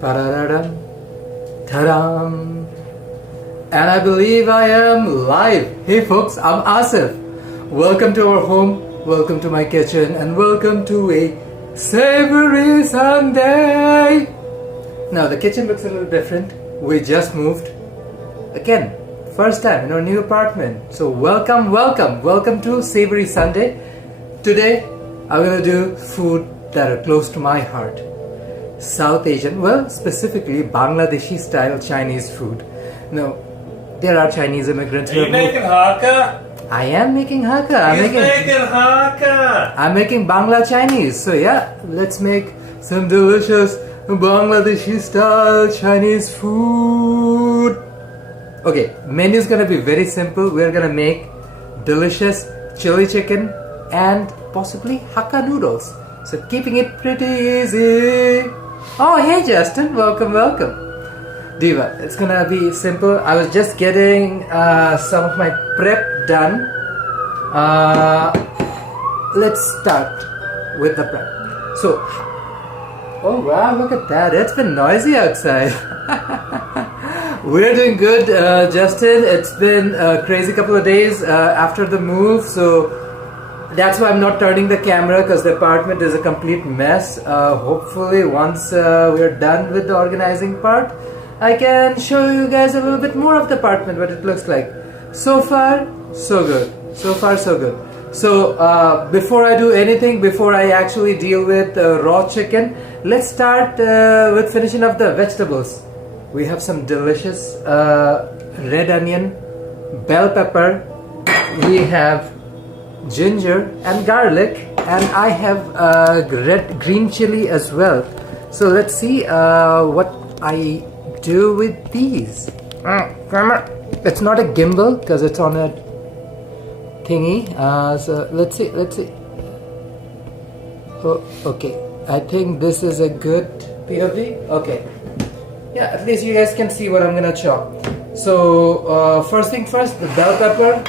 Pararadam, taram. And I believe I am live. Hey folks, I'm Asif. Welcome to our home, welcome to my kitchen, and welcome to a Savoury Sunday. Now the kitchen looks a little different. We just moved. Again, first time in our new apartment. So welcome to Savoury Sunday. Today, I'm gonna do food that are close to my heart. South Asian, well, specifically Bangladeshi style Chinese food. Now, there are Chinese immigrants. Are you making Hakka? I am making Hakka. I'm making Bangla-Chinese. So yeah, let's make some delicious Bangladeshi style Chinese food. Okay, menu is gonna be very simple. We're gonna make delicious chili chicken and possibly Hakka noodles. So keeping it pretty easy. Oh, hey Justin, welcome. Diva, it's gonna be simple. I was just getting some of my prep done. Let's start with the prep. So, oh wow, look at that. It's been noisy outside. We're doing good, Justin. It's been a crazy couple of days after the move, so that's why I'm not turning the camera because the apartment is a complete mess. Hopefully once we're done with the organizing part, I can show you guys a little bit more of the apartment, what it looks like. So far, so good. So before I do anything, before I actually deal with raw chicken, let's start with finishing up the vegetables. We have some delicious red onion, bell pepper, we have ginger and garlic, and I have green chili as well. So let's see what I do with these. It's not a gimbal because it's on a thingy. So let's see. Oh, okay. I think this is a good POV. Okay. Yeah, at least you guys can see what I'm gonna chop. So first thing first, the bell pepper.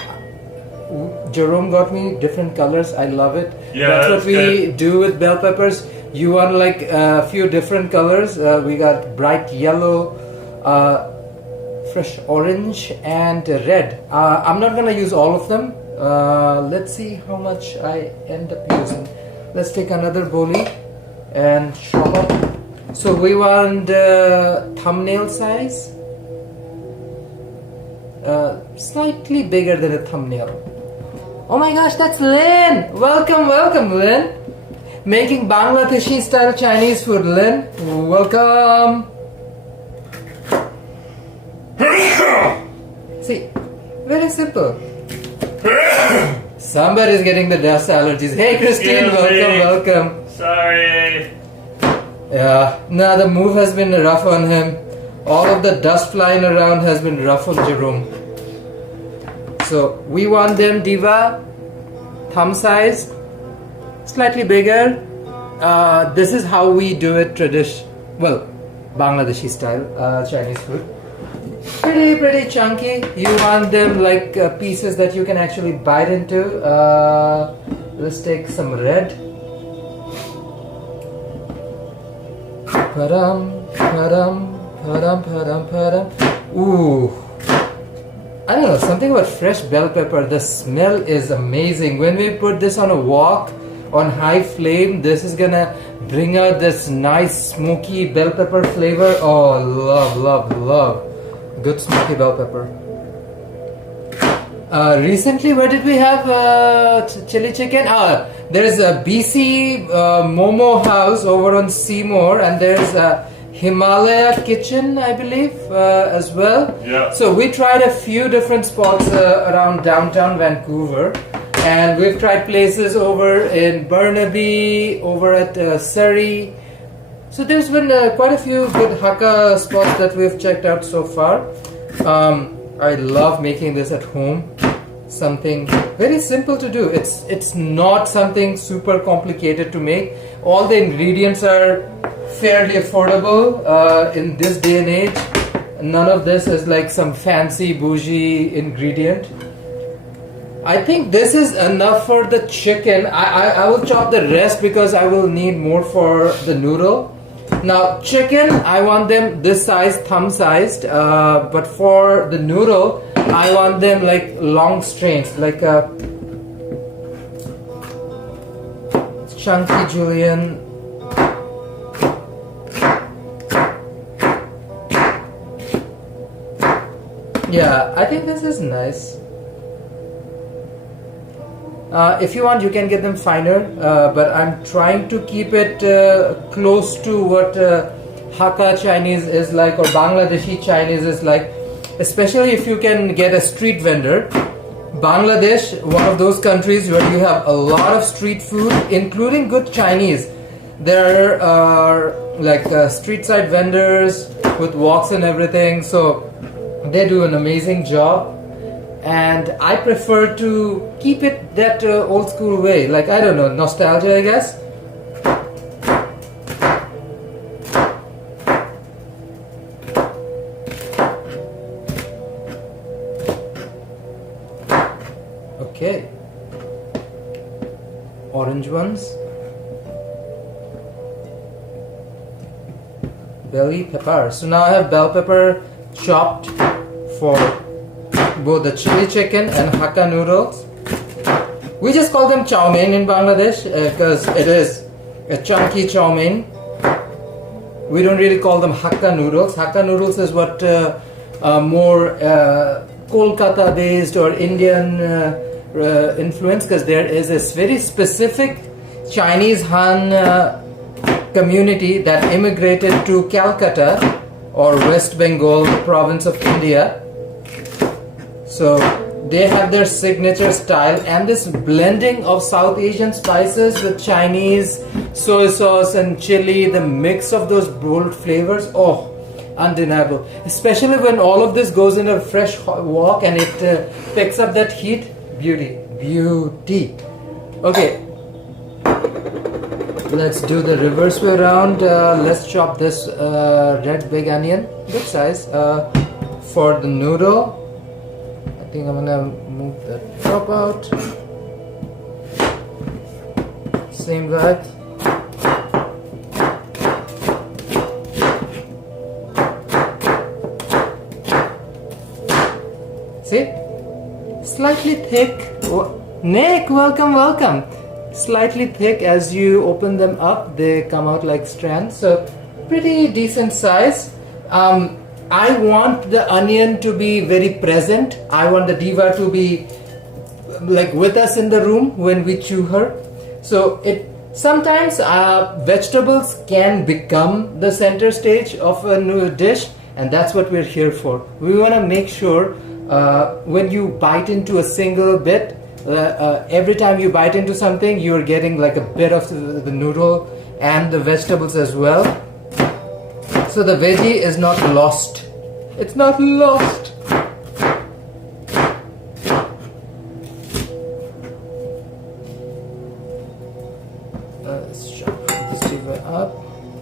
Jerome got me different colors. I love it. Yeah, that's what we do with bell peppers. You want like a few different colors. We got bright yellow, fresh orange, and red. I'm not gonna use all of them. Let's see how much I end up using. Let's take another bowlie and chop up. So we want thumbnail size, slightly bigger than a thumbnail. Oh my gosh, that's Lynn! Welcome, Lynn! Making Bangladeshi style Chinese food, Lynn. Welcome! See, very simple. Somebody's getting the dust allergies. Hey Christine, welcome. Sorry. Yeah, no, the move has been rough on him. All of the dust flying around has been rough on Jerome. So we want them, Diva, thumb size, slightly bigger. This is how we do it Bangladeshi style Chinese food. Pretty chunky. You want them like pieces that you can actually bite into. Let's take some red. Padam. Ooh. I don't know, something about fresh bell pepper. The smell is amazing. When we put this on a wok on high flame, this is gonna bring out this nice smoky bell pepper flavor. Oh, love. Good smoky bell pepper. Recently, where did we have chili chicken? There's a BC Momo house over on Seymour, and there's a Himalaya Kitchen, I believe, as well. Yeah. So we tried a few different spots around downtown Vancouver, and we've tried places over in Burnaby, over at Surrey. So there's been quite a few good Hakka spots that we've checked out so far. I love making this at home. Something very simple to do. It's not something super complicated to make. All the ingredients are fairly affordable in this day and age. None of this is like some fancy bougie ingredient. I think this is enough for the chicken. I will chop the rest because I will need more for the noodle. Now chicken, I want them this size, thumb sized, but for the noodle, I want them like long strands, like a chunky julienne. Yeah, I think this is nice. If you want, you can get them finer, but I'm trying to keep it close to what Hakka Chinese is like or Bangladeshi Chinese is like, especially if you can get a street vendor. Bangladesh, one of those countries where you have a lot of street food, including good Chinese. There are like street side vendors with walks and everything, so they do an amazing job. And I prefer to keep it that old school way, like, I don't know, nostalgia, I guess. Okay. Orange ones. Bell pepper. So now I have bell pepper chopped for both the chili chicken and Hakka noodles. We just call them chow mein in Bangladesh because it is a chunky chow mein. We don't really call them Hakka noodles. Hakka noodles is what more Kolkata based or Indian influence, because there is this very specific Chinese Han community that immigrated to Calcutta or West Bengal, the province of India. So they have their signature style, and this blending of South Asian spices with Chinese soy sauce and chili, the mix of those bold flavors, oh, undeniable. Especially when all of this goes in a fresh wok and it picks up that heat. Beauty. Okay, let's do the reverse way around. Let's chop this red big onion, good size, for the noodle. I think I'm gonna move the top out. Same that. See? Slightly thick. Nick, welcome. Slightly thick. As you open them up, they come out like strands. So pretty decent size. I want the onion to be very present. I want the diva to be like with us in the room when we chew her. So it sometimes vegetables can become the center stage of a new dish, and that's what we're here for. We want to make sure when you bite into a single bit, every time you bite into something, you're getting like a bit of the noodle and the vegetables as well. So the veggie is not lost. It's not lost. Let's chop this diva up.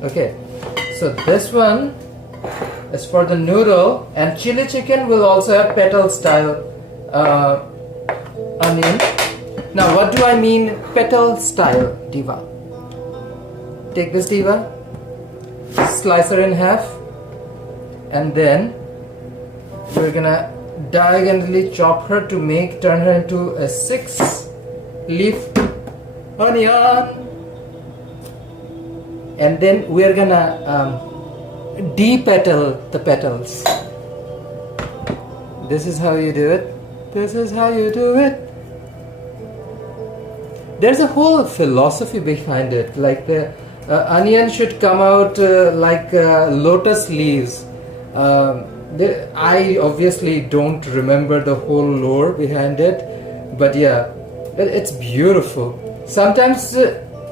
Okay, so this one is for the noodle, and chili chicken will also have petal style onion. Now what do I mean petal style diva? Take this diva, slice her in half, and then we're gonna diagonally chop her to turn her into a 6-leaf onion. And then we're gonna de-petal the petals. This is how you do it. There's a whole philosophy behind it. Like the onion should come out like lotus leaves. I obviously don't remember the whole lore behind it, but yeah, it's beautiful. Sometimes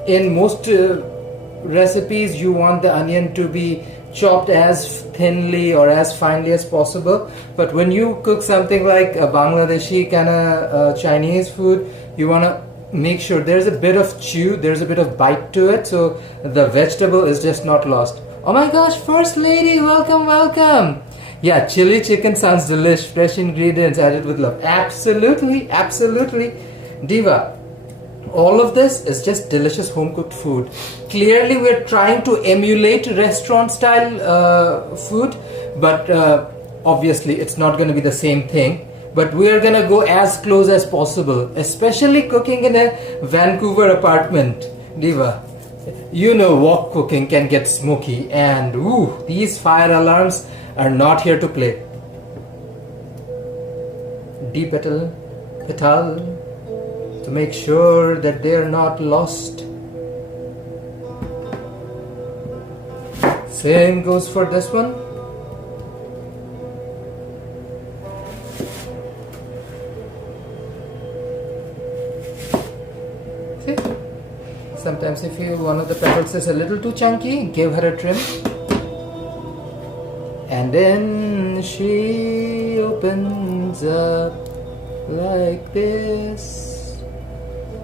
in most recipes you want the onion to be chopped as thinly or as finely as possible, but when you cook something like a Bangladeshi kind of Chinese food, you want to make sure there's a bit of chew, there's a bit of bite to it, so the vegetable is just not lost. Oh my gosh, First Lady, welcome. Yeah, chili chicken sounds delish, fresh ingredients added with love. Absolutely. Diva, All of this is just delicious home cooked food. Clearly we're trying to emulate restaurant style food, but obviously it's not going to be the same thing. But we're going to go as close as possible, especially cooking in a Vancouver apartment. Diva, you know wok cooking can get smoky, and these fire alarms are not here to play. Depetal, petal, to make sure that they are not lost. Same goes for this one. See? Sometimes if you one of the petals is a little too chunky, give her a trim. And then she opens up like this.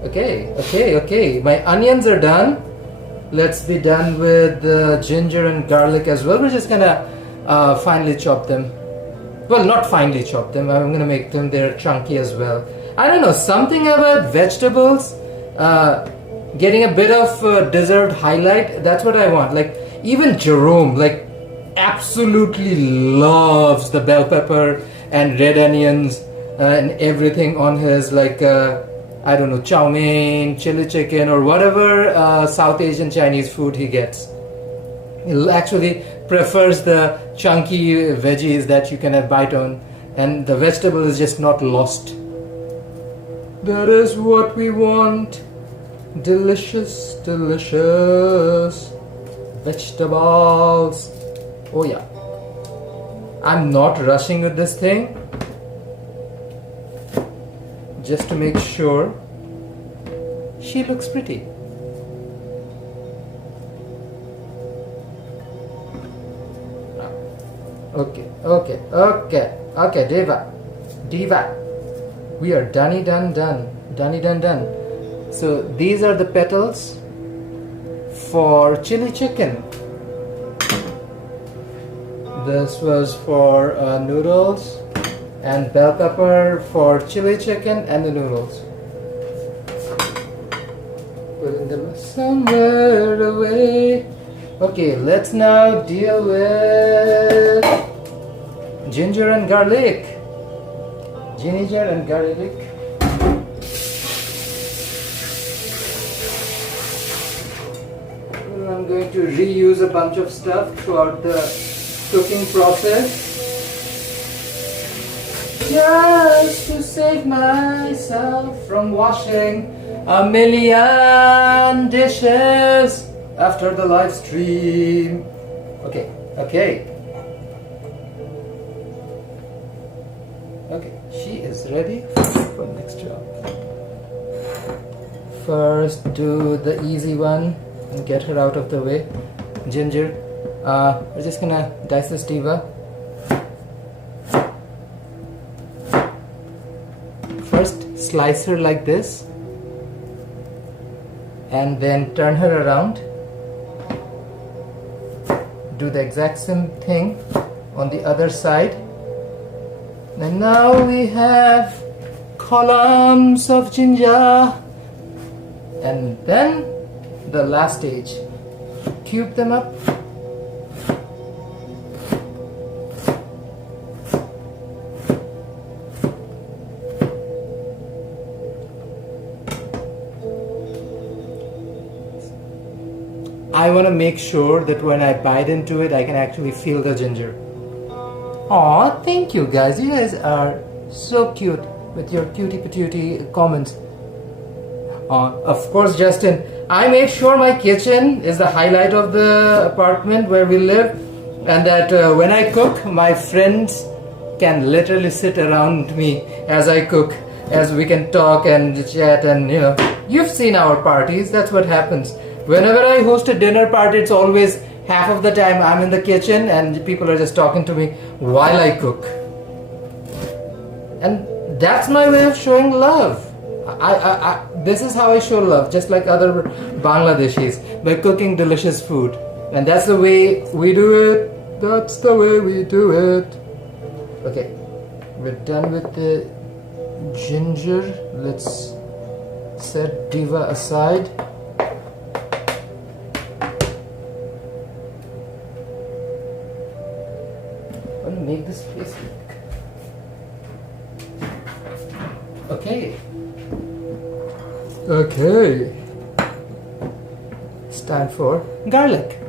Okay. My onions are done. Let's be done with the ginger and garlic as well. We're just gonna finely chop them. Well, not finely chop them. I'm gonna make them they're chunky as well. I don't know, something about vegetables getting a bit of dessert highlight. That's what I want. Like even Jerome, like absolutely loves the bell pepper and red onions and everything on his like I don't know, chow mein, chili chicken, or whatever South Asian Chinese food he gets. He actually prefers the chunky veggies that you can have bite on, and the vegetable is just not lost. That is what we want. Delicious, delicious vegetables. Oh yeah. I'm not rushing with this thing, just to make sure she looks pretty. Okay, Diva. We are done. So these are the petals for chili chicken. This was for noodles, and bell pepper for chili chicken and the noodles. Putting them somewhere away. Okay, let's now deal with ginger and garlic. Ginger and garlic. I'm going to reuse a bunch of stuff throughout the cooking process, just to save myself from washing a million dishes after the live stream. Okay, she is ready for the next job. First do the easy one and get her out of the way. Ginger, we're just gonna dice this diva. First slice her like this, and then turn her around. Do the exact same thing on the other side. And now we have columns of ginger. And then the last stage, cube them up. I want to make sure that when I bite into it, I can actually feel the ginger. Aw, thank you guys. You guys are so cute with your cutie patootie comments. Of course, Justin, I make sure my kitchen is the highlight of the apartment where we live, and that when I cook, my friends can literally sit around me as I cook, as we can talk and chat, and you know, you've seen our parties. That's what happens. Whenever I host a dinner party, it's always half of the time I'm in the kitchen and people are just talking to me while I cook. And that's my way of showing love. This is how I show love, just like other Bangladeshis, by cooking delicious food. And that's the way we do it. That's the way we do it. Okay, we're done with the ginger. Let's Set diva aside. I want to make this place look. Okay. Okay. It's time for garlic.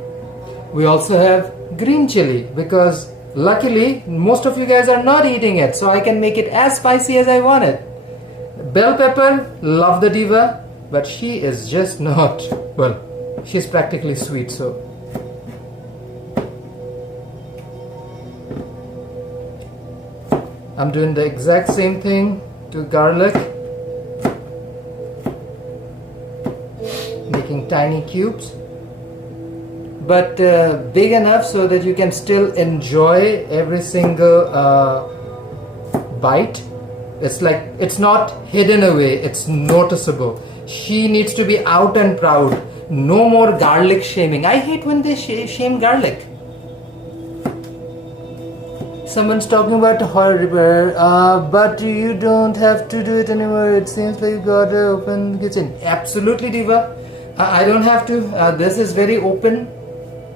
We also have green chili because luckily most of you guys are not eating it, so I can make it as spicy as I want it. Bell pepper, love the diva, but she is just not, well, she's practically sweet, so. I'm doing the exact same thing to garlic. Making tiny cubes. But big enough so that you can still enjoy every single bite. It's like, it's not hidden away, it's noticeable. She needs to be out and proud. No more garlic shaming. I hate when they shame garlic. Someone's talking about horror, but you don't have to do it anymore. It seems like you got an open kitchen. Absolutely, Diva. I don't have to. This is very open.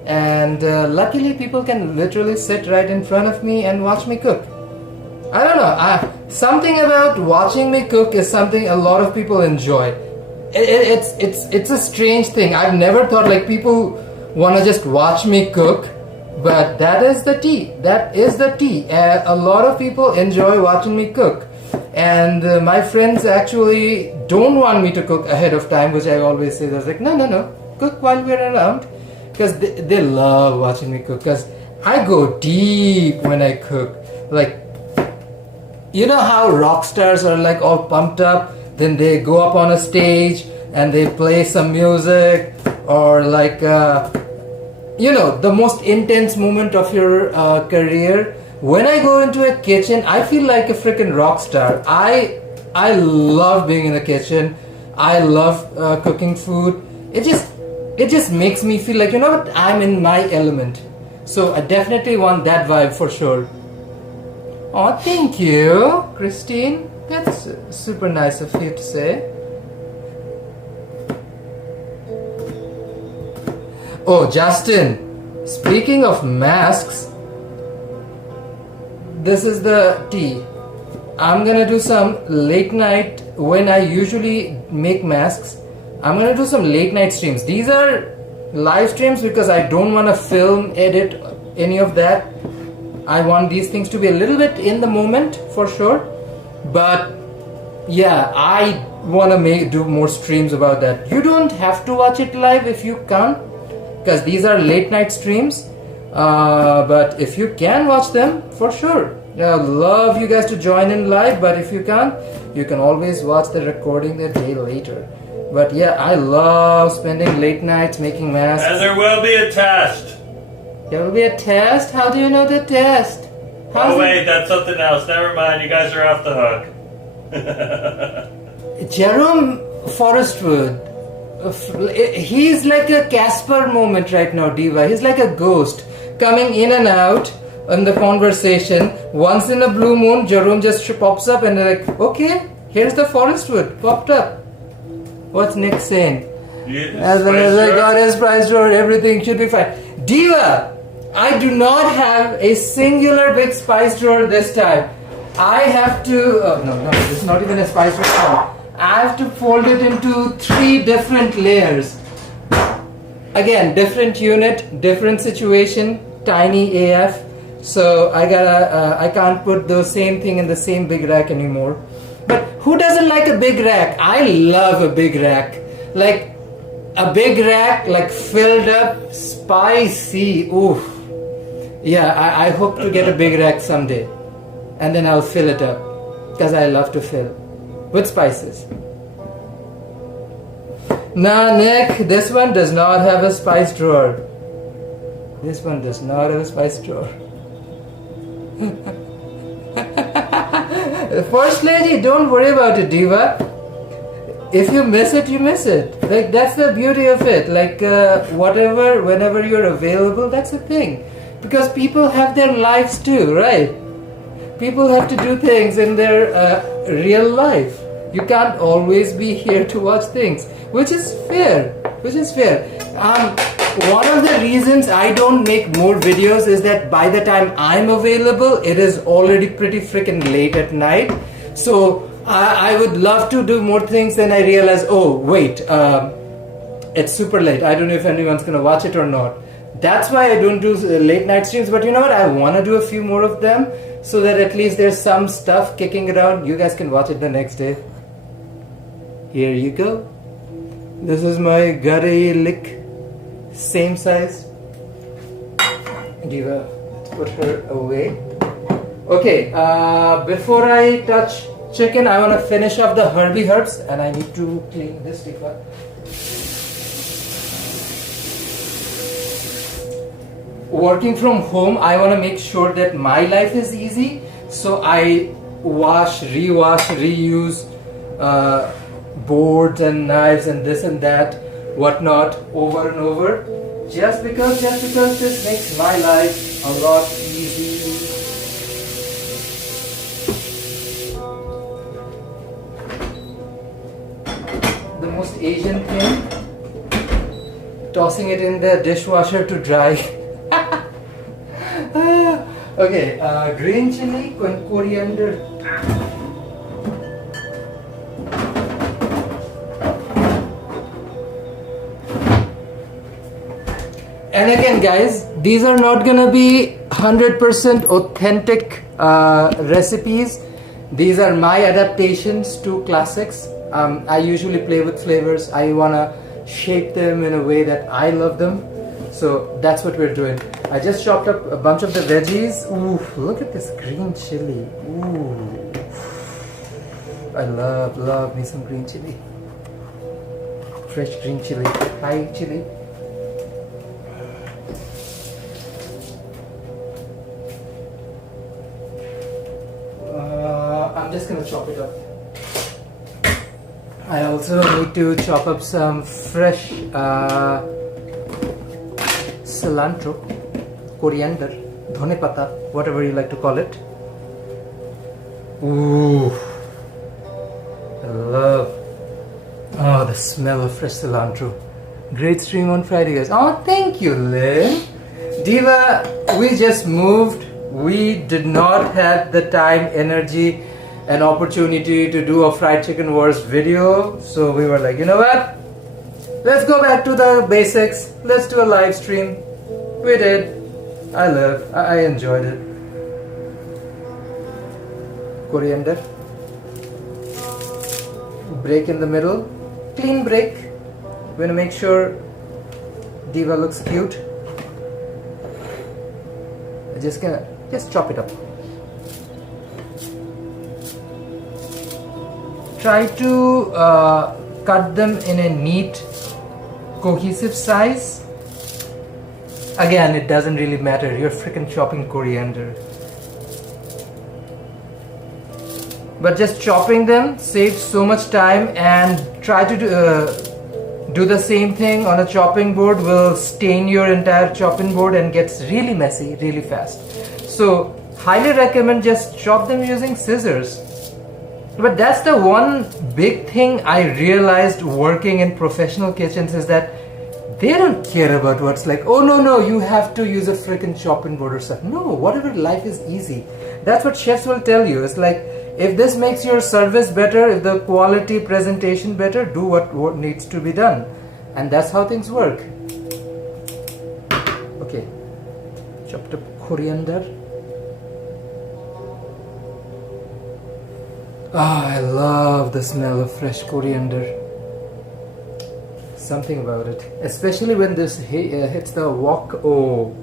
And luckily people can literally sit right in front of me and watch me cook. I don't know, something about watching me cook is something a lot of people enjoy. It's a strange thing. I've never thought like people want to just watch me cook, but that is the tea. That is the tea. A lot of people enjoy watching me cook. And my friends actually don't want me to cook ahead of time, which I always say. They're like, no, cook while we're around. Because they love watching me cook, because I go deep when I cook. Like, you know how rock stars are like all pumped up, then they go up on a stage and they play some music, or like, you know, the most intense moment of your career. When I go into a kitchen, I feel like a freaking rock star. I love being in the kitchen. I love cooking food. It just makes me feel like, you know what, I'm in my element. So I definitely want that vibe for sure. Oh, thank you, Christine. That's super nice of you to say. Oh, Justin, speaking of masks, this is the tea. I'm gonna do some late night, when I usually make masks, I'm gonna do some late night streams. These are live streams because I don't want to film, edit, any of that. I want these things to be a little bit in the moment for sure. But yeah, I want to do more streams about that. You don't have to watch it live if you can't, because these are late night streams. But if you can watch them, for sure. Yeah, I'd love you guys to join in live, but if you can't, you can always watch the recording a day later. But yeah, I love spending late nights making masks. And there will be a test. There will be a test? How do you know the test? Oh wait, that's something else. Never mind, you guys are off the hook. Jerome Forestwood, he's like a Casper moment right now, Diva. He's like a ghost coming in and out in the conversation. Once in a blue moon, Jerome just pops up and they're like, okay, here's the Forestwood, popped up. What's Nick saying? As long as I got his price drawer, everything should be fine. Diva, I do not have a singular big spice drawer this time. I have to, no, this is not even a spice drawer. I have to fold it into 3 different layers. Again, different unit, different situation, tiny AF. So I can't put the same thing in the same big rack anymore. But who doesn't like a big rack? I love a big rack. Like a big rack, like filled up, spicy. Oof. Yeah, I hope to get a big rack someday. And then I'll fill it up. Because I love to fill. With spices. Nah, Nick, this one does not have a spice drawer. This one does not have a spice drawer. First lady, don't worry about it, Diva. If you miss it, you miss it. Like, that's the beauty of it. Like, whatever, whenever you're available, that's the thing. Because people have their lives too, right? People have to do things in their real life. You can't always be here to watch things, which is fair. One of the reasons I don't make more videos is that by the time I'm available, it is already pretty freaking late at night. So I would love to do more things, then I realize, oh wait, it's super late. I don't know if anyone's gonna watch it or not. That's why I don't do late night streams, but you know what? I want to do a few more of them so that at least there's some stuff kicking around. You guys can watch it the next day. Here you go. This is my garlic, same size. Diva, let's put her away. Okay, before I touch chicken, I want to finish off the herby herbs, and I need to clean this Diva. Working from home, I want to make sure that my life is easy, so I wash, rewash, reuse boards and knives and this and that, whatnot, over and over, just because this makes my life a lot easier. The most Asian thing, tossing it in the dishwasher to dry. Okay, green chili, coriander. And again guys, these are not gonna be 100% authentic recipes. These are my adaptations to classics. I usually play with flavors. I wanna shape them in a way that I love them. So that's what we're doing. I just chopped up a bunch of the veggies. Ooh, look at this green chili. Ooh, I love me some green chili. Fresh green chili, Thai chili. I'm just gonna chop it up. I also need to chop up some fresh cilantro, coriander, dhone pata, whatever you like to call it. Ooh, I love. Oh, the smell of fresh cilantro. Great stream on Friday, guys. Oh, thank you, Lynn. Diva, we just moved. We did not have the time, energy, and opportunity to do a fried chicken wars video. So we were like, you know what? Let's go back to the basics. Let's do a live stream. We did. I enjoyed it. Coriander. Break in the middle. Clean break. We're gonna make sure Diva looks cute. Just chop it up. Try to cut them in a neat, cohesive size. Again, it doesn't really matter. You're freaking chopping coriander. But just chopping them saves so much time, and try to do the same thing on a chopping board will stain your entire chopping board and gets really messy really fast. So highly recommend just chop them using scissors. But that's the one big thing I realized working in professional kitchens is that they don't care about what's like, oh no, you have to use a freaking chopping board or something. No, whatever, life is easy. That's what chefs will tell you. It's like, if this makes your service better, if the quality presentation better, do what needs to be done. And that's how things work. Okay, chopped up coriander. Ah, I love the smell of fresh coriander. Something about it, especially when this hits the wok. Oh,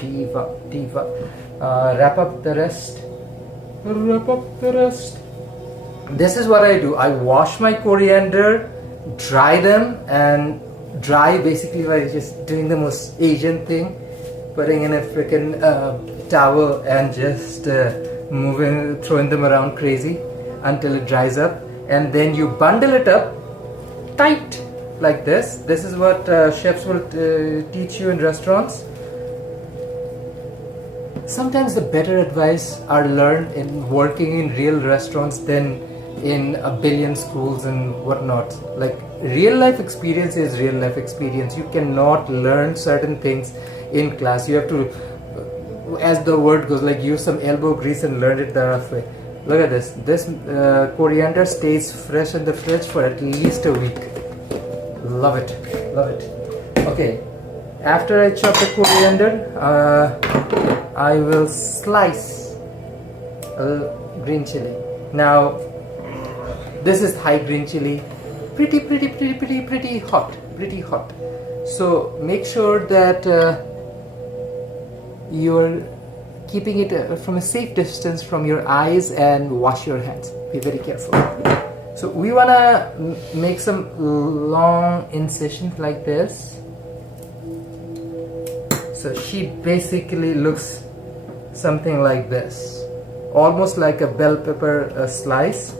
diva. Wrap up the rest. This is what I do. I wash my coriander, dry them, and dry basically by just doing the most Asian thing, putting in a freaking towel and just throwing them around crazy until it dries up, and then you bundle it up tight like this. This is what chefs will teach you in restaurants. Sometimes the better advice are learned in working in real restaurants than in a billion schools and whatnot. Like, real life experience is real life experience. You cannot learn certain things in class. You have to, as the word goes, like, use some elbow grease and learn it the rough way. Look at this. This coriander stays fresh in the fridge for at least a week. Love it. Love it. Okay. After I chop the coriander, I will slice green chili. Now, this is Thai green chili. Pretty hot. Pretty hot. So make sure that you're keeping it from a safe distance from your eyes and wash your hands. Be very careful. So we wanna make some long incisions like this. So she basically looks something like this, almost like a bell pepper slice,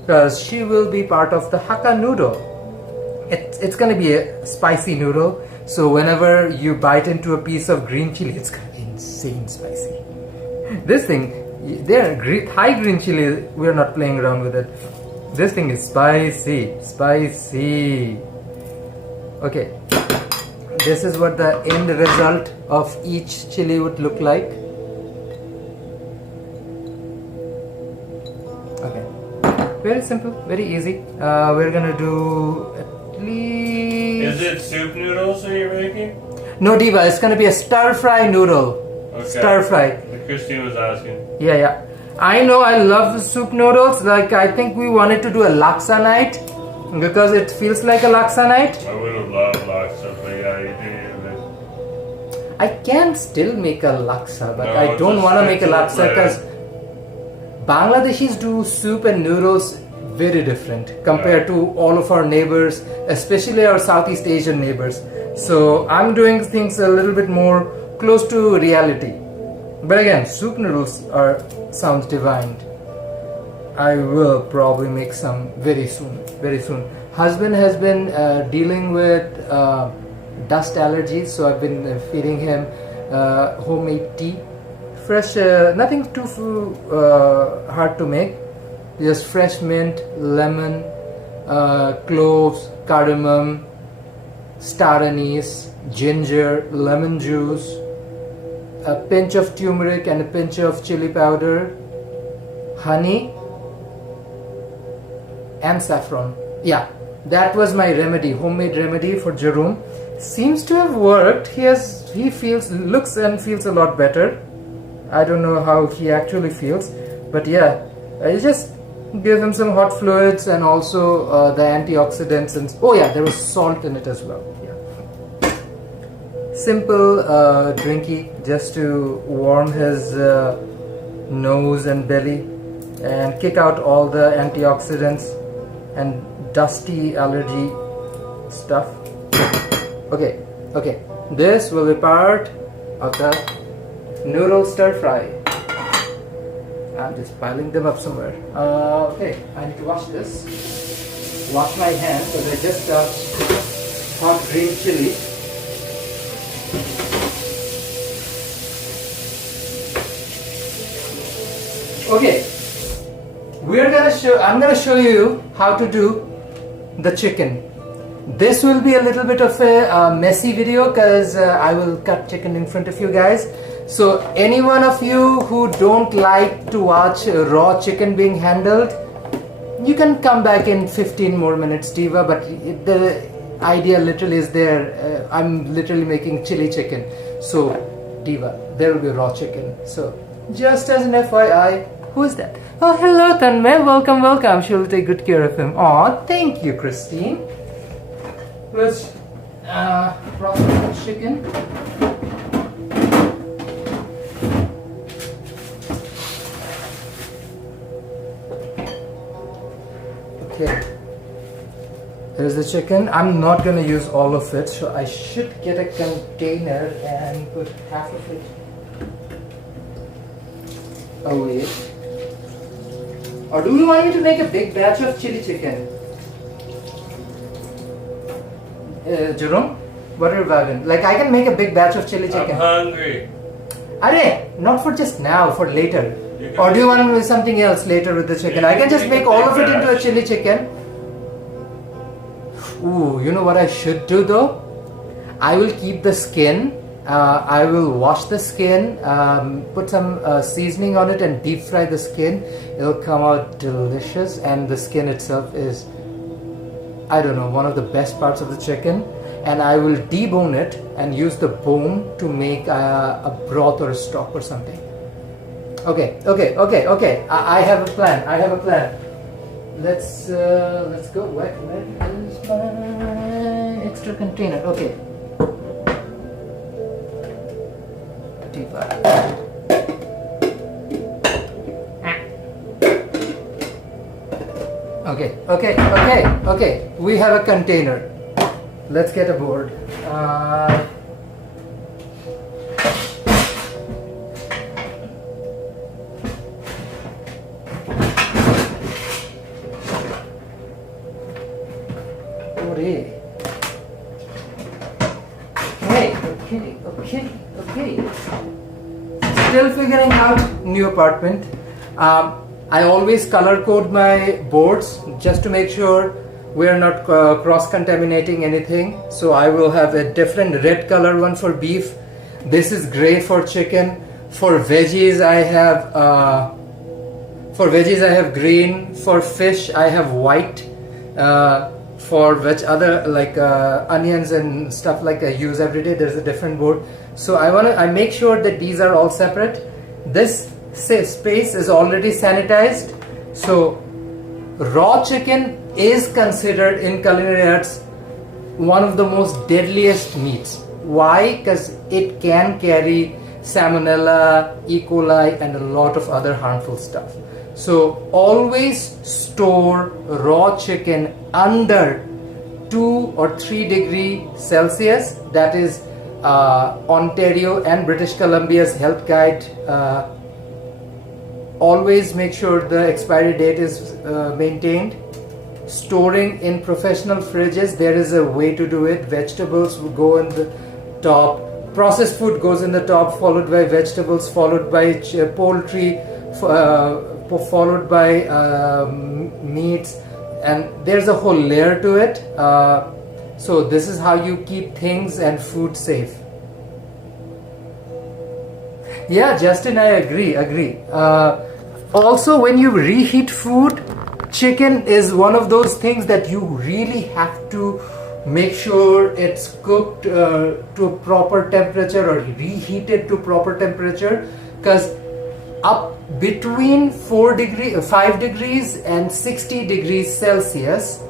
because she will be part of the Hakka noodle. It's gonna be a spicy noodle, so whenever you bite into a piece of green chili, it's gonna be insane spicy. This thing, Thai green chili, we're not playing around with it. This thing is spicy. Okay. This is what the end result of each chili would look like. Okay, very simple, very easy. We're gonna do at least... Is it soup noodles that you're making? No, Diva, it's gonna be a stir-fry noodle. Okay. Stir-fry. Christine was asking. Yeah. I know, I love the soup noodles. Like, I think we wanted to do a laksa night because it feels like a laksa night. I would have loved laksa, but yeah, you do. I can still make a laksa, but No, I don't want to make a laksa because plain. Bangladeshis do soup and noodles very different compared to all of our neighbors, especially our Southeast Asian neighbors. So I'm doing things a little bit more close to reality. But again, soup noodles sounds divine. I will probably make some very soon. Husband has been dealing with dust allergies, so I've been feeding him homemade tea. Fresh, nothing too hard to make. Just fresh mint, lemon, cloves, cardamom, star anise, ginger, lemon juice, a pinch of turmeric and a pinch of chili powder, honey, and saffron. Yeah, that was my remedy, homemade remedy for Jerome. Seems to have worked. He looks and feels a lot better. I don't know how he actually feels, but yeah, I just give him some hot fluids and also the antioxidants, and oh yeah, there was salt in it as well. Yeah, simple drinky just to warm his nose and belly and kick out all the antioxidants and dusty allergy stuff. Okay, this will be part of the noodle stir fry. I'm just piling them up somewhere. Okay, I need to wash this. Wash my hands because I just touched hot green chili. Okay, I'm gonna show you how to do the chicken. This will be a little bit of a messy video because I will cut chicken in front of you guys. So any one of you who don't like to watch raw chicken being handled, you can come back in 15 more minutes, Diva, but the idea literally is there. I'm literally making chili chicken. So Diva, there will be raw chicken. So just as an FYI, who is that? Oh, hello Tanmay, welcome. She'll take good care of him. Oh, thank you, Christine. Let's process the chicken. Okay, there's the chicken. I'm not going to use all of it, so I should get a container and put half of it away. Or do you want me to make a big batch of chili chicken? Jerome, what are you about? Like, I can make a big batch of chili chicken. I'm hungry. Arey, not for just now, for later. Or do you want to do something else later with the chicken? I can just make all of it into a chili chicken. Ooh, you know what I should do though? I will keep the skin. I will wash the skin, put some seasoning on it and deep fry the skin. It'll come out delicious, and the skin itself is, I don't know, one of the best parts of the chicken. And I will debone it and use the bone to make a broth or a stock or something. Okay. I have a plan. Let's go. Where is my extra container? Okay. Okay. We have a container. Let's get a board. Okay. Still figuring out new apartment. I always color code my boards just to make sure we are not cross-contaminating anything. So I will have a different red color one for beef. This is gray for chicken. For veggies I have green. For fish I have white. For which other like onions and stuff like I use every day, there's a different board. So I make sure that these are all separate. This space is already sanitized. So raw chicken is considered in culinary arts one of the most deadliest meats. Why? Because it can carry salmonella, E. coli and a lot of other harmful stuff. So always store raw chicken under 2 or 3 degrees Celsius. That is Ontario and British Columbia's health guide. Always make sure the expiry date is maintained. Storing in professional fridges, there is a way to do it. Vegetables will go in the top, processed food goes in the top, followed by vegetables, followed by poultry, followed by meats, and there's a whole layer to it. So this is how you keep things and food safe. Yeah, Justin, I agree. Also, when you reheat food, chicken is one of those things that you really have to make sure it's cooked to a proper temperature or reheated to proper temperature, because up between 5 degrees and 60 degrees Celsius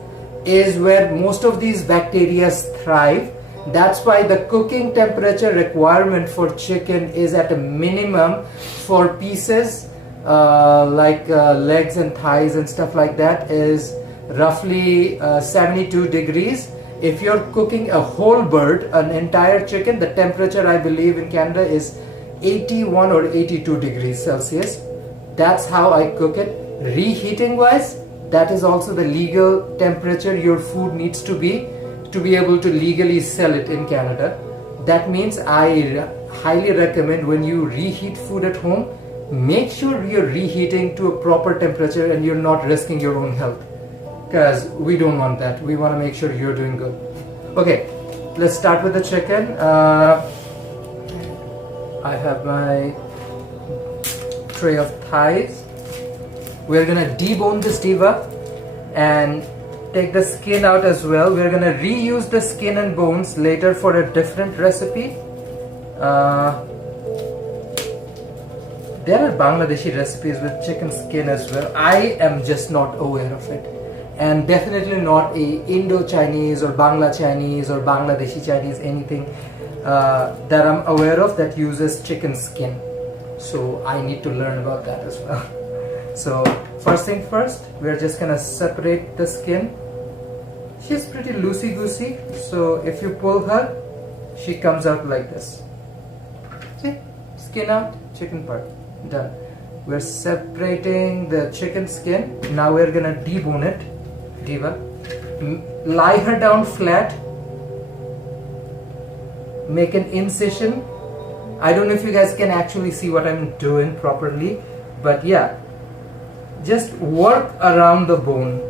is where most of these bacteria thrive. That's why the cooking temperature requirement for chicken is at a minimum for pieces like legs and thighs and stuff like that is roughly 72 degrees. If you're cooking a whole bird, an entire chicken, the temperature I believe in Canada is 81 or 82 degrees Celsius. That's how I cook it. Reheating wise, that is also the legal temperature your food needs to be able to legally sell it in Canada. That means I highly recommend when you reheat food at home, make sure you're reheating to a proper temperature and you're not risking your own health, because we don't want that. We want to make sure you're doing good. Okay, let's start with the chicken. I have my tray of thighs. We're gonna debone this diva and take the skin out as well. We're gonna reuse the skin and bones later for a different recipe. There are Bangladeshi recipes with chicken skin as well. I am just not aware of it, and definitely not a Indo-Chinese or Bangla-Chinese or Bangladeshi Chinese anything that I'm aware of that uses chicken skin. So I need to learn about that as well. So first thing first, we're just gonna separate the skin. She's pretty loosey-goosey, so if you pull her, she comes out like this. See? Skin out, chicken part. Done. We're separating the chicken skin. Now we're gonna debone it. Diva. Lie her down flat. Make an incision. I don't know if you guys can actually see what I'm doing properly, But yeah, just work around the bone.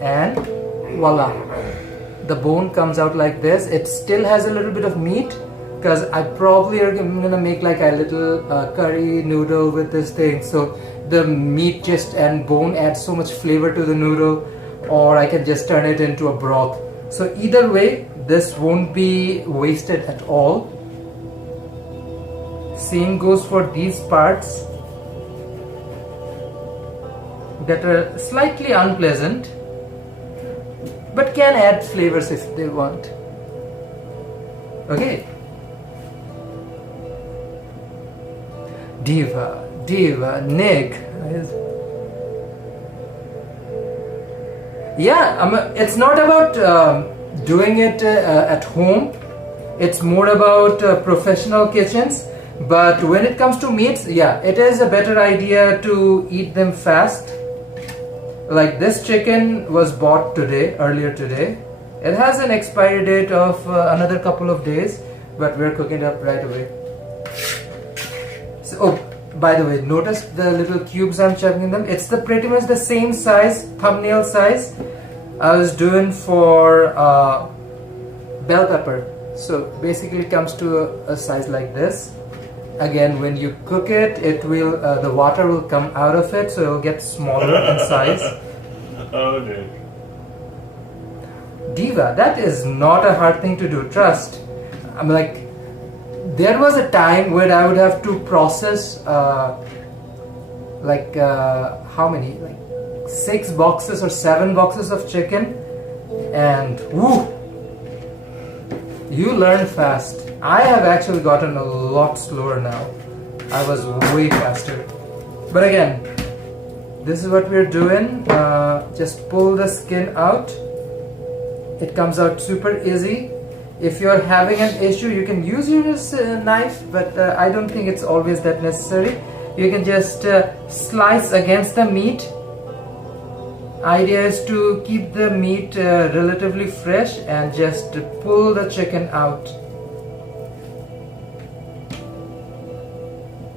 And voila, the bone comes out like this. It still has a little bit of meat because I probably am gonna make like a little curry noodle with this thing, so the meat just and bone adds so much flavor to the noodle, or I can just turn it into a broth. So either way, this won't be wasted at all. Same goes for these parts that are slightly unpleasant but can add flavors if they want. Okay. Diva, Nick. Yeah, it's not about doing it at home. It's more about professional kitchens. But when it comes to meats, yeah, it is a better idea to eat them fast. Like this chicken was bought earlier today. It has an expiry date of another couple of days, but we're cooking it up right away. So, oh, by the way, notice the little cubes I'm chopping them. It's pretty much the same size, thumbnail size I was doing for bell pepper. So basically it comes to a size like this. Again, when you cook it, the water will come out of it, so it will get smaller in size. Oh, dude. Diva, that is not a hard thing to do, trust. I'm like, there was a time when I would have to process how many? Like 6 boxes or 7 boxes of chicken, and woo! You learn fast. I have actually gotten a lot slower now. I was way faster. But again, this is what we're doing. Just pull the skin out. It comes out super easy. If you're having an issue, you can use your knife, but I don't think it's always that necessary. You can just slice against the meat. Idea is to keep the meat relatively fresh and just pull the chicken out.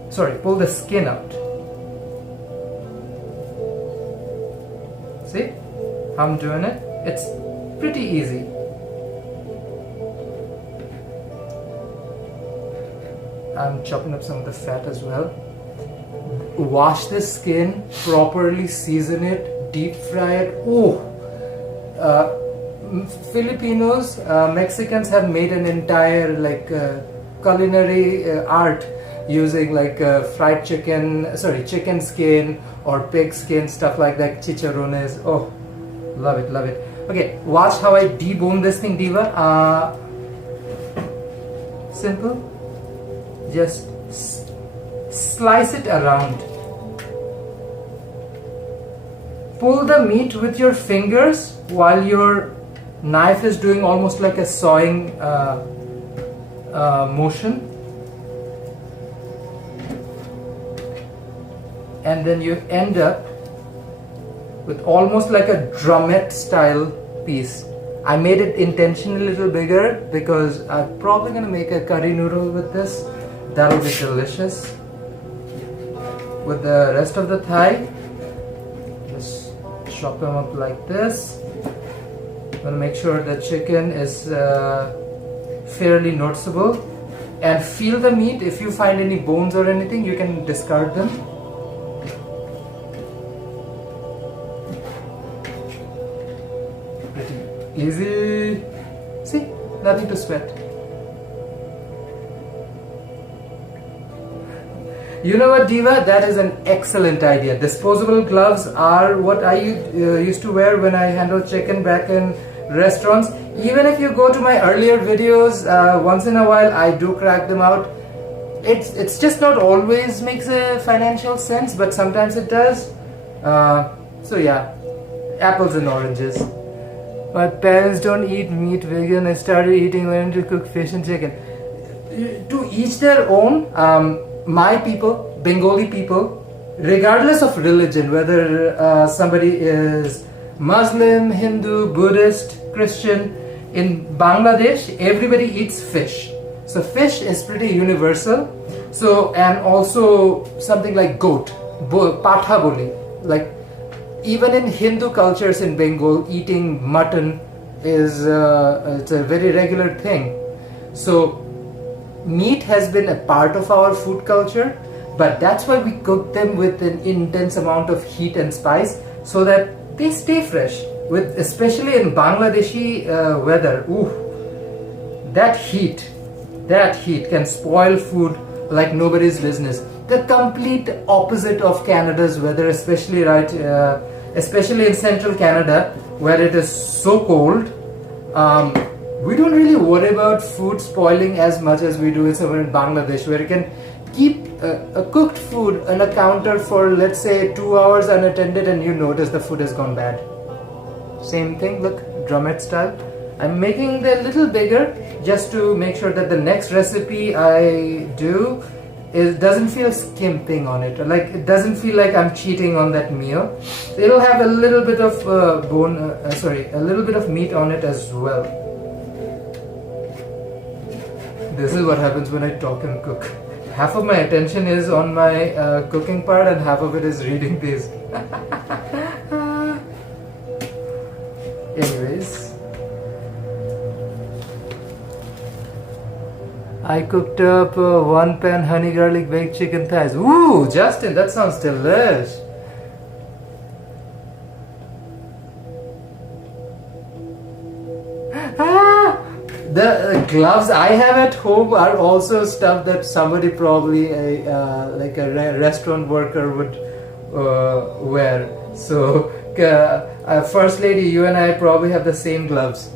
Sorry, pull the skin out. See how I'm doing it? It's pretty easy. I'm chopping up some of the fat as well. Wash the skin, properly season it, deep fry it. Oh, Filipinos, Mexicans have made an entire culinary art using fried chicken, chicken skin or pig skin, stuff like that, chicharrones. Oh, love it, love it. Okay, watch how I debone this thing, Diva. Simple. Just slice it around. Pull the meat with your fingers while your knife is doing almost like a sawing motion. And then you end up with almost like a drumette style piece. I made it intentionally a little bigger because I'm probably gonna make a curry noodle with this. That'll be delicious. With the rest of the thigh, just chop them up like this. I'm gonna make sure the chicken is fairly noticeable. And feel the meat. If you find any bones or anything, you can discard them. Easy. See, nothing to sweat. You know what, Diva? That is an excellent idea. Disposable gloves are what I used to wear when I handled chicken back in restaurants. Even if you go to my earlier videos, once in a while I do crack them out. It's just not always makes a financial sense, but sometimes it does. So yeah, apples and oranges. My parents don't eat meat vegan. I started eating when to cook fish and chicken. To each their own. My people, Bengali people, regardless of religion, whether somebody is Muslim, Hindu, Buddhist, Christian, in Bangladesh, everybody eats fish. So fish is pretty universal. So, and also something like goat, patha boli. Like even in Hindu cultures in Bengal, eating mutton is it's a very regular thing. So meat has been a part of our food culture, but that's why we cook them with an intense amount of heat and spice so that they stay fresh. With especially in Bangladeshi weather, ooh, that heat can spoil food like nobody's business. The complete opposite of Canada's weather, especially in central Canada where it is so cold. We don't really worry about food spoiling as much as we do somewhere in Bangladesh, where you can keep a cooked food on a counter for, let's say, 2 hours unattended and you notice the food has gone bad. Same thing, look, drumette style. I'm making it a little bigger just to make sure that the next recipe I do doesn't feel skimping on it, like it doesn't feel like I'm cheating on that meal. It'll have a little bit of a little bit of meat on it as well. This is what happens when I talk and cook. Half of my attention is on my cooking part and half of it is reading these. Anyways, I cooked up 1 pan honey garlic baked chicken thighs. Ooh, Justin, that sounds delish. The gloves I have at home are also stuff that somebody probably like a restaurant worker would wear. So first lady, you and I probably have the same gloves.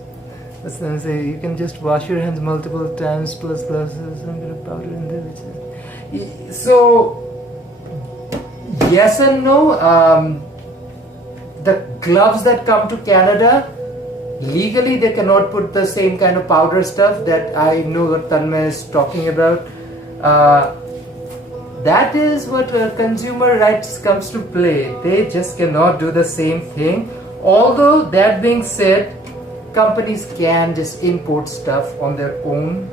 Let's say you can just wash your hands multiple times plus gloves, some bit of powder in there. So yes and no. The gloves that come to Canada, legally they cannot put the same kind of powder stuff that I know what Tanmay is talking about. That is what consumer rights comes to play. They just cannot do the same thing. Although that being said, companies can just import stuff on their own.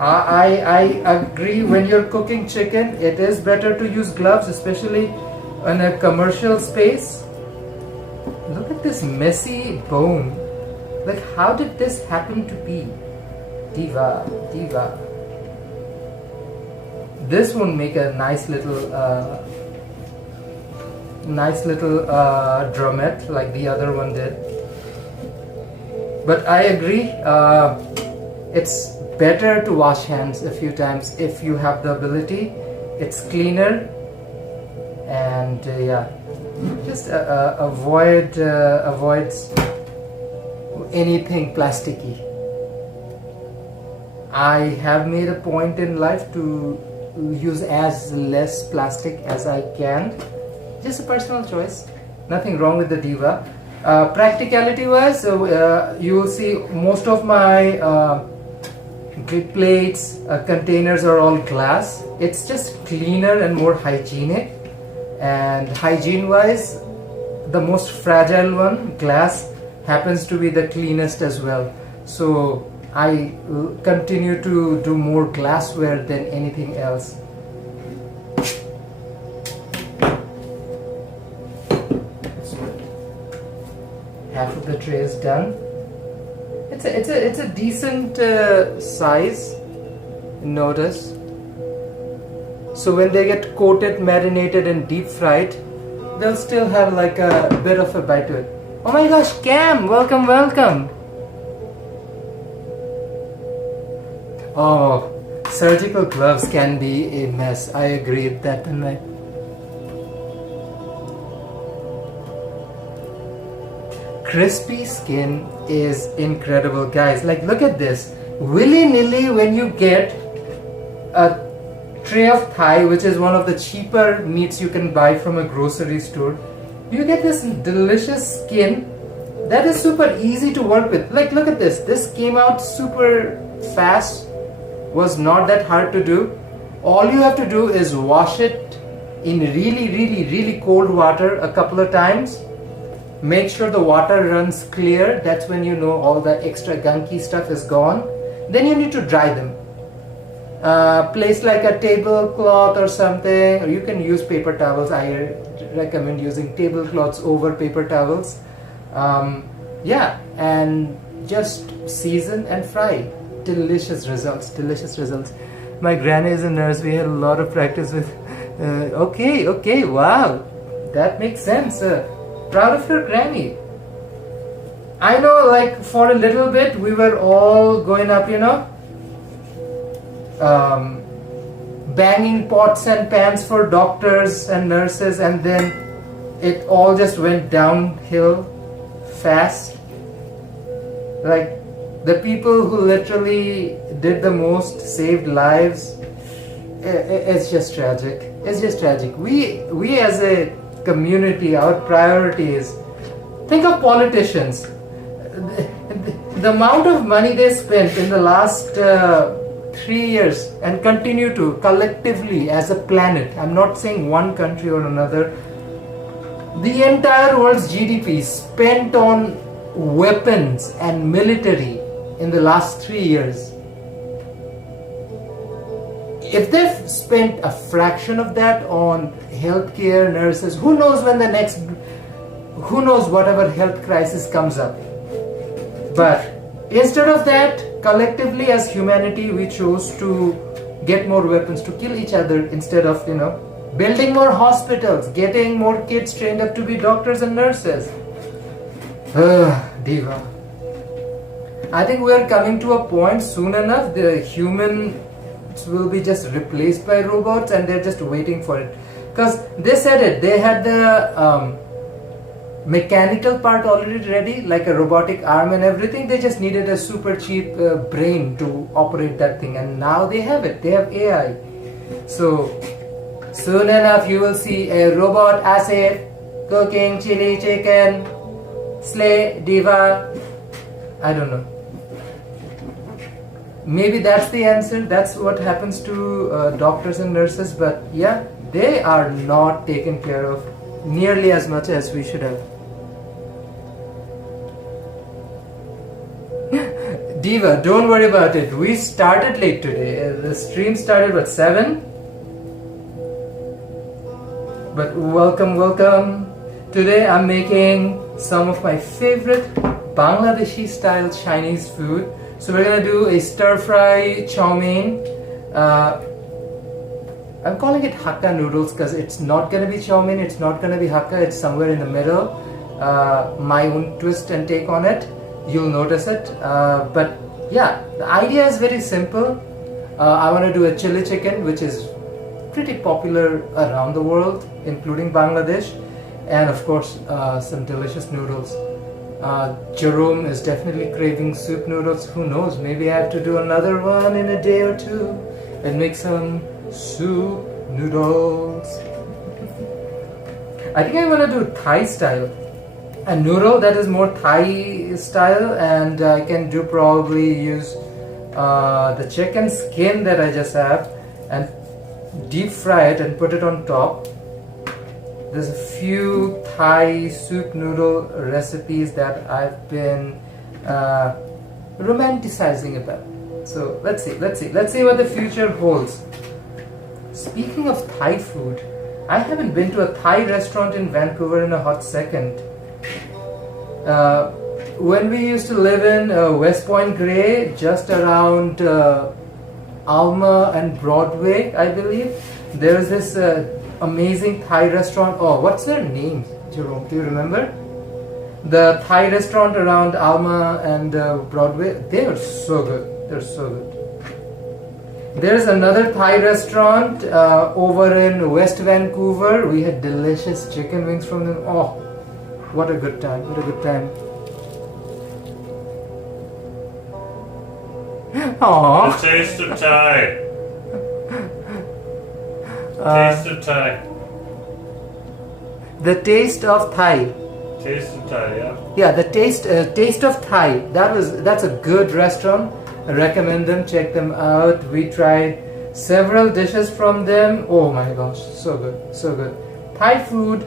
I agree, when you're cooking chicken, it is better to use gloves, especially in a commercial space. Look at this messy bone. Like, how did this happen to be? Diva. This won't make a nice little drumette like the other one did. But I agree, it's better to wash hands a few times if you have the ability. It's cleaner, and yeah, just avoids anything plasticky. I have made a point in life to use as less plastic as I can. Just a personal choice. Nothing wrong with the Diva. Practicality wise, you will see most of my plates, containers are all glass. It's just cleaner and more hygienic. And hygiene wise, the most fragile one, glass, happens to be the cleanest as well. So I continue to do more glassware than anything else. Half of the tray is done. It's a decent size. Notice. So when they get coated, marinated, and deep fried, they'll still have like a bit of a bite to it. Oh my gosh, Cam, welcome. Oh, surgical gloves can be a mess. I agree with that, and crispy skin is incredible, guys. Like, look at this. Willy-nilly, when you get a tray of thigh, which is one of the cheaper meats you can buy from a grocery store, you get this delicious skin that is super easy to work with. Like, look at this. This came out super fast. Was not that hard to do. All you have to do is wash it in really cold water a couple of times. Make sure the water runs clear. That's when you know all the extra gunky stuff is gone. Then you need to dry them. Place like a tablecloth or something, or you can use paper towels. I recommend using tablecloths over paper towels. Yeah, and just season and fry. Delicious results. My granny is a nurse. We had a lot of practice with. Okay, wow, that makes sense. Proud of your granny. I know, like for a little bit, we were all going up, banging pots and pans for doctors and nurses, and then it all just went downhill fast. Like the people who literally did the most, saved lives. It's just tragic. We as a community, our priority is, think of politicians. The amount of money they spent in the last 3 years and continue to collectively as a planet. I'm not saying one country or another. The entire world's GDP spent on weapons and military in the last 3 years. If they've spent a fraction of that on healthcare, nurses, who knows whatever health crisis comes up. But instead of that, collectively as humanity, we chose to get more weapons to kill each other instead of, building more hospitals, getting more kids trained up to be doctors and nurses. Diva. I think we are coming to a point soon enough, the humans will be just replaced by robots, and they're just waiting for it. Because they said it, they had the mechanical part already ready, like a robotic arm and everything. They just needed a super cheap brain to operate that thing, and now they have it. They have AI. So soon enough you will see a robot Asif cooking chili chicken, slay diva. I don't know. Maybe that's the answer. That's what happens to doctors and nurses. But yeah, they are not taken care of nearly as much as we should have. Diva, don't worry about it. We started late today. The stream started at 7. But welcome. Today I'm making some of my favorite Bangladeshi style Chinese food. So we're gonna do a stir fry chow mein. I'm calling it Hakka noodles because it's not gonna be chow mein, it's not gonna be Hakka, it's somewhere in the middle. My own twist and take on it. You'll notice it. But yeah, the idea is very simple. I want to do a chili chicken, which is pretty popular around the world, including Bangladesh, and of course some delicious noodles. Jerome is definitely craving soup noodles. Who knows, maybe I have to do another one in a day or two and make some soup noodles. I think I'm gonna do Thai style. A noodle that is more Thai style, and I can do probably use the chicken skin that I just have and deep fry it and put it on top. There's a few Thai soup noodle recipes that I've been romanticizing about. So let's see what the future holds. Speaking of Thai food, I haven't been to a Thai restaurant in Vancouver in a hot second. When we used to live in West Point Grey, just around Alma and Broadway, I believe, there's this amazing Thai restaurant. Oh, what's their name, Jerome? Do you remember? The Thai restaurant around Alma and Broadway, they are so good. They're so good. There's another Thai restaurant over in West Vancouver. We had delicious chicken wings from them. Oh, what a good time. What a good time. Aww. The taste of Thai. Taste of Thai. The taste of Thai. Taste of Thai, yeah. Yeah, the taste of Thai. That's a good restaurant. I recommend them. Check them out. We tried several dishes from them. Oh my gosh, so good, so good. Thai food,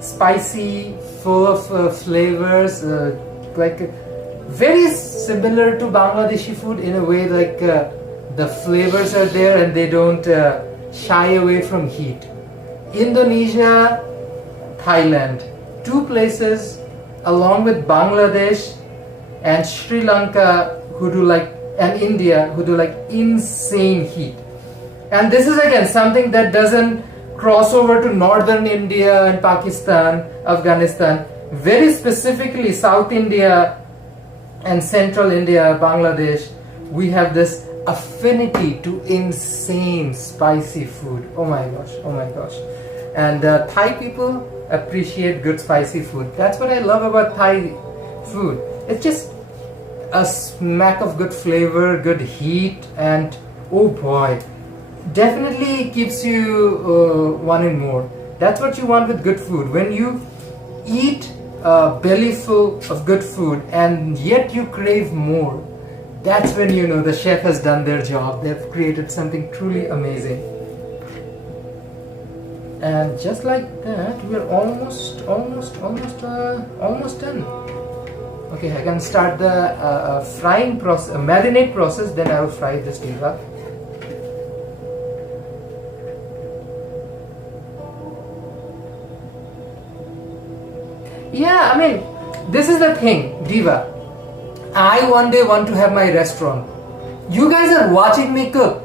spicy, full of flavors, like very similar to Bangladeshi food in a way, like the flavors are there and they don't shy away from heat. Indonesia, Thailand, two places along with Bangladesh and Sri Lanka who do like, and India who do like insane heat. And this is again something that doesn't cross over to northern India and Pakistan, Afghanistan. Very specifically South India and Central India, Bangladesh, we have this affinity to insane spicy food. Oh my gosh, oh my gosh. And Thai people appreciate good spicy food. That's what I love about Thai food. It's just a smack of good flavor, good heat, and oh boy, definitely keeps you wanting more. That's what you want with good food. When you eat a belly full of good food and yet you crave more, that's when you know the chef has done their job. They've created something truly amazing. And just like that, we're almost done. Okay, I can start the frying process, marinade process, then I will fry this diva. Yeah, I mean, this is the thing, diva. I one day want to have my restaurant. You guys are watching me cook.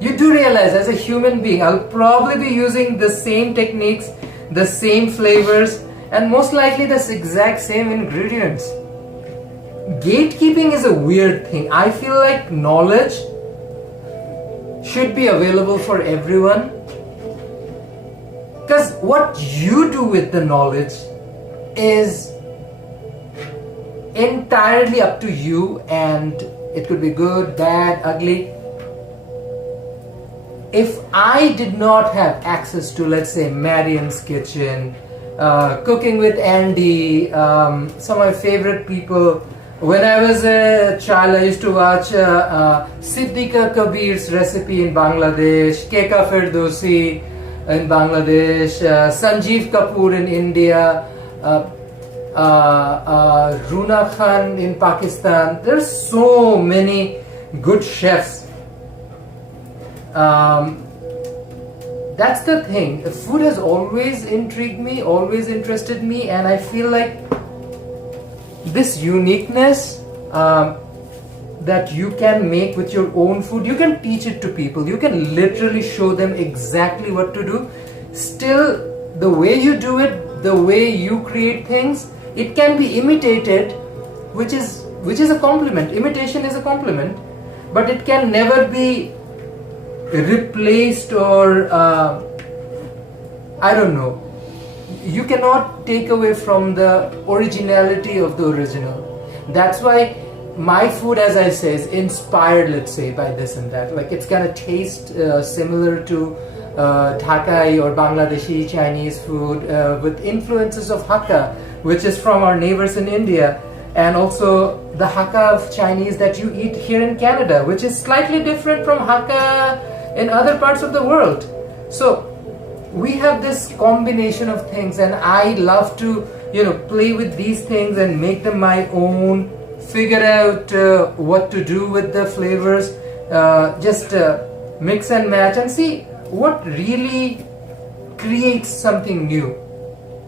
You do realize as a human being, I'll probably be using the same techniques, the same flavors, and most likely the exact same ingredients. Gatekeeping is a weird thing. I feel like knowledge should be available for everyone. Because what you do with the knowledge is entirely up to you, and it could be good, bad, ugly. If I did not have access to, let's say, Marian's Kitchen, Cooking with Andy, some of my favorite people. When I was a child, I used to watch Siddiqa Kabir's recipe in Bangladesh, Keka Firdausi in Bangladesh, Sanjeev Kapoor in India, Runa Khan in Pakistan. There's so many good chefs. That's the thing. Food has always intrigued me, always interested me, and I feel like this uniqueness that you can make with your own food, you can teach it to people. You can literally show them exactly what to do. Still, the way you do it, the way you create things, it can be imitated, which is a compliment. Imitation is a compliment, but it can never be replaced or I don't know. You cannot take away from the originality of the original. That's why my food, as I say, is inspired, let's say, by this and that. Like it's gonna taste similar to Dhakai or Bangladeshi Chinese food with influences of Hakka, which is from our neighbors in India, and also the Hakka of Chinese that you eat here in Canada, which is slightly different from Hakka in other parts of the world. So we have this combination of things, and I love to, play with these things and make them my own, figure out what to do with the flavors, just mix and match and see what really creates something new.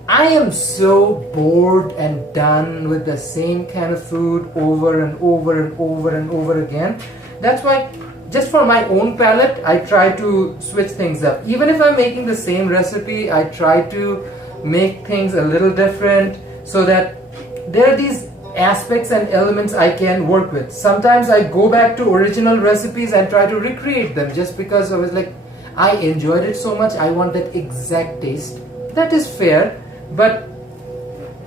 I am so bored and done with the same kind of food over and over and over and over again. That's why, just for my own palate, I try to switch things up. Even if I'm making the same recipe, I try to make things a little different so that there are these aspects and elements I can work with. Sometimes I go back to original recipes and try to recreate them just because I was like, I enjoyed it so much, I want that exact taste. That is fair, but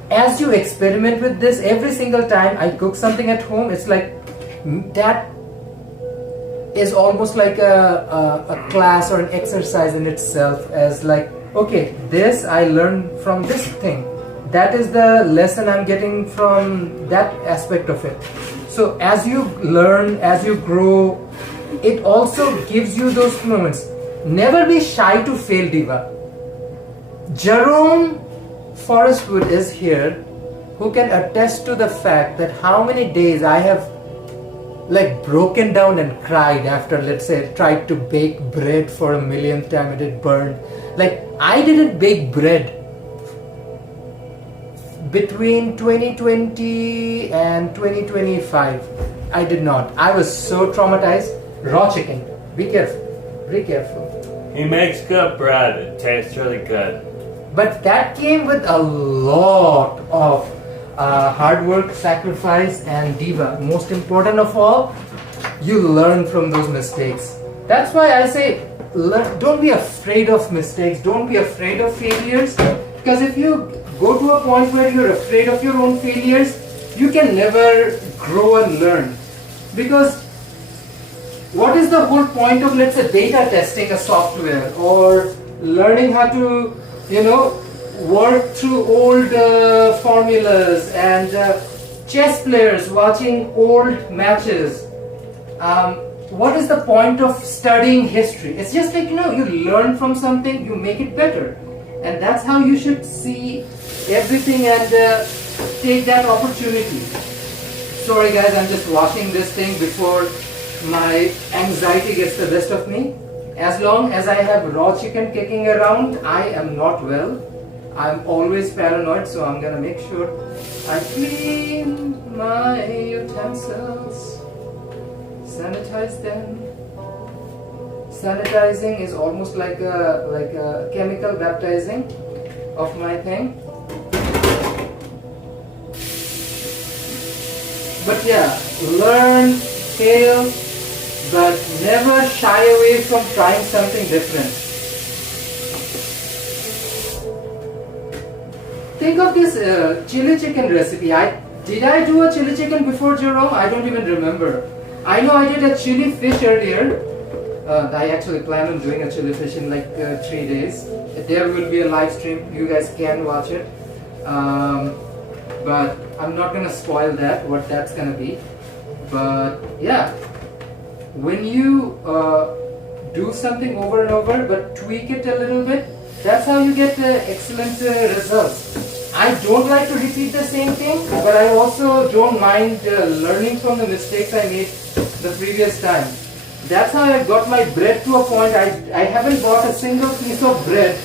as you experiment with this, every single time I cook something at home, it's like that is almost like a class or an exercise in itself, as like, okay, this I learned from this thing. That is the lesson I'm getting from that aspect of it. So as you learn, as you grow, it also gives you those moments. Never be shy to fail, diva. Jerome Forestwood is here, who can attest to the fact that how many days I have like broken down and cried after, let's say, tried to bake bread for a millionth time and it burned. Like, I didn't bake bread between 2020 and 2025. I did not. I was so traumatized. Raw chicken. Be careful. Be careful. He makes good bread. It tastes really good. But that came with a lot of hard work, sacrifice, and diva. Most important of all, you learn from those mistakes. That's why I say, don't be afraid of mistakes. Don't be afraid of failures. Because if you go to a point where you're afraid of your own failures, you can never grow and learn. Because what is the whole point of, let's say, beta testing a software or learning how to, work through old formulas and chess players watching old matches? What is the point of studying history? It's just like, you learn from something, you make it better. And that's how you should see everything and take that opportunity. Sorry guys, I'm just washing this thing before my anxiety gets the best of me. As long as I have raw chicken kicking around, I am not well. I'm always paranoid, so I'm gonna make sure I clean my utensils, sanitize them. Sanitizing is almost like a chemical baptizing of my thing. But yeah, learn, fail, but never shy away from trying something different. Think of this chili chicken recipe. Did I do a chili chicken before, Jerome? I don't even remember. I know I did a chili fish earlier. I actually plan on doing a chili fish in like 3 days. There will be a live stream. You guys can watch it. But I'm not gonna spoil that, what that's gonna be. But yeah, when you do something over and over but tweak it a little bit, that's how you get excellent results. I don't like to repeat the same thing, but I also don't mind learning from the mistakes I made the previous time. That's how I got my bread to a point. I haven't bought a single piece of bread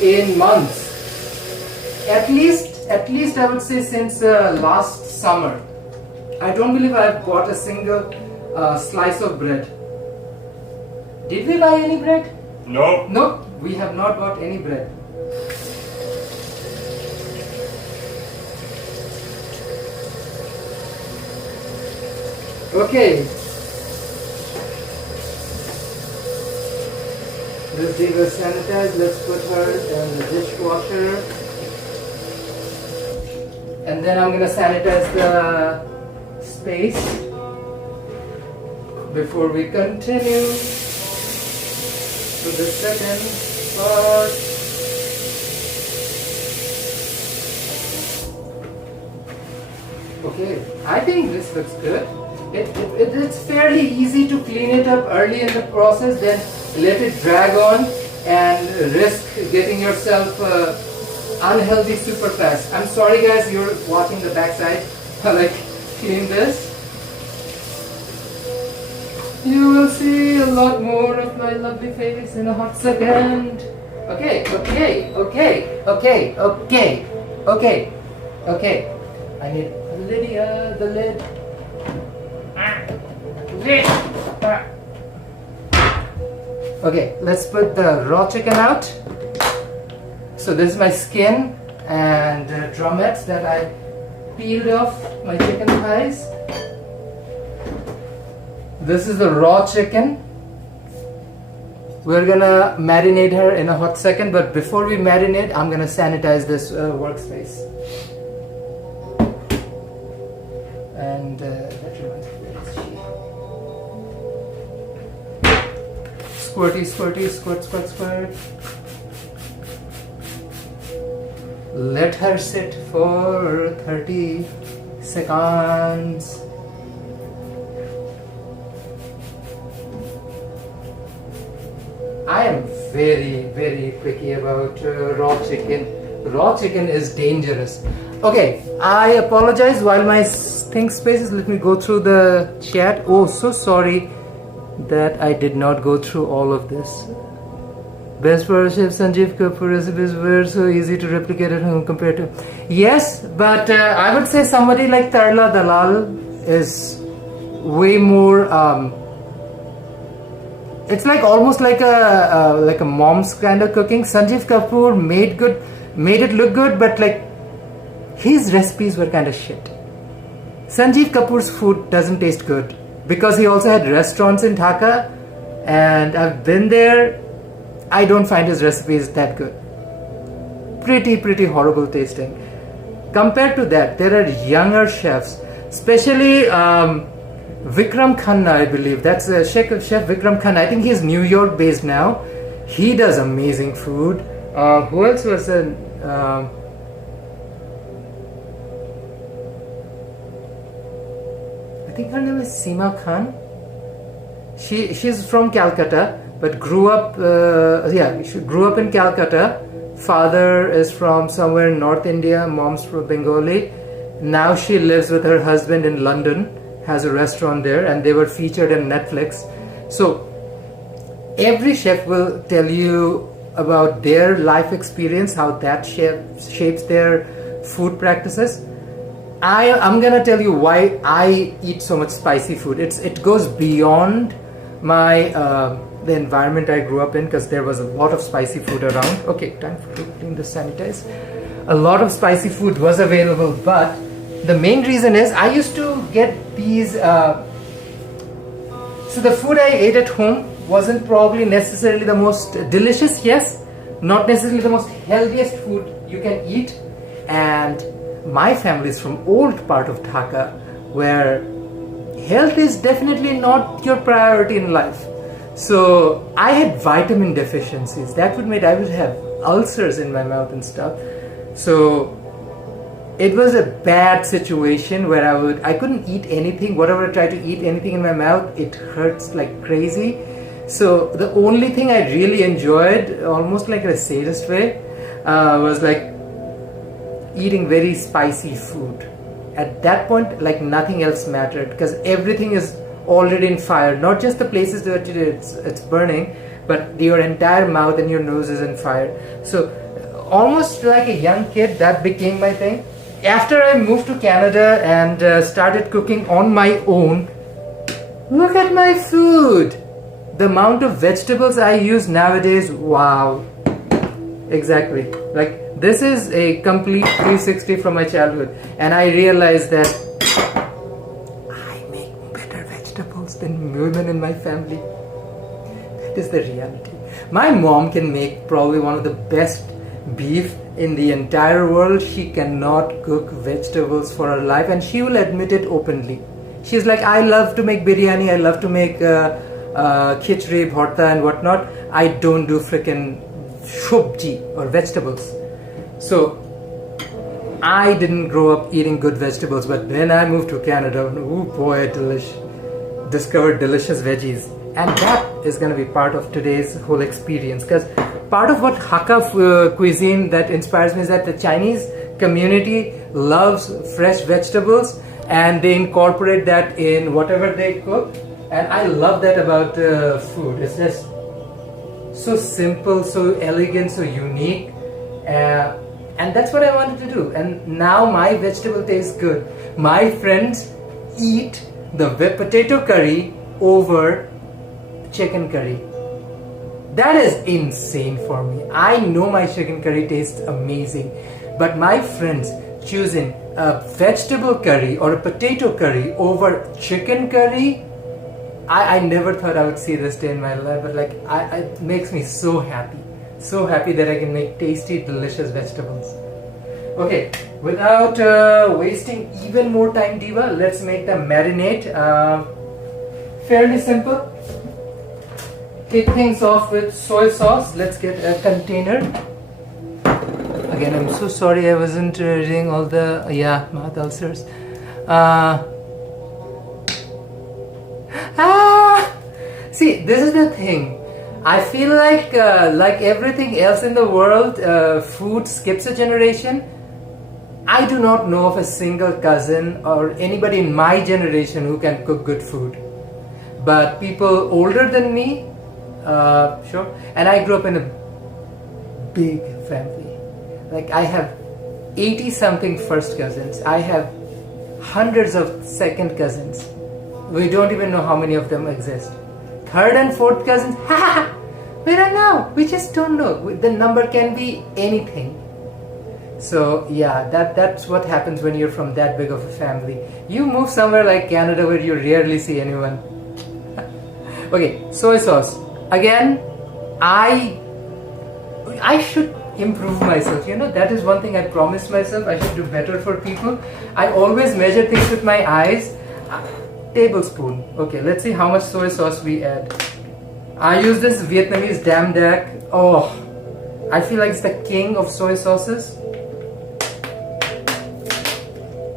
in months. At least I would say since last summer. I don't believe I've bought a single slice of bread. Did we buy any bread? No. No, we have not bought any bread. Okay. This diva sanitized. Let's put her in the dishwasher. And then I'm going to sanitize the space before we continue to the second part. Okay, I think this looks good. It's fairly easy to clean it up early in the process, then let it drag on and risk getting yourself unhealthy super fast. I'm sorry guys, you're watching the backside. Like, clean this. You will see a lot more of my lovely face in a hot second. Okay. I need Lydia, the lid. Okay, let's put the raw chicken out. So this is my skin and drumettes that I peeled off my chicken thighs. This is the raw chicken. We're gonna marinate her in a hot second, but before we marinate, I'm gonna sanitize this workspace. And that reminds me, where is she? Squirty, squirty, squirt, squirt, squirt. Let her sit for 30 seconds. I am very, very picky about raw chicken. Raw chicken is dangerous. Okay, I apologize while my thing spaces. Let me go through the chat. Oh, so sorry that I did not go through all of this. Best for Chef Sanjeev Kapoor recipes were so easy to replicate at home compared to. Yes, but I would say somebody like Tarla Dalal is way more. It's like almost like a mom's kind of cooking. Sanjeev Kapoor made it look good, but like his recipes were kind of shit. Sanjeev Kapoor's food doesn't taste good because he also had restaurants in Dhaka, and I've been there. I don't find his recipes that good. Pretty horrible tasting. Compared to that, there are younger chefs, especially Vikram Khanna, I believe. That's Chef Vikram Khanna. I think he's New York based now. He does amazing food. Who else was in? I think her name is Seema Khan. She's from Calcutta, but grew up she grew up in Calcutta. Father is from somewhere in North India. Mom's from Bengali. Now she lives with her husband in London. Has a restaurant there, and they were featured in Netflix. So every chef will tell you about their life experience, how that shapes their food practices. I'm gonna tell you why I eat so much spicy food. It goes beyond my the environment I grew up in, because there was a lot of spicy food around. Okay, time for clean the sanitize. A lot of spicy food was available, but the main reason is I used to get these. So the food I ate at home wasn't probably necessarily the most delicious. Yes, not necessarily the most healthiest food you can eat, and my family is from old part of Dhaka, where health is definitely not your priority in life. So I had vitamin deficiencies. That would mean I would have ulcers in my mouth and stuff. So it was a bad situation where I couldn't eat anything. Whatever I tried to eat anything in my mouth, it hurts like crazy. So the only thing I really enjoyed, almost like in a sadist way, was like eating very spicy food. At that point, like nothing else mattered, because everything is already in fire. Not just the places that it's burning, but your entire mouth and your nose is in fire. So almost like a young kid, that became my thing. After I moved to Canada and started cooking on my own, look at my food. The amount of vegetables I use nowadays, wow. Exactly. Like this is a complete 360 from my childhood, and I realized that I make better vegetables than women in my family. That is the reality. My mom can make probably one of the best beef in the entire world. She cannot cook vegetables for her life, and she will admit it openly. She's like, I love to make biryani, I love to make khichdi, bharta and whatnot. I don't do frickin' shubji or vegetables. So I didn't grow up eating good vegetables, but when I moved to Canada, oh boy, discovered delicious veggies. And that is going to be part of today's whole experience, because part of what Hakka cuisine that inspires me is that the Chinese community loves fresh vegetables, and they incorporate that in whatever they cook. And I love that about food. It's just so simple, so elegant, so unique, and that's what I wanted to do. And now my vegetable tastes good. My friends eat the potato curry over chicken curry. That is insane for me. I know my chicken curry tastes amazing, but my friends choosing a vegetable curry or a potato curry over chicken curry, I never thought I would see this day in my life, but like it makes me so happy that I can make tasty, delicious vegetables. Okay, without wasting even more time, Diva, let's make the marinade. Fairly simple. Kick things off with soy sauce. Let's get a container. Again, I'm so sorry I wasn't reading all the mouth ulcers. See, this is the thing. I feel like everything else in the world, food skips a generation. I do not know of a single cousin or anybody in my generation who can cook good food. But people older than me, sure. And I grew up in a big family. Like I have 80 something first cousins. I have hundreds of second cousins. We don't even know how many of them exist. Third and fourth cousins, we don't know. We just don't know. The number can be anything. So yeah, that's what happens when you're from that big of a family. You move somewhere like Canada where you rarely see anyone. Okay, soy sauce. Again, I should improve myself. You know, that is one thing I promised myself. I should do better for people. I always measure things with my eyes. Tablespoon. Okay, let's see how much soy sauce we add. I use this Vietnamese Dam Dak. Oh, I feel like it's the king of soy sauces.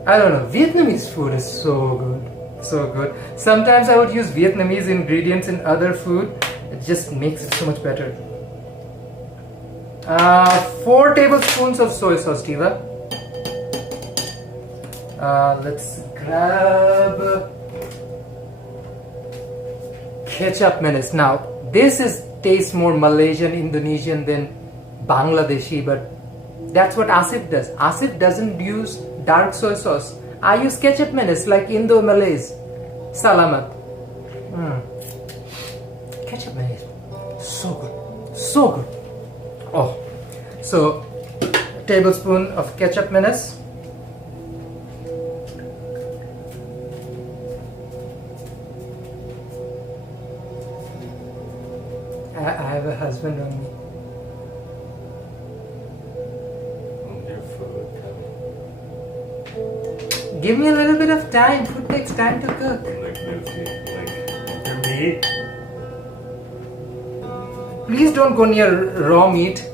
I don't know, Vietnamese food is so good, so good. Sometimes I would use Vietnamese ingredients in other food. It just makes it so much better. 4 tablespoons of soy sauce, Diva. Let's grab ketchup mayonnaise. Now, this tastes more Malaysian, Indonesian than Bangladeshi, but that's what Asif does. Asif doesn't use dark soy sauce. I use ketchup mayonnaise like Indo-Malays. Salamat. Ketchup mayonnaise. So good. So good. Oh. So, tablespoon of ketchup mayonnaise. I have a husband on me. Give me a little bit of time. Food takes time to cook. Like your meat. Please don't go near raw meat.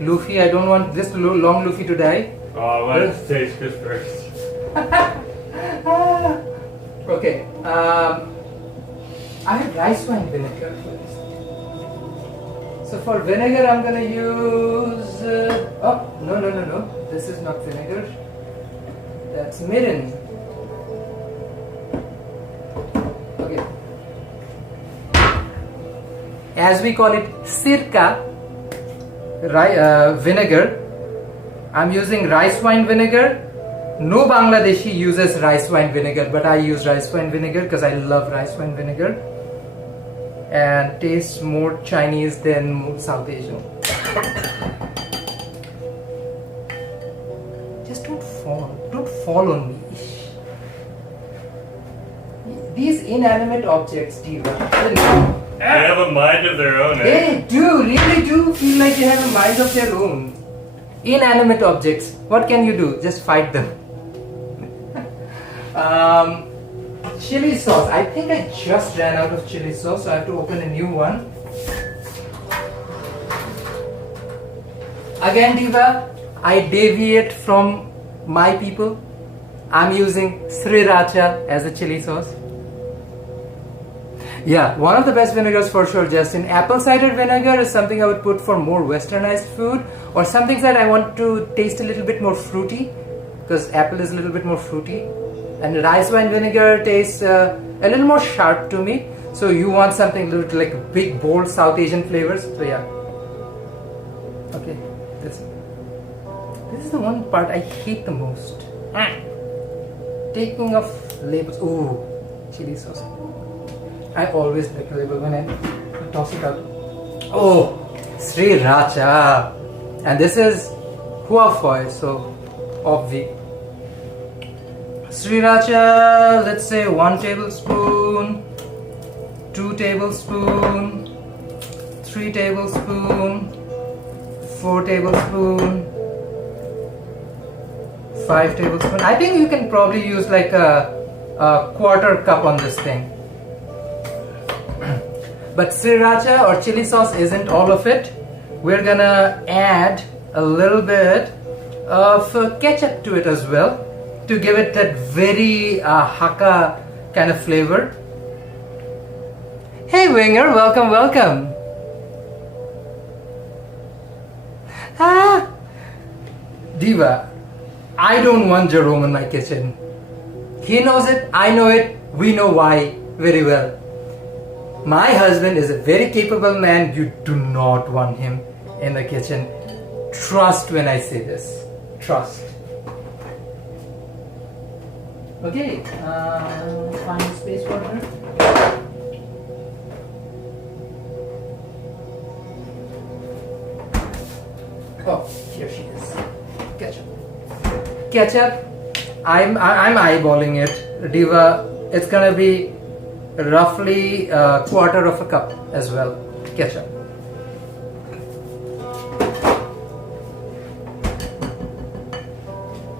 Luffy, I don't want this long Luffy to die. Oh, I want it to taste good first. Okay. I have rice wine vinegar for this. So for vinegar, I'm gonna use. Oh, no. This is not vinegar. That's mirin. Okay. As we call it, sirka, vinegar. I'm using rice wine vinegar. No Bangladeshi uses rice wine vinegar, but I use rice wine vinegar because I love rice wine vinegar. And tastes more Chinese than South Asian. Just don't fall on me. These inanimate objects, Diva, They have a mind of their own, eh? they really do feel like they have a mind of their own. Inanimate objects, what can you do? Just fight them. Chili sauce. I think I just ran out of chili sauce, so I have to open a new one. Again, Diva, I deviate from my people. I'm using sriracha as a chili sauce. Yeah, one of the best vinegars for sure, Justin. Apple cider vinegar is something I would put for more westernized food, or something that I want to taste a little bit more fruity, because apple is a little bit more fruity. And rice wine vinegar tastes a little more sharp to me. So you want something like big, bold South Asian flavors. So yeah. Okay, this is the one part I hate the most. Taking off labels. Ooh, chili sauce. I always take a label when I toss it out. Oh, sriracha. And this is huafoy, so obvi. Sriracha, let's say 1 tablespoon, 2 tablespoon, 3 tablespoon, 4 tablespoon, 5 tablespoon. I think you can probably use like a quarter cup on this thing. But sriracha or chili sauce isn't all of it. We're gonna add a little bit of ketchup to it as well, to give it that very Hakka kind of flavor. Hey Winger, welcome. Ah! Diva, I don't want Jerome in my kitchen. He knows it, I know it, we know why very well. My husband is a very capable man. You do not want him in the kitchen. Trust when I say this. Trust. Okay, find space for her. Oh, here she is. Ketchup. Ketchup. I'm eyeballing it. Diva, it's gonna be roughly a quarter of a cup as well. Ketchup.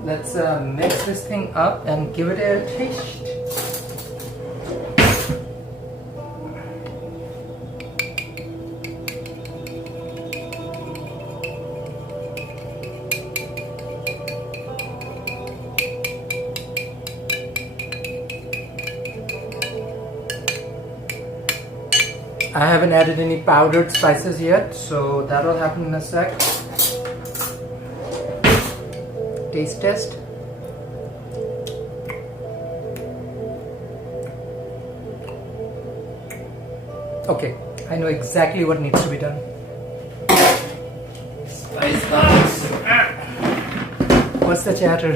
Let's mix this thing up and give it a taste. I haven't added any powdered spices yet, so that will happen in a sec. Taste test. Okay, I know exactly what needs to be done. Spice box! What's the chatter?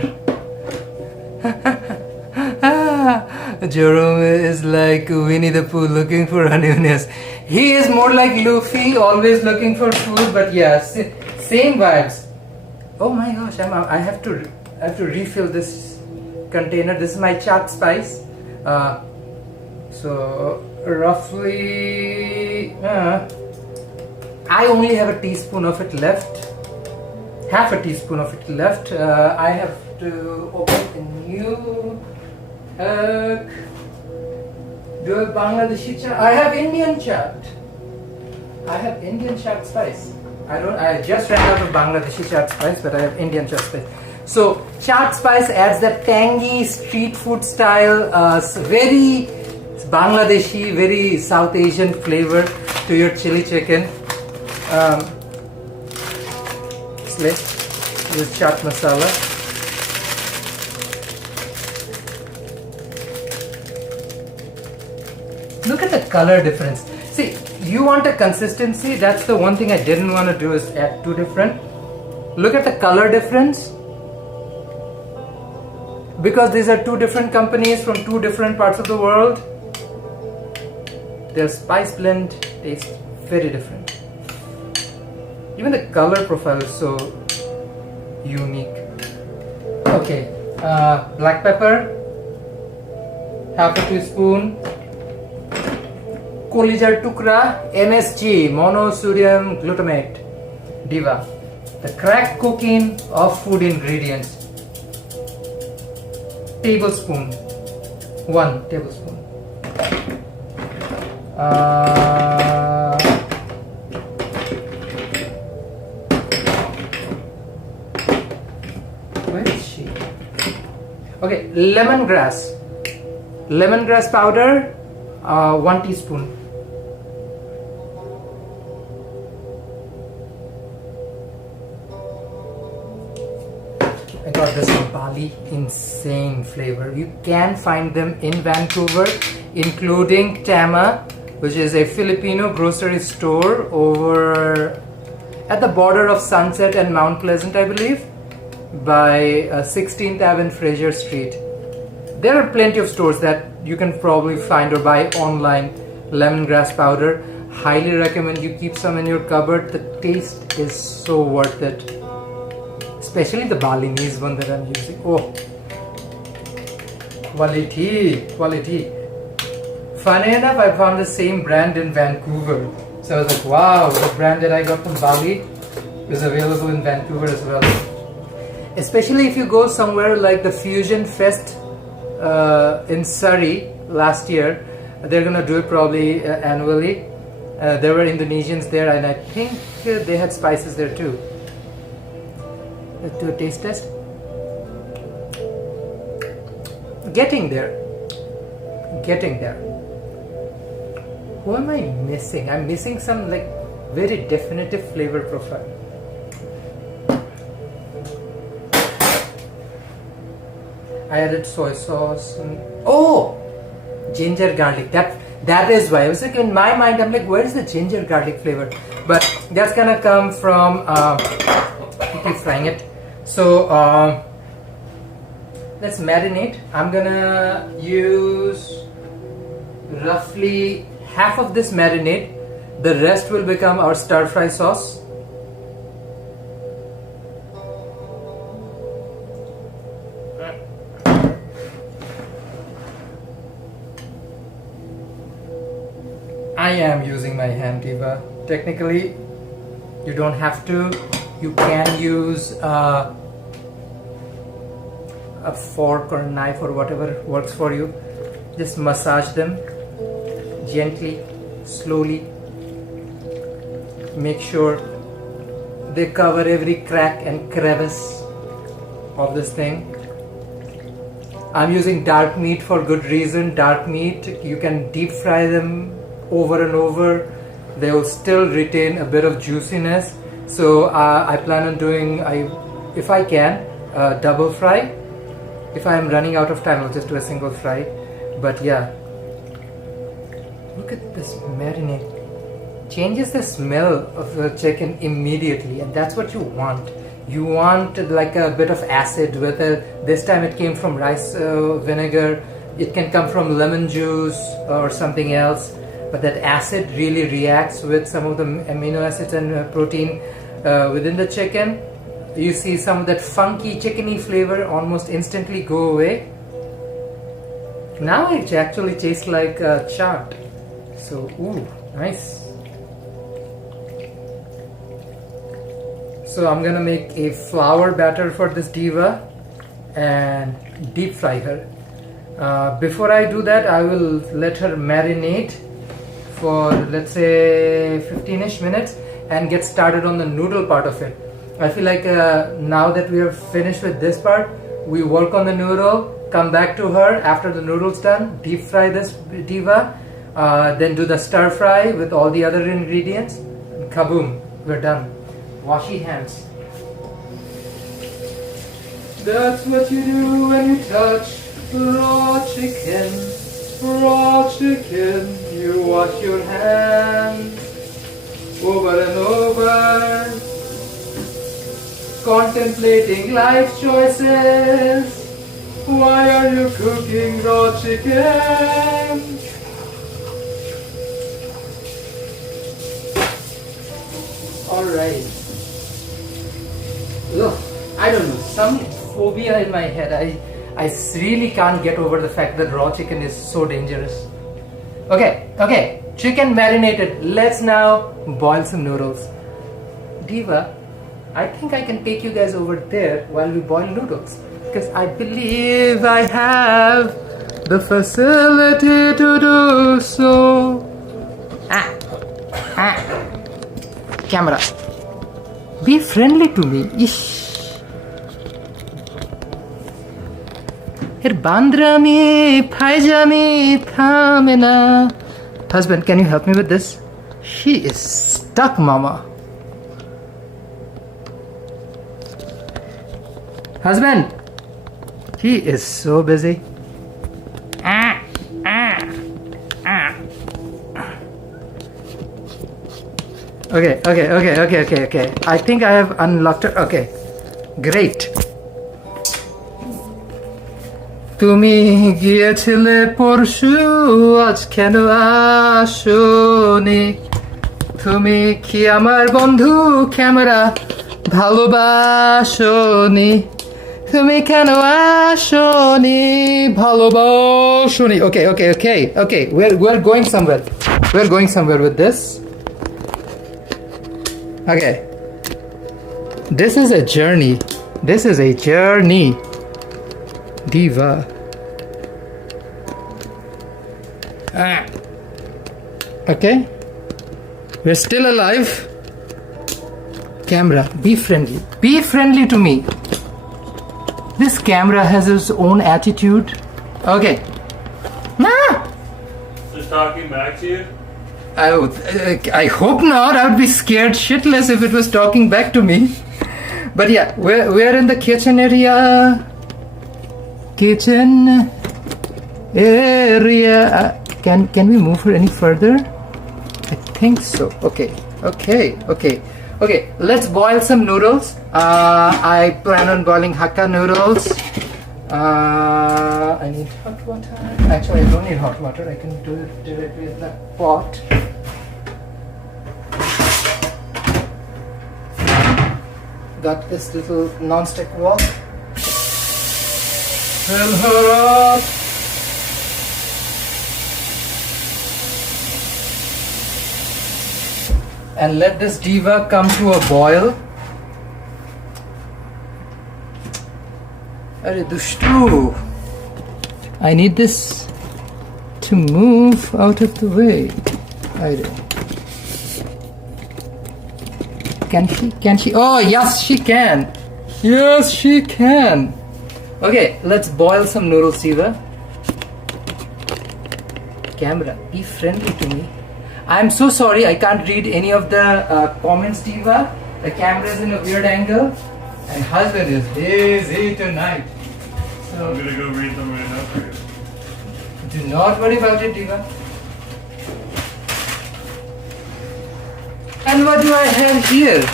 Jerome is like Winnie the Pooh looking for honeymooners. He is more like Luffy, always looking for food, but yeah, same vibes. Oh my gosh, I have to refill this container. This is my chaat spice. So roughly, I only have a teaspoon of it left. Half a teaspoon of it left. I have to open a new. Do a Bangladeshi chaat. I have Indian chaat. I have Indian chaat spice. I just ran out of Bangladeshi chaat spice, but I have Indian chaat spice. So chaat spice adds that tangy street food style, very Bangladeshi, very South Asian flavor to your chili chicken. Let's use chaat masala. Look at the color difference. See, you want a consistency. That's the one thing I didn't want to do, is add too different. Look at the color difference. Because these are two different companies from two different parts of the world, their spice blend tastes very different. Even the color profile is so unique. Okay, black pepper, half a teaspoon. Kolijar tukra, MSG, monosodium glutamate. Diva, the crack cooking of food ingredients. Tablespoon, 1 tablespoon. Where is she? Okay, lemongrass powder, 1 teaspoon. I got this from Bali. Insane flavor. You can find them in Vancouver, including Tama, which is a Filipino grocery store over at the border of Sunset and Mount Pleasant, I believe, by 16th Ave and Fraser Street. There are plenty of stores that you can probably find or buy online. Lemongrass powder. Highly recommend you keep some in your cupboard. The taste is so worth it. Especially the Balinese one that I'm using. Oh, quality. Funny enough, I found the same brand in Vancouver. So I was like, wow, the brand that I got from Bali is available in Vancouver as well. Especially if you go somewhere like the Fusion Fest in Surrey last year. They're gonna do it probably annually. There were Indonesians there, and I think they had spices there too. Let's do a taste test. Getting there. Who am I missing? I'm missing some like very definitive flavor profile. I added soy sauce. Oh, ginger garlic. That is why I was like, in my mind, I'm like, where is the ginger garlic flavor? But that's gonna come from keep frying it. So let's marinate. I'm gonna use roughly half of this marinade. The rest will become our stir fry sauce. I am using my hand, Diva. Technically, you don't have to. You can use a fork or a knife or whatever works for you. Just massage them gently, slowly. Make sure they cover every crack and crevice of this thing. I'm using dark meat for good reason. Dark meat, you can deep fry them over and over. They will still retain a bit of juiciness. So I plan on doing, if I can, double fry. If I am running out of time, I'll just do a single fry. But yeah, look at this marinade. Changes the smell of the chicken immediately, and that's what you want. You want like a bit of acid with it. This time it came from rice vinegar. It can come from lemon juice or something else. But that acid really reacts with some of the amino acids and protein within the chicken. You see some of that funky chickeny flavor almost instantly go away. Now it actually tastes like chaat. So, ooh, nice. So I'm gonna make a flour batter for this diva and deep fry her. Before I do that, I will let her marinate for, let's say, 15ish minutes and get started on the noodle part of it. I feel like now that we are finished with this part, we work on the noodle, come back to her after the noodle's done, deep fry this diva, then do the stir fry with all the other ingredients, and kaboom, we're done. Wash your hands. That's what you do when you touch raw chicken. Raw chicken, you wash your hands over and over, contemplating life choices. Why are you cooking raw chicken? Alright. Look, I don't know, some phobia in my head. I really can't get over the fact that raw chicken is so dangerous. Okay, chicken marinated. Let's now boil some noodles. Diva, I think I can take you guys over there while we boil noodles, because I believe I have the facility to do so. Camera, be friendly to me. Ish. Bandrami, Pajami, Thamena. Husband, can you help me with this? She is stuck, mama. Husband, he is so busy. Okay. I think I have unlocked it. Okay, great. তুমি গিয়েছিলে পরশু, আজ কেন আসোনি? তুমি কি আমার বন্ধু camera ভালোবাসোনি? তুমি কেন আসোনি ভালোবাসোনি? Okay. We're going somewhere. We're going somewhere with this. Okay. This is a journey. Diva. Okay. We're still alive. Camera, be friendly. Be friendly to me. This camera has its own attitude. Okay. Just talking back to you? I hope not. I would be scared shitless if it was talking back to me. But yeah, we're in the kitchen area. kitchen area. Can we move her any further? I think so. Okay. Let's boil some noodles. I plan on boiling Hakka noodles. I need hot water. Actually, I don't need hot water. I can do it directly in the pot. Got this little non-stick wok. Fill her up. And let this diva come to a boil. Arey dushtu. I need this to move out of the way. Can she? Oh, yes, she can. Yes, she can. Okay, let's boil some noodles, diva. Camera, be friendly to me. I'm so sorry, I can't read any of the comments, diva. The camera is in a weird angle. And husband is busy tonight. So I'm gonna go read them right now for you. do not worry about it, diva. And what do I have here?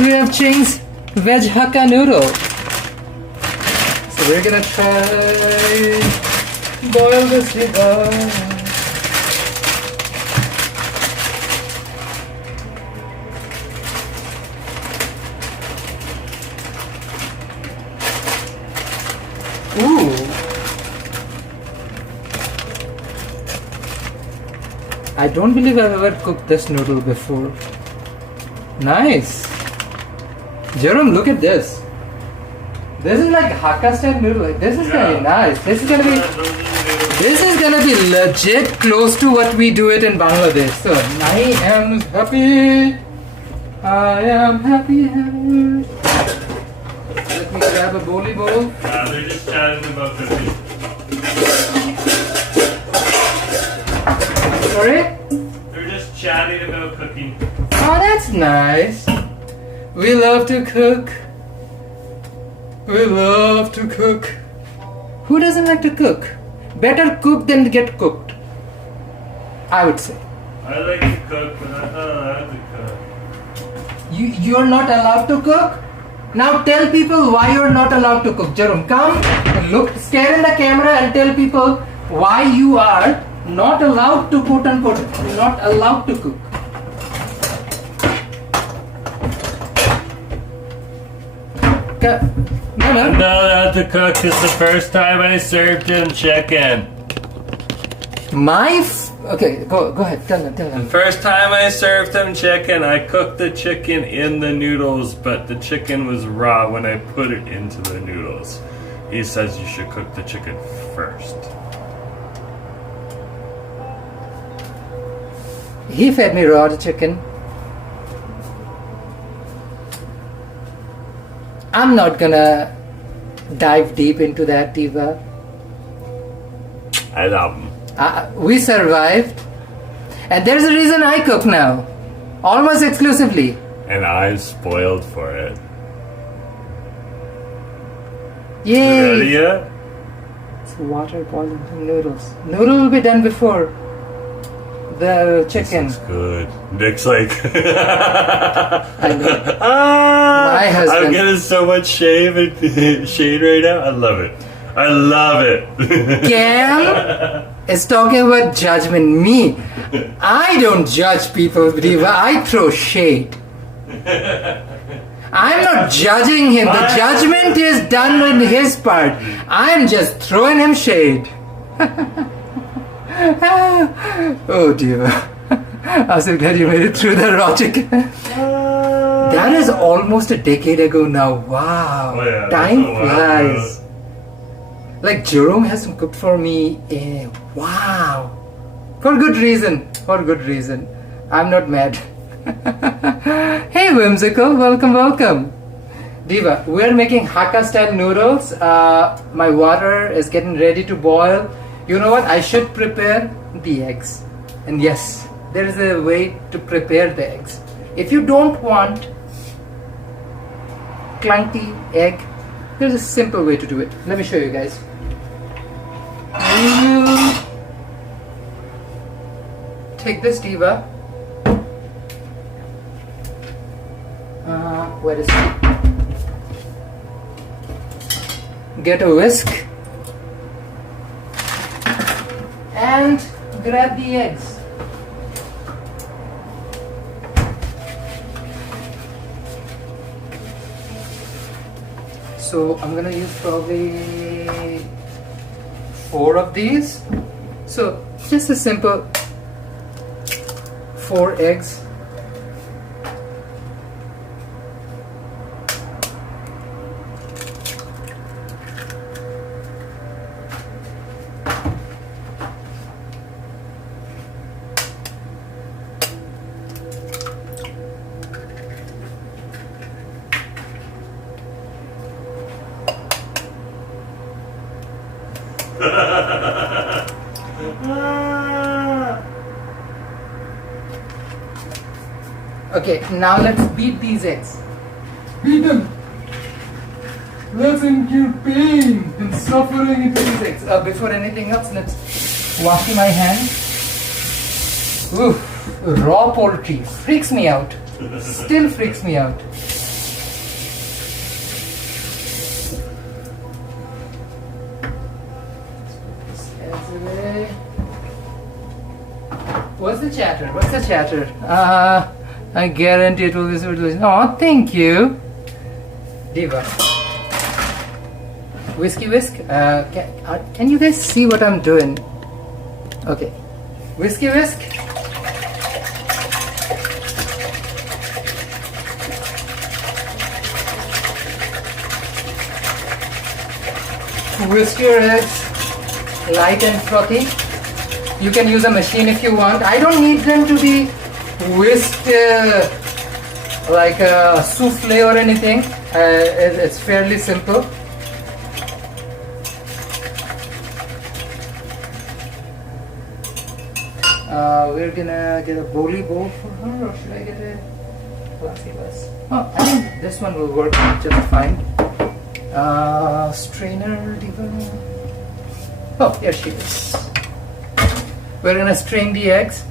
We have Ching's veg Hakka noodle. So we're gonna try boil this diva. Ooh. I don't believe I've ever cooked this noodle before. Nice. Jerome, look at this. This is like Hakka style noodle. This is gonna be nice. This is gonna be legit close to what we do it in Bangladesh. So I am happy. I am happy. Let me grab a bowly bowl. They're just chatting about cooking. Sorry? They're just chatting about cooking. Oh, that's nice. We love to cook. We love to cook. Who doesn't like to cook? Better cook than get cooked, I would say. I like to cook, but I'm not allowed to cook. You're not allowed to cook? Now tell people why you're not allowed to cook. Jerome, come, look, stare in the camera and tell people why you are not allowed to, quote unquote, not allowed to cook. No, I'm not allowed to cook. It's the first time I served him chicken. Okay, go ahead, tell them. The first time I served him chicken, I cooked the chicken in the noodles, but the chicken was raw when I put it into the noodles. He says you should cook the chicken first. He fed me raw chicken. I'm not gonna dive deep into that, diva. I love him. We survived, and there's a reason I cook now, almost exclusively. And I'm spoiled for it. Yay! You ready yet? It's water boiling some noodles. Noodle will be done before the chicken. This looks good. Nick's like, I know. My husband. I'm getting so much shade right now. I love it. I love it. Cam is talking about judgment. Me, I don't judge people, diva. I throw shade. I'm not judging him. The judgment is done on his part. I'm just throwing him shade. Oh, diva. I'm so glad you made it through the raw chicken. That is almost a decade ago now. Wow. Oh, yeah, Time flies. Like Jerome hasn't cooked for me. Wow. For good reason. I'm not mad. Hey Whimsical, welcome. Diva, we're making Hakka style noodles. My water is getting ready to boil. You know what? I should prepare the eggs. And yes, there is a way to prepare the eggs. If you don't want clunky egg, there's a simple way to do it. Let me show you guys. we'll take this diva. Where is it? Get a whisk and grab the eggs. So I'm gonna use probably 4 of these. So just a simple 4 eggs. Okay, now let's beat these eggs. Beat them! Let's include pain and suffering into these eggs. Before anything else, let's wash my hands. Ooh, raw poultry freaks me out. Still freaks me out. What's the chatter? What's the chatter? I guarantee it will be so delicious. Oh, thank you. Diva. Whiskey whisk. Can you guys see what I'm doing? Okay. Whiskey whisk. Whisk your eggs light and frothy. You can use a machine if you want. I don't need them to be whisked like a souffle or anything. It's fairly simple. We're gonna get a bowly bowl for her, or should I get a glassy glass? Oh, I think this one will work just fine. Strainer, Diva. Oh, here she is. We're gonna strain the eggs.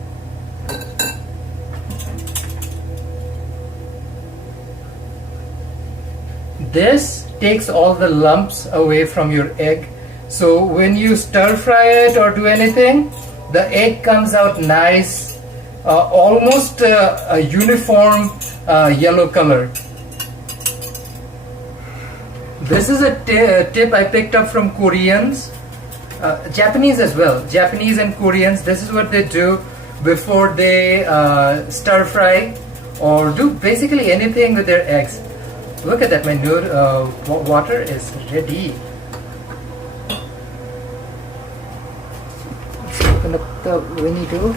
This takes all the lumps away from your egg. So when you stir fry it or do anything, the egg comes out nice, almost a uniform yellow color. This is a tip I picked up from Koreans. Japanese as well. Japanese and Koreans, this is what they do before they stir fry or do basically anything with their eggs. Look at that, my water is ready. Let's open up the vinegar,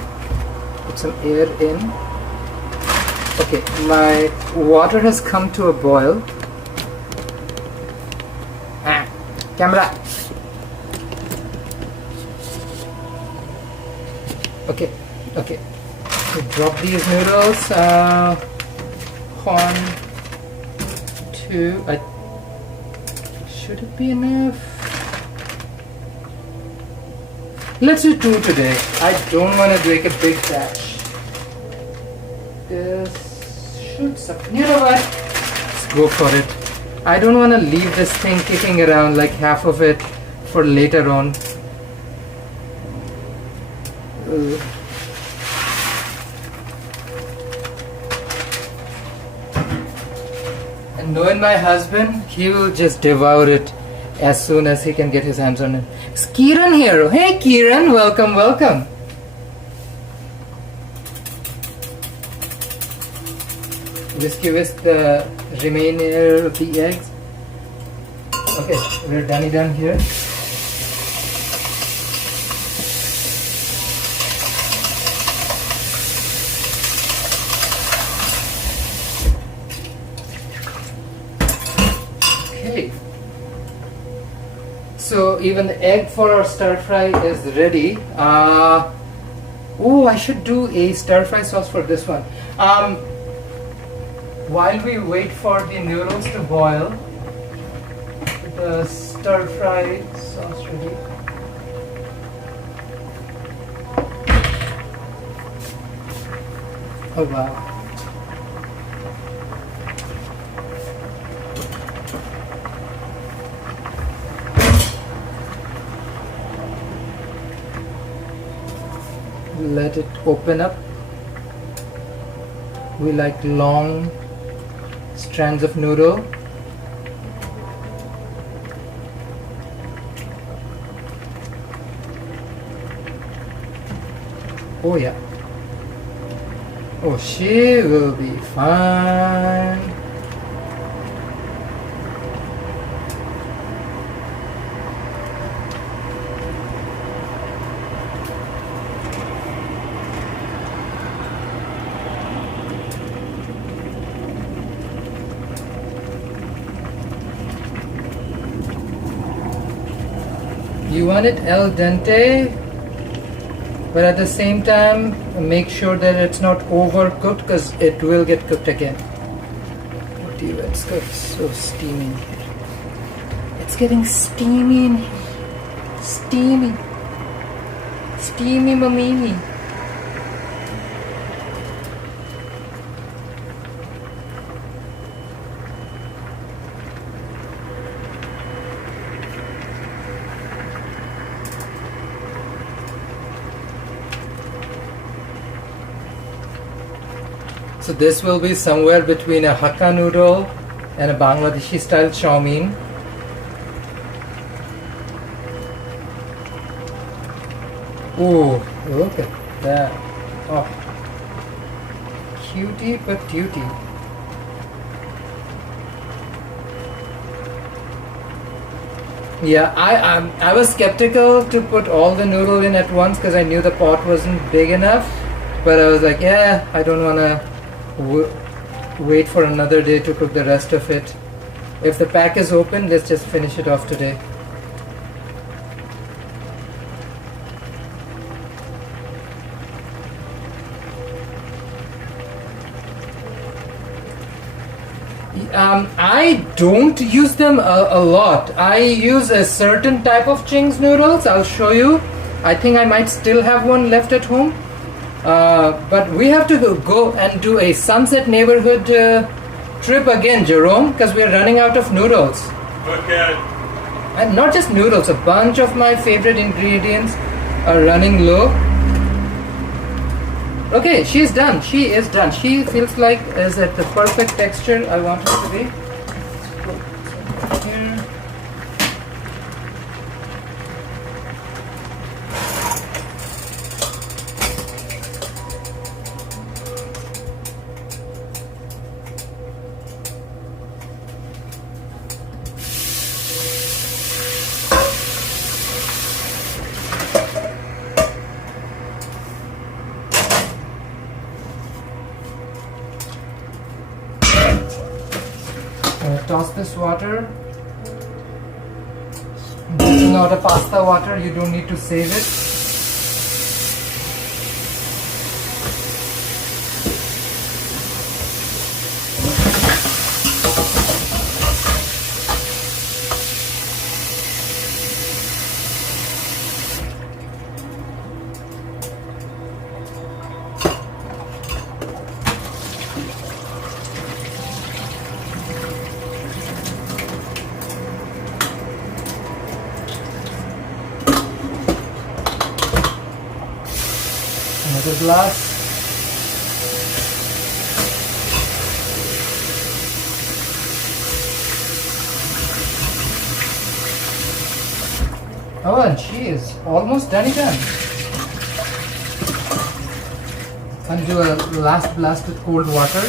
put some air in. Okay, my water has come to a boil. Camera. Okay. So drop these noodles. 1, 2. Should it be enough? Let's do 2 today. I don't want to make a big batch. This should suck. You know what? Let's go for it. I don't want to leave this thing kicking around like half of it for later on. And knowing my husband, he will just devour it as soon as he can get his hands on it. It's Kiran here. Hey Kiran, welcome. Whisk the remainder of the eggs. Okay, we're done here. Okay. So even the egg for our stir fry is ready. Oh, I should do a stir fry sauce for this one. While we wait for the noodles to boil, the stir fry sauce ready. Oh wow. Let it open up. We like long strands of noodle. Oh yeah. Oh, she will be fine. You want it al dente, but at the same time make sure that it's not overcooked because it will get cooked again. Oh dear, it's got so steamy in here. It's getting steamy in here. Steamy. Steamy mamimi. So this will be somewhere between a Hakka noodle and a Bangladeshi style chow mein. Ooh, look at that. Oh, cutie patootie. Yeah, I was skeptical to put all the noodle in at once because I knew the pot wasn't big enough. But I was like, yeah, I don't wanna wait for another day to cook the rest of it. If the pack is open, let's just finish it off today. I don't use them a lot. I use a certain type of Ching's noodles. I'll show you. I think I might still have one left at home. But we have to go and do a Sunset Neighborhood trip again, Jerome, because we are running out of noodles. Okay. And not just noodles, a bunch of my favorite ingredients are running low. Okay, she's done. She is done. She feels like is at the perfect texture I want her to be. Let's put here. Toss this water. This is not a pasta water, you don't need to save it. Another glass. Oh, and she is almost done. And do a last blast with cold water.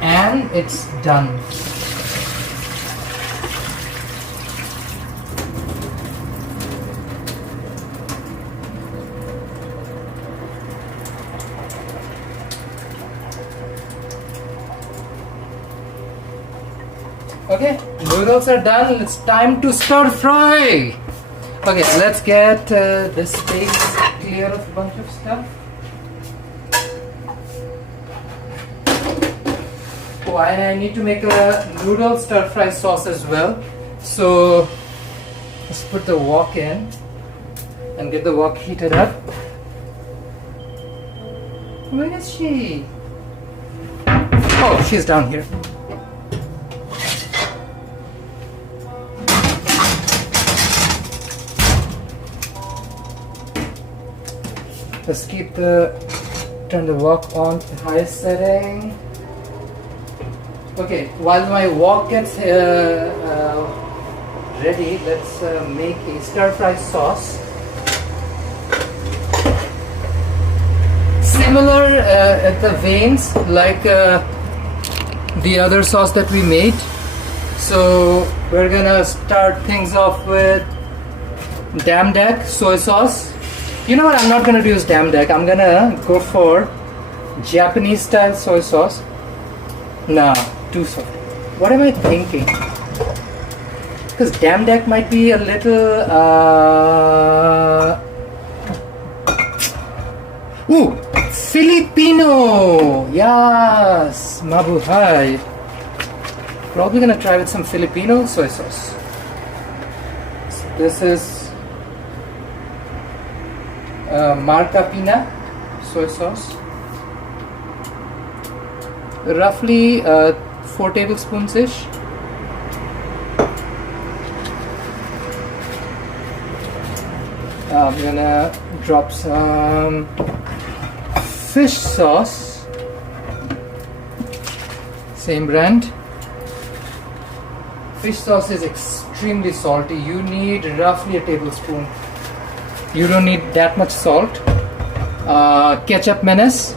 And it's done. Okay, noodles are done. It's time to stir fry. Okay, let's get this space clear of a bunch of stuff. Oh, and I need to make a noodle stir fry sauce as well. So let's put the wok in and get the wok heated up. Where is she? Oh, she's down here. Let's turn the wok on to the highest setting. Okay, while my wok gets ready, let's make a stir-fry sauce. Similar at the veins like the other sauce that we made. So we're gonna start things off with damdak soy sauce. You know what, I'm not gonna use damdak, I'm gonna go for Japanese style soy sauce. Nah, too soft. What am I thinking? Because damdak might be a little ooh, Filipino! Yes! Mabuhay! Probably gonna try with some Filipino soy sauce. So this is Marca Pina soy sauce. Roughly 4 tablespoons ish. I'm gonna drop some fish sauce, same brand. Fish sauce is extremely salty. You need roughly a tablespoon. You don't need that much salt. Ketchup menace.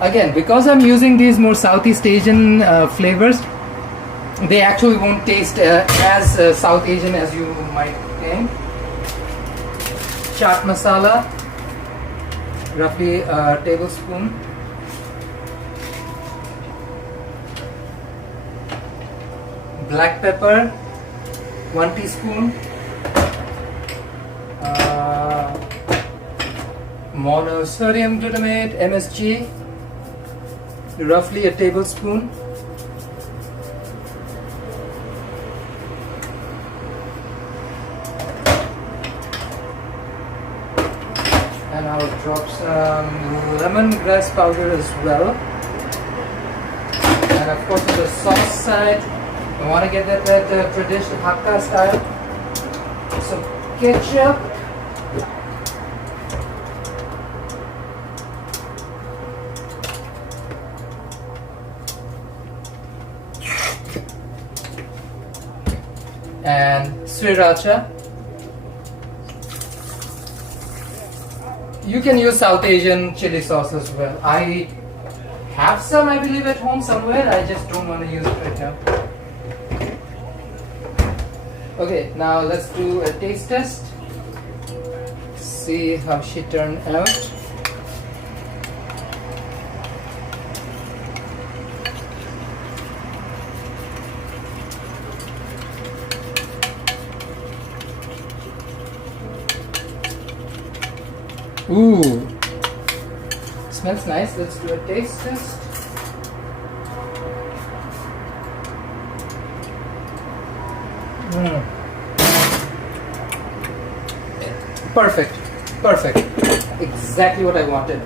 Again, because I'm using these more Southeast Asian flavors, they actually won't taste as South Asian as you might think. Chaat masala, roughly a tablespoon. Black pepper, 1 teaspoon. Monosodium glutamate, MSG, roughly a tablespoon. And I'll drop some lemongrass powder as well. And of course on the sauce side, I want to get that traditional Hakka style. Some ketchup. And sriracha. You can use South Asian chili sauce as well. I have some, I believe, at home somewhere. I just don't want to use it right now. Okay, now let's do a taste test. See how she turned out. Ooh, smells nice. Let's do a taste test. Perfect, perfect. Exactly what I wanted.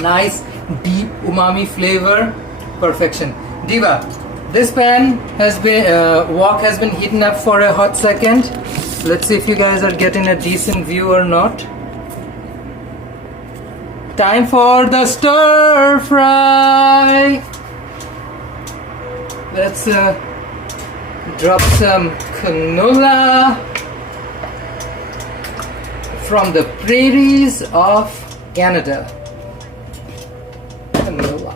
Nice, deep umami flavor. Perfection. Diva, this pan has been, wok has been heating up for a hot second. Let's see if you guys are getting a decent view or not. Time for the stir fry. Let's drop some canola from the prairies of Canada. Canola.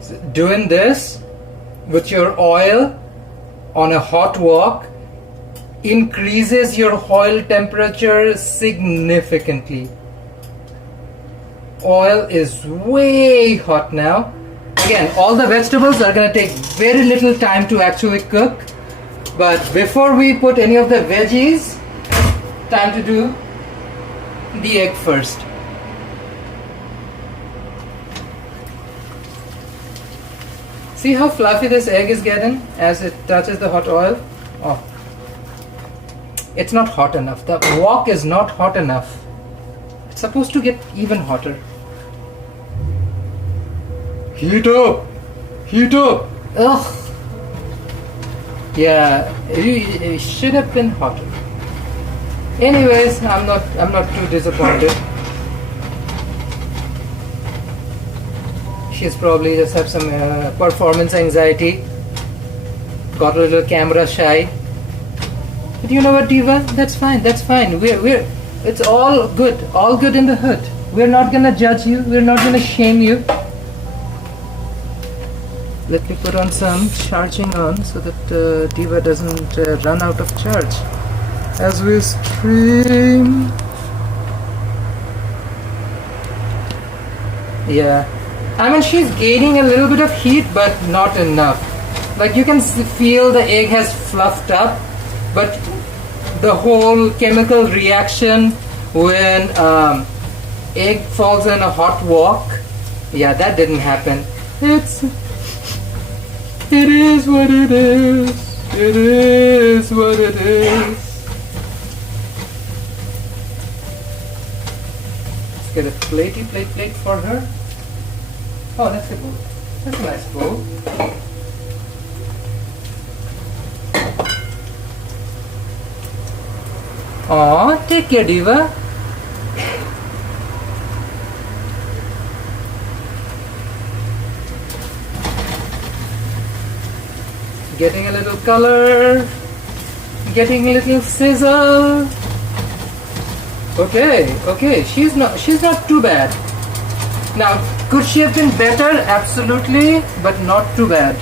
So doing this with your oil on a hot wok increases your oil temperature significantly. Oil is way hot now. Again, all the vegetables are going to take very little time to actually cook. But before we put any of the veggies, time to do the egg first. See how fluffy this egg is getting as it touches the hot oil? Oh, it's not hot enough. The wok is not hot enough. It's supposed to get even hotter. Heat up! Heat up! Ugh! Yeah, it should have been hotter. Anyways, I'm not too disappointed. She's probably just have some performance anxiety. Got a little camera shy. But you know what, Diva? That's fine. That's fine. It's all good in the hood. We're not gonna judge you. We're not gonna shame you. Let me put on some charging on so that Diva doesn't run out of charge as we stream. Yeah, I mean she's gaining a little bit of heat, but not enough. Like you can feel the egg has fluffed up, but the whole chemical reaction when egg falls in a hot wok, yeah, that didn't happen. It is what it is. It is what it is. Let's get a plate for her. Oh, that's a bowl. That's a nice bowl. Aw, take care, Diva. Getting a little color, getting a little sizzle. Okay, she's not too bad. Now, could she have been better? Absolutely, but not too bad.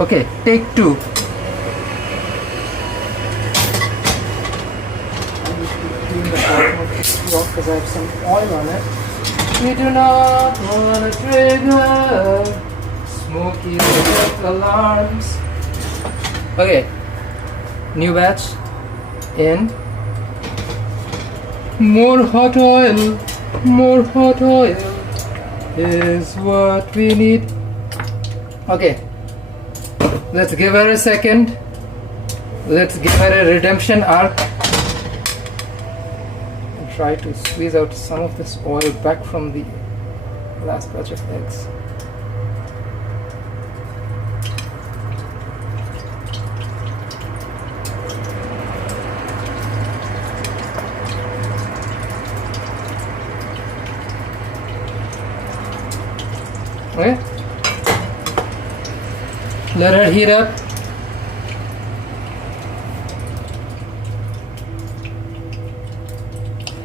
Okay, take two. Because I have some oil on it. We do not want to trigger smoky alarms. Okay, new batch in. More hot oil is what we need. Okay, let's give her a second. Let's give her a redemption arc. Try to squeeze out some of this oil back from the last batch of eggs. Okay. Let her heat up.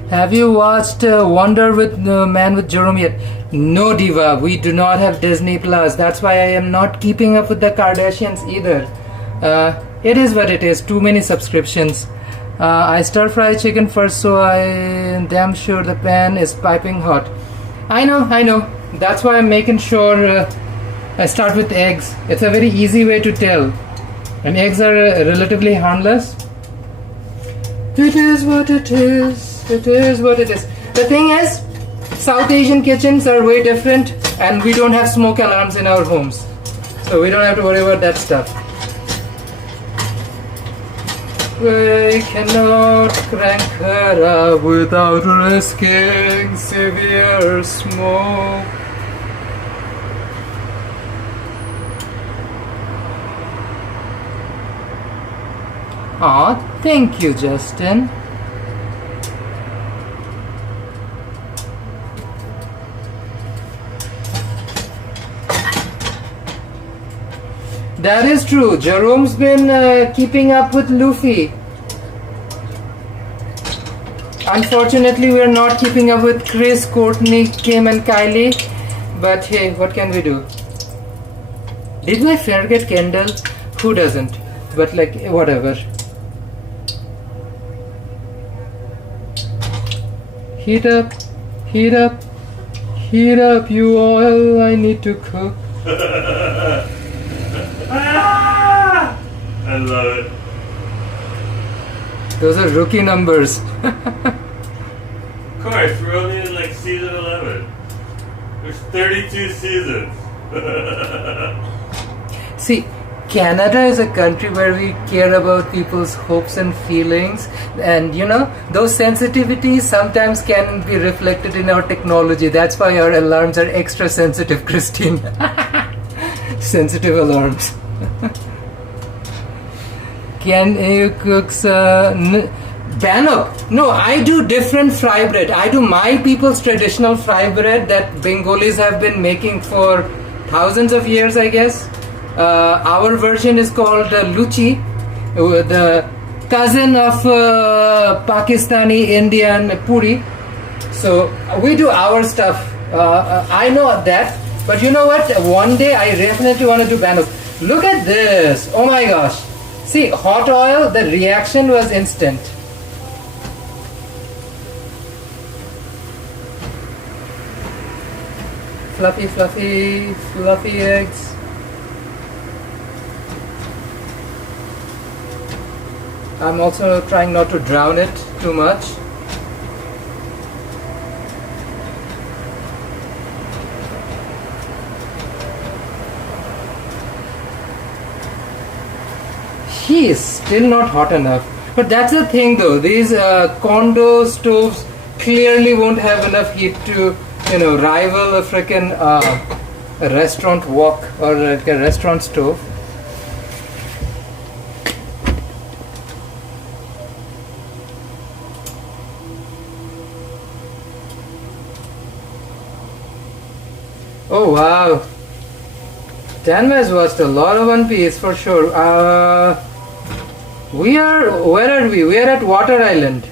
Have you watched Wonder with Man with Jerome yet? No, Diva, we do not have Disney Plus. That's why I am not keeping up with the Kardashians either. It is what it is. Too many subscriptions. I stir fry chicken first, so I am damn sure the pan is piping hot. I know. That's why I'm making sure I start with eggs. It's a very easy way to tell. And eggs are relatively harmless. It is what it is. It is what it is. The thing is, South Asian kitchens are way different and we don't have smoke alarms in our homes. So we don't have to worry about that stuff. We cannot crank her up without risking severe smoke. Aw, thank you, Justin. That is true. Jerome's been keeping up with Luffy. Unfortunately, we are not keeping up with Chris, Courtney, Kim and Kylie. But hey, what can we do? Did I forget Kendall? Who doesn't? But like, whatever. Heat up, heat up, heat up, you oil. I need to cook. Ah! I love it. Those are rookie numbers. Of course, we're only in like season 11. There's 32 seasons. See, Canada is a country where we care about people's hopes and feelings, and you know, those sensitivities sometimes can be reflected in our technology. That's why our alarms are extra sensitive, Christine. Sensitive alarms. Can you cook Bannock? No, I do different fry bread. I do my people's traditional fry bread that Bengalis have been making for thousands of years, I guess. Our version is called Luchi, the cousin of Pakistani Indian Puri. So we do our stuff. I know that, but you know what? One day I definitely want to do Bannock. Look at this! Oh my gosh! See, hot oil, the reaction was instant. Fluffy, fluffy, fluffy eggs. I'm also trying not to drown it too much. He is still not hot enough. But that's the thing though, these condo stoves clearly won't have enough heat to, you know, rival a freaking restaurant wok or like a restaurant stove. Oh wow, Tanma has watched a lot of One Piece for sure. Where are we? We are at Water Island.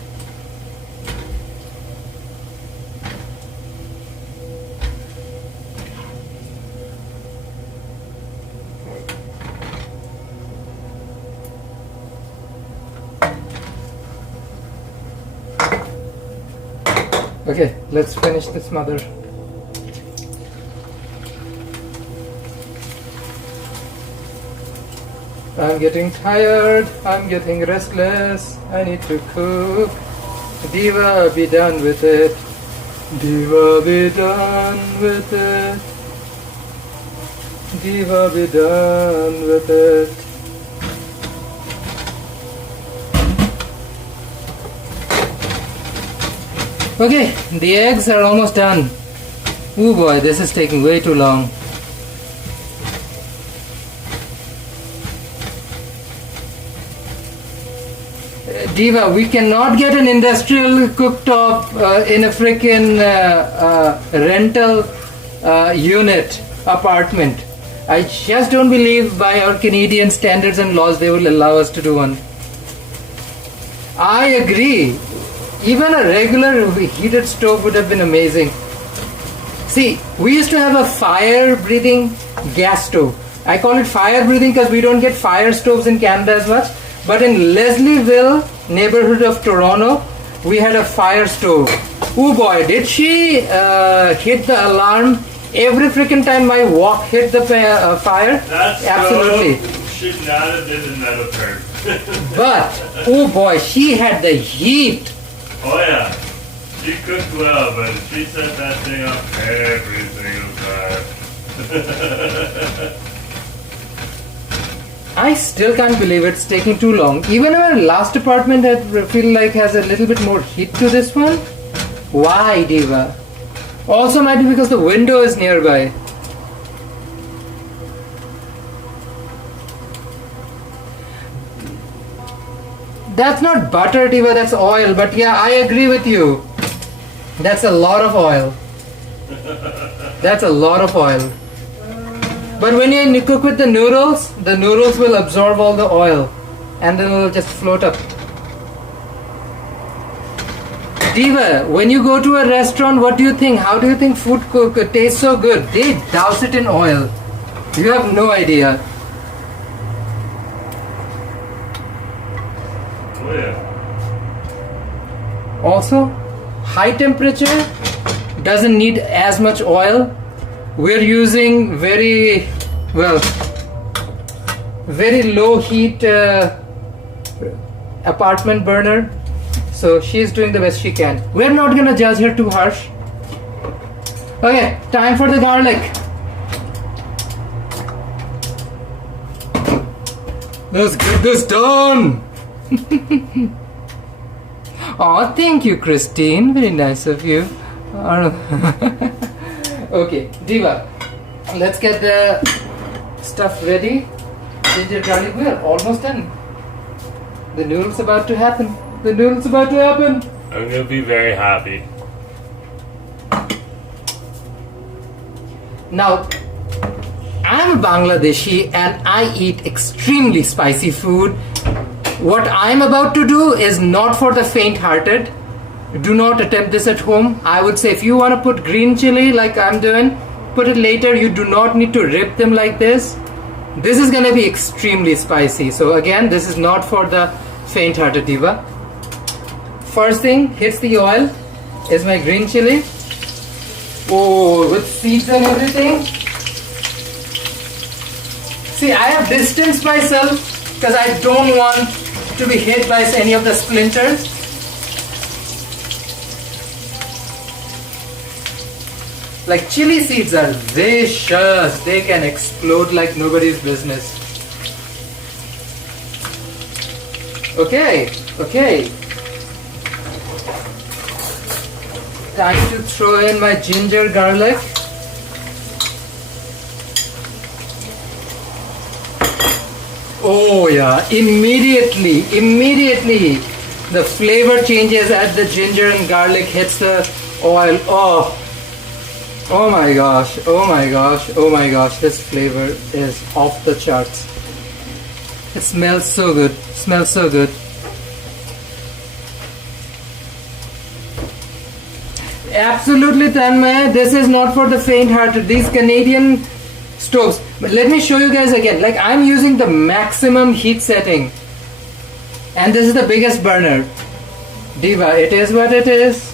Okay, let's finish this mother. I'm getting tired, I'm getting restless, I need to cook. Diva, be done with it. Diva, be done with it. Diva, be done with it. Okay, the eggs are almost done. Oh boy, this is taking way too long. Diva, we cannot get an industrial cooktop in a freaking rental unit apartment. I just don't believe by our Canadian standards and laws they will allow us to do one. I agree. Even a regular heated stove would have been amazing. See, we used to have a fire-breathing gas stove. I call it fire-breathing because we don't get fire stoves in Canada as much. But in Leslieville, neighborhood of Toronto, we had a fire stove. Oh boy, did she hit the alarm every freaking time my wok hit the fire? That's absolutely. So, should not have been in that occurred. But oh boy, she had the heat. Oh yeah, she cooked well, but she set that thing up every single time. I still can't believe it's taking too long. Even our last apartment I feel like has a little bit more heat to this one. Why, Diva? Also might be because the window is nearby. That's not butter, Diva, that's oil. But yeah, I agree with you. That's a lot of oil. That's a lot of oil. But when you cook with the noodles will absorb all the oil and then it will just float up. Diva, when you go to a restaurant, what do you think? How do you think food tastes so good? They douse it in oil. You have no idea. Oh yeah. Also, high temperature doesn't need as much oil. we're using very low heat apartment burner. So she's doing the best she can. We're not gonna judge her too harsh. Okay, time for the garlic. Let's get this done. Oh, thank you, Christine. Very nice of you. Okay, Diva, let's get the stuff ready. Ginger garlic, we are almost done. The noodles about to happen. The noodles about to happen. I'm gonna be very happy. Now, I'm a Bangladeshi and I eat extremely spicy food. What I'm about to do is not for the faint-hearted. Do not attempt this at home. I would say if you want to put green chili like I'm doing, put it later. You do not need to rip them like this. This is going to be extremely spicy. So again, this is not for the faint-hearted, Diva. First thing hits the oil is my green chili. Oh, with seeds and everything. See, I have distanced myself because I don't want to be hit by any of the splinters. Like chili seeds are vicious. They can explode like nobody's business. Okay. Time to throw in my ginger garlic. Oh yeah, immediately the flavor changes as the ginger and garlic hits the oil. Oh my gosh, this flavor is off the charts. It smells so good, Absolutely, Tanmay, this is not for the faint-hearted. These Canadian stoves. But let me show you guys again. Like I'm using the maximum heat setting. And this is the biggest burner. Diva, it is what it is.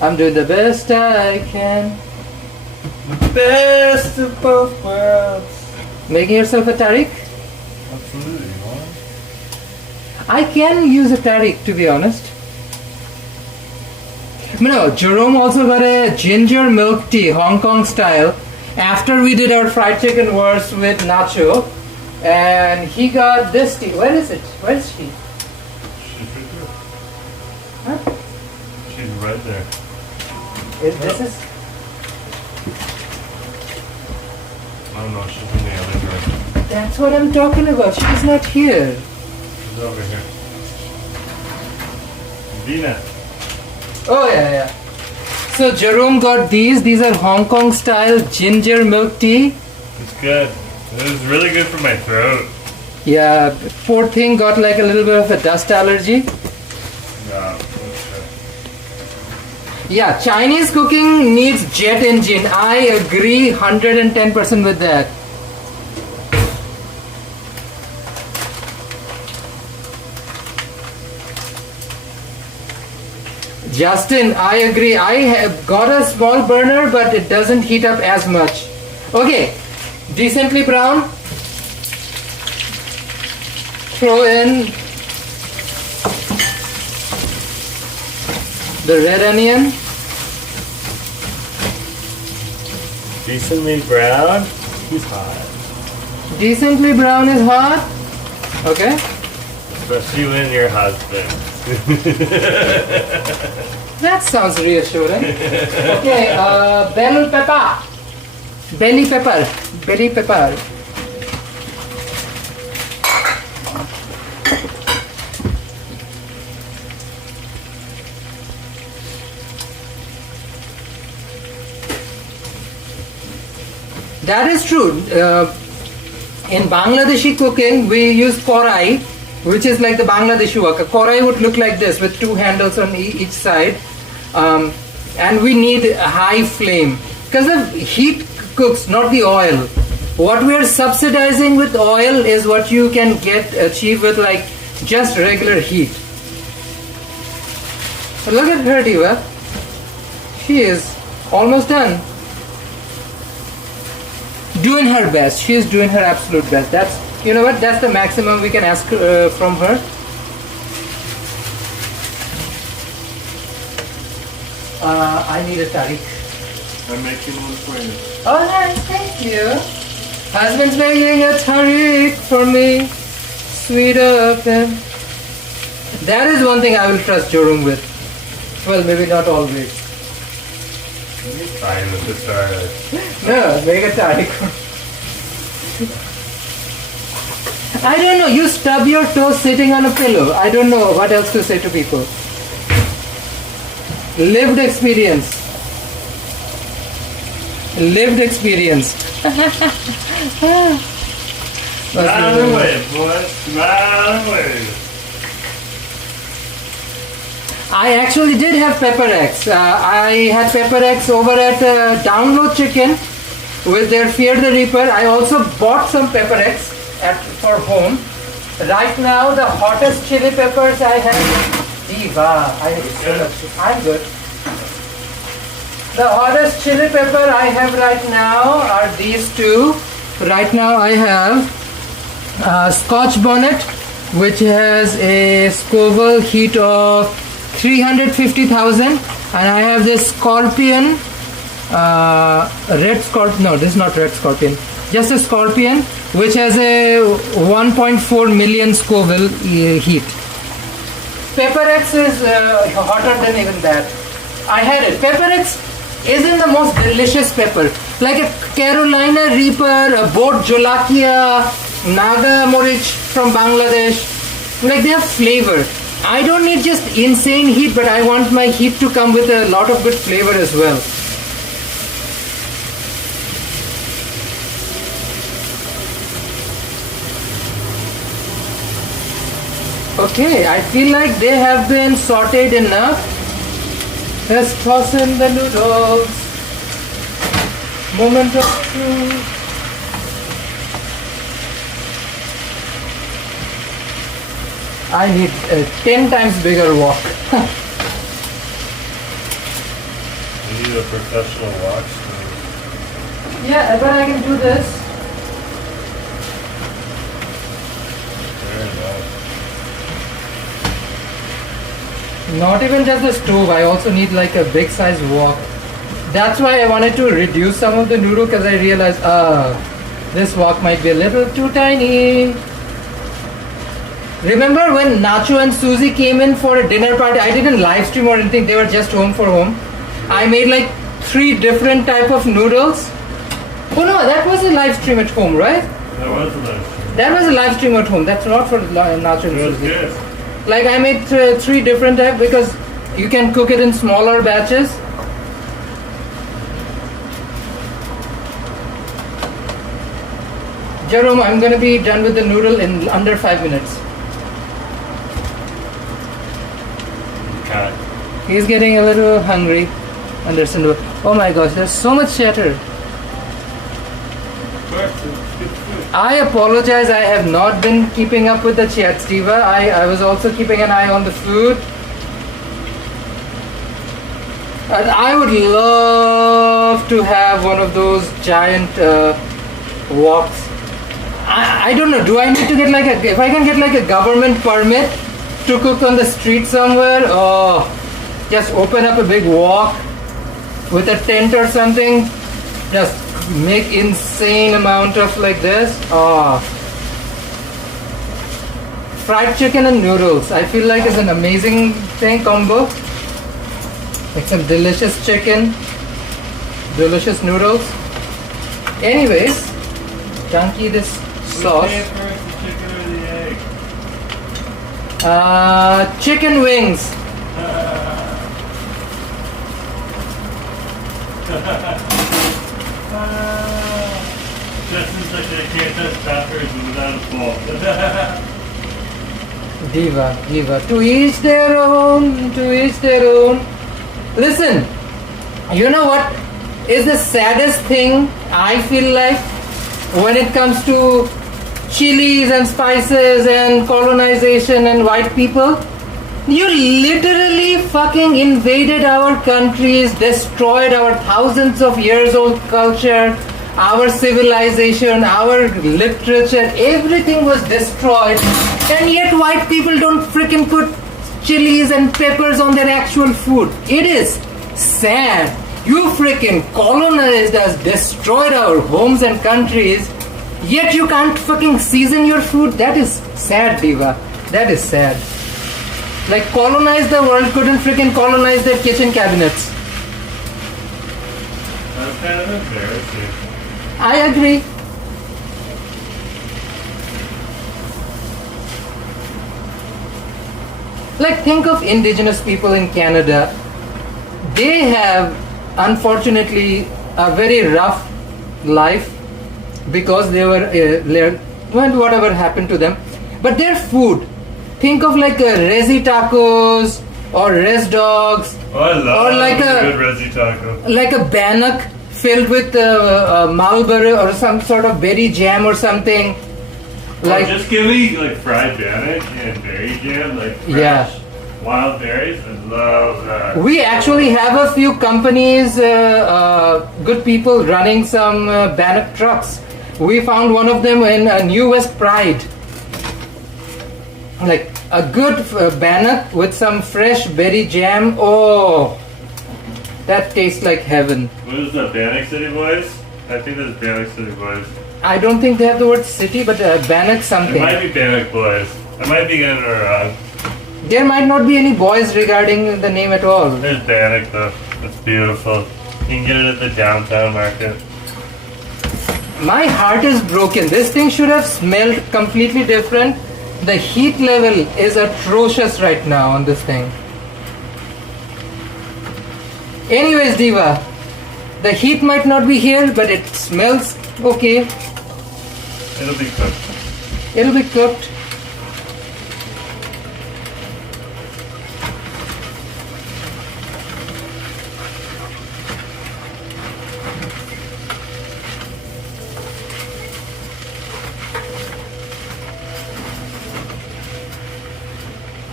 I'm doing the best I can. Best of both worlds. Making yourself a tarik? Absolutely, why? I can use a tarik, to be honest. No, Jerome also got a ginger milk tea, Hong Kong style, after we did our fried chicken wars with Nacho. And he got this tea. Where is it? Where is she? She's right there. Huh? She's right there. This is... Oh no, she's in the other direction. That's what I'm talking about. She's not here. She's over here. Dina. Oh yeah. So Jerome got these. These are Hong Kong style ginger milk tea. It's good. It was really good for my throat. Yeah, poor thing got like a little bit of a dust allergy. Yeah. Yeah, Chinese cooking needs jet engine. I agree 110% with that. Justin, I agree. I have got a small burner, but it doesn't heat up as much. Okay, decently brown. Throw in the red onion. Decently brown. He's hot. Decently brown is hot. Okay. Especially when your husband. That sounds reassuring. Okay, bell pepper. Belly pepper. That is true. In Bangladeshi cooking, we use korai, which is like the Bangladeshi wok. A korai would look like this with two handles on each side. And we need a high flame because the heat cooks, not the oil. What we are subsidizing with oil is what you can achieve with like just regular heat. So look at her, Diva. She is almost done. doing her best. She's doing her absolute best. That's, you know what? That's the maximum we can ask from her. I need a tariq. I'm making one for you. Oh, nice. Thank you. Husband's making a tariq for me. Sweet of him. That is one thing I will trust Jerome with. Well, maybe not always. Fine with the tariq. No, make a tariq. I don't know. You stub your toe sitting on a pillow. I don't know what else to say to people. Lived experience. Lived experience. Smile away, boy. Smile away. I actually did have pepper eggs. I had pepper eggs over at Download Chicken with their Fear the Reaper. I also bought some pepper eggs for home. Right now, the hottest chili peppers I have. Diva, I'm good. The hottest chili pepper I have right now are these two. Right now I have Scotch bonnet, which has a Scoville heat of 350,000, and I have this Scorpion, red Scorpion. No, this is not red Scorpion. Just a Scorpion, which has a 1.4 million Scoville heat. Pepper X is hotter than even that. I had it. Pepper X isn't the most delicious pepper. Like a Carolina Reaper, a Bort Jolakia, Naga Morich from Bangladesh. Like they have flavor. I don't need just insane heat, but I want my heat to come with a lot of good flavor as well. Okay, I feel like they have been sauteed enough. Let's toss in the noodles. Moment of truth. I need a 10 times bigger wok. You need a professional wok stove. Yeah, but I can do this. Fair enough. Not even just the stove, I also need like a big size wok. That's why I wanted to reduce some of the noodle, because I realized this wok might be a little too tiny. Remember when Nacho and Susie came in for a dinner party? I didn't live stream or anything, they were just home for home. I made like 3 different type of noodles. Oh no, that was a live stream at home, right? That was a live stream. That was a live stream at home, that's not for Nacho and It was Susie. good. Like I made 3 different types because you can cook it in smaller batches. Jerome, I'm going to be done with the noodle in under 5 minutes. Okay. He's getting a little hungry. Understandable. Oh my gosh, there's so much chatter. I apologize, I have not been keeping up with the chat, Steva. I was also keeping an eye on the food. And I would love to have one of those giant woks. I don't know, do I need to get like if I can get like a government permit to cook on the street somewhere, or just open up a big wok with a tent or something, just make insane amount of like this. Fried chicken and noodles, I feel like is an amazing thing combo. Like some delicious chicken, delicious noodles. Anyways, chunky this sauce. Which came first, the chicken or the egg? Chicken wings. Justin's like they can't touch peppers without a fault. Diva. To each their own, Listen, you know what is the saddest thing I feel like when it comes to chilies and spices and colonization and white people? You literally fucking invaded our countries, destroyed our thousands of years old culture, our civilization, our literature, everything was destroyed. And yet white people don't freaking put chilies and peppers on their actual food. It is sad. You freaking colonized us, destroyed our homes and countries, yet you can't fucking season your food. That is sad, Diva. That is sad. Like, colonize the world, couldn't freaking colonize their kitchen cabinets. That's kind of embarrassing. I agree. Like, think of indigenous people in Canada. They have, unfortunately, a very rough life because they were, well, whatever happened to them. But their food, think of like resi tacos or res dogs. Oh, I love or like a good resi taco. Like a bannock filled with mulberry or some sort of berry jam or something. Like, just give me like fried bannock and berry jam, like fresh wild berries. I love that. We actually have a few companies, good people running some bannock trucks. We found one of them in New West Pride. Like a good bannock with some fresh berry jam. Oh, that tastes like heaven. What is that, Bannock City Boys? I think that's Bannock City Boys. I don't think they have the word city, but bannock something. It might be Bannock Boys. I might be getting it wrong. There might not be any boys regarding the name at all. There's Bannock though. It's beautiful. You can get it at the downtown market. My heart is broken. This thing should have smelled completely different. The heat level is atrocious right now on this thing. Anyways, Diva, the heat might not be here, but it smells okay. It'll be cooked. It'll be cooked.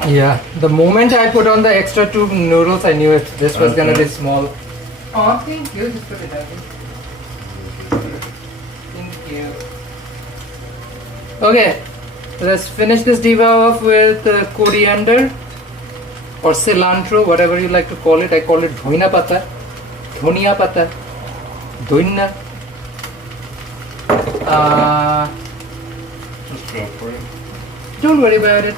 Yeah, the moment I put on the extra 2 noodles, I knew this was gonna be small. Oh, thank you. Just put it out. Thank you. Okay, let's finish this diva off with coriander or cilantro, whatever you like to call it. I call it dhoina pata, dhonia pata, dhoina. Just go for it. Don't worry about it.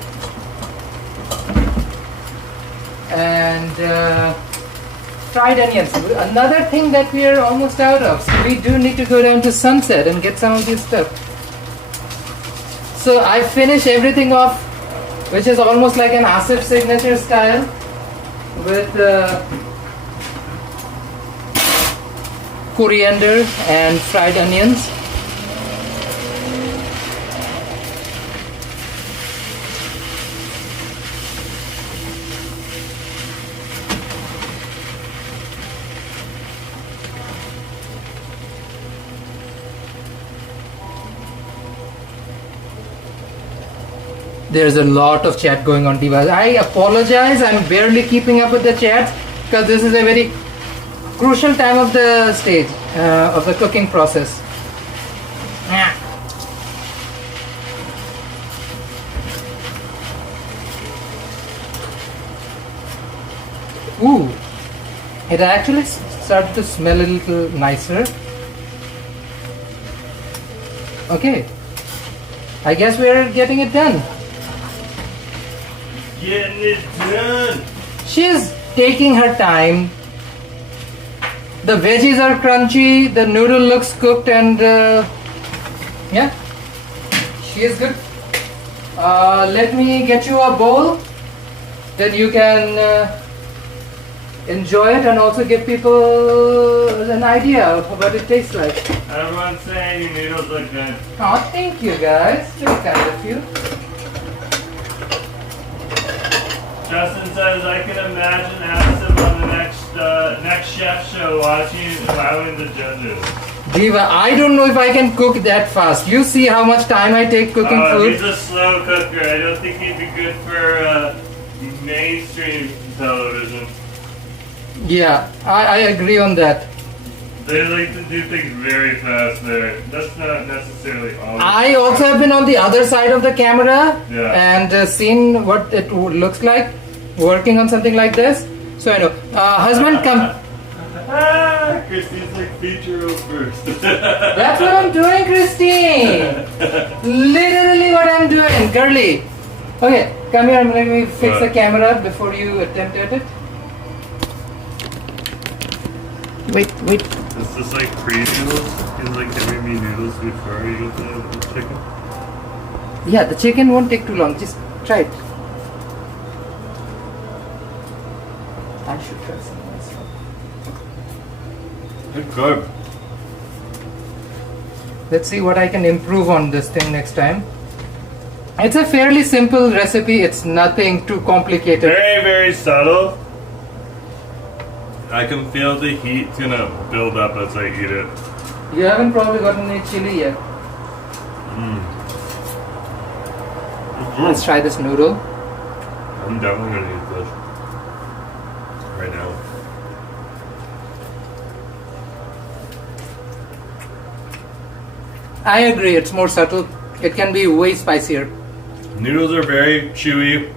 And fried onions, another thing that we are almost out of. So we do need to go down to Sunset and get some of this stuff. So I finish everything off, which is almost like an Asif signature style, with coriander and fried onions. There's a lot of chat going on, Divas. I apologize, I'm barely keeping up with the chats because this is a very crucial time of the stage, of the cooking process. Ooh, it actually started to smell a little nicer. Okay, I guess we're getting it done. Getting it done. She's taking her time. The veggies are crunchy, the noodle looks cooked, and yeah, she is good. Let me get you a bowl, then you can enjoy it and also give people an idea of what it tastes like. Everyone's saying your noodles look good. Oh, thank you guys. Very kind of you. Justin says, I can imagine Asif on the next chef show watching allowing the judges. Diva, I don't know if I can cook that fast. You see how much time I take cooking food? He's a slow cooker. I don't think he'd be good for mainstream television. Yeah, I agree on that. They like to do things very fast there. That's not necessarily always. I also have been on the other side of the camera and seen what it looks like working on something like this. So I know. Husband, come. Christine's like feature room first. That's what I'm doing, Christine. Literally what I'm doing, girly. Okay, come here. Let me fix the camera before you attempt at it. Wait. Is this like pre-noodles? He's like giving me noodles before you get the chicken? Yeah, the chicken won't take too long. Just try it. I should try some myself. It's good. Let's see what I can improve on this thing next time. It's a fairly simple recipe. It's nothing too complicated. Very, very subtle. I can feel the heat gonna build up as I eat it. You haven't probably gotten any chili yet. Let's try this noodle. I'm definitely gonna eat this right now. I agree, it's more subtle. It can be way spicier. Noodles are very chewy.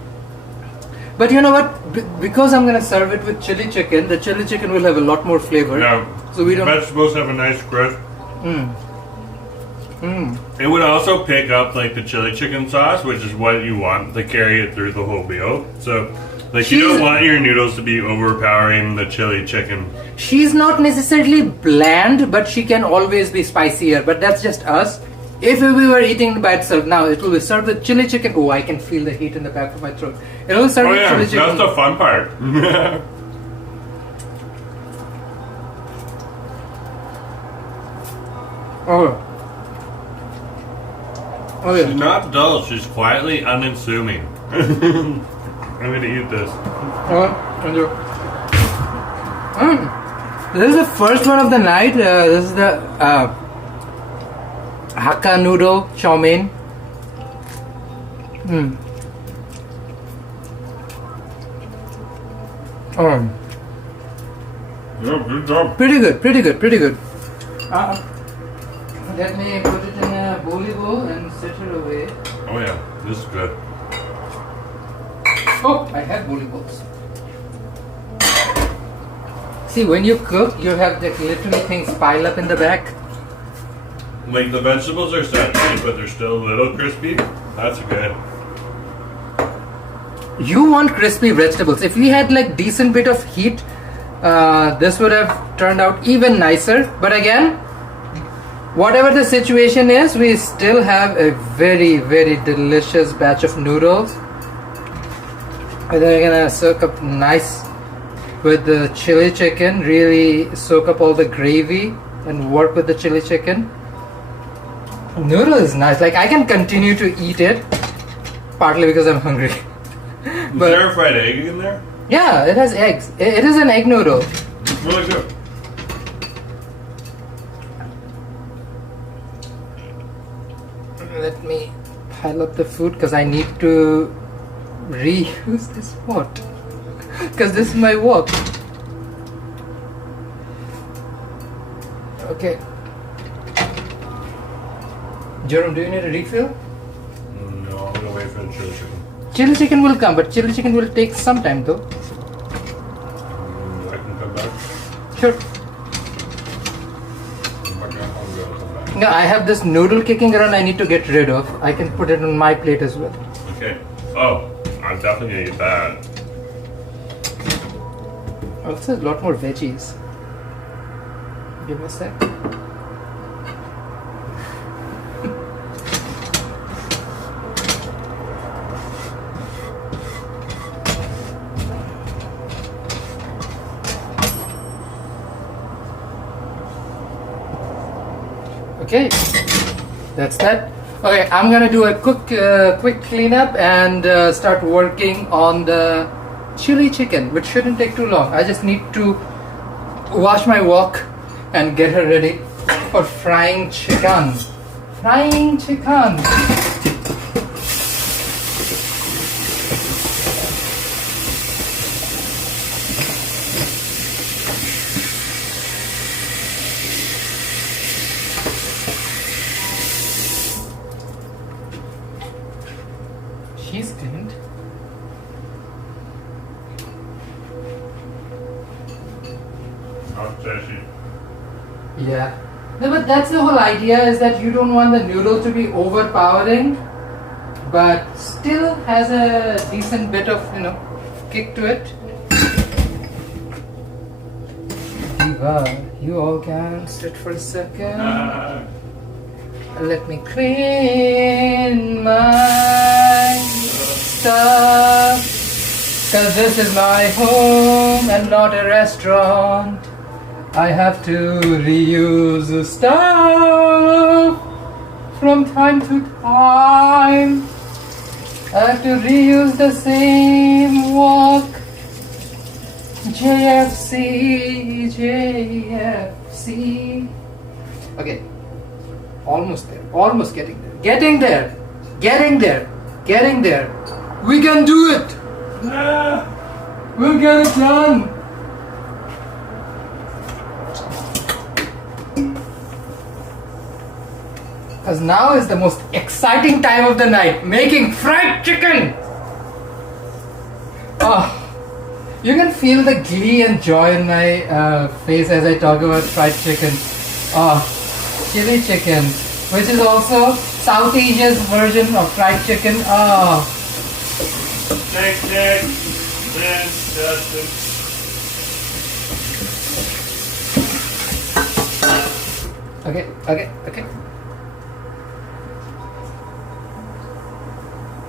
But you know what? Because I'm gonna serve it with chili chicken, the chili chicken will have a lot more flavor. Yeah. So we don't. Vegetables have a nice crisp. It would also pick up like the chili chicken sauce, which is what you want to carry it through the whole meal. So, like you don't want your noodles to be overpowering the chili chicken. She's not necessarily bland, but she can always be spicier. But that's just us. If we were eating by itself, now it will be served with chili chicken. Oh, I can feel the heat in the back of my throat. It will serve with chili chicken. That's the fun part. Oh yeah. She's not dull. She's quietly unassuming. I'm gonna eat this. This is the first one of the night. This is the Hakka noodle chow mein. Yeah, good job. Pretty good. Let me put it in a bowly bowl and set it away. Oh yeah, this is good. Oh, I have bowly bowls. See, when you cook, you have like literally things pile up in the back. Like the vegetables are saturated, but they're still a little crispy. That's good. You want crispy vegetables. If we had like decent bit of heat, this would have turned out even nicer. But again, whatever the situation is, we still have a very, very delicious batch of noodles. And they're gonna soak up nice with the chili chicken, really soak up all the gravy and work with the chili chicken. Noodle is nice. Like I can continue to eat it, partly because I'm hungry. Is there a fried egg in there? Yeah, it has eggs. It is an egg noodle. It's really good. Let me pile up the food because I need to reuse this pot because this is my wok. Okay. Jerome, do you need a refill? No, I'm gonna wait for the chili chicken. Chili chicken will come, but chili chicken will take some time though. I can come back. Sure. I'm come back. No, I have this noodle kicking around I need to get rid of. I can put it on my plate as well. Okay. Oh, I'm definitely gonna eat that. Also, a lot more veggies. Give me a sec. Okay, that's that. Okay, I'm gonna do a quick cleanup and start working on the chili chicken, which shouldn't take too long. I just need to wash my wok and get her ready for frying chicken. Frying chicken. Bangladeshi. Yeah. No, but that's the whole idea, is that you don't want the noodle to be overpowering, but still has a decent bit of, kick to it. Diva, you all can sit for a second. Let me clean my stuff, cause this is my home and not a restaurant. I have to reuse the stuff from time to time. I have to reuse the same wok. JFC, JFC. Okay, almost there, almost getting there. Getting there, getting there, getting there. We can do it. We'll get it done. Because now is the most exciting time of the night, making fried chicken. Oh, you can feel the glee and joy in my face as I talk about fried chicken. Oh, chili chicken, which is also South Asia's version of fried chicken. Oh. Nick, Justin. Okay.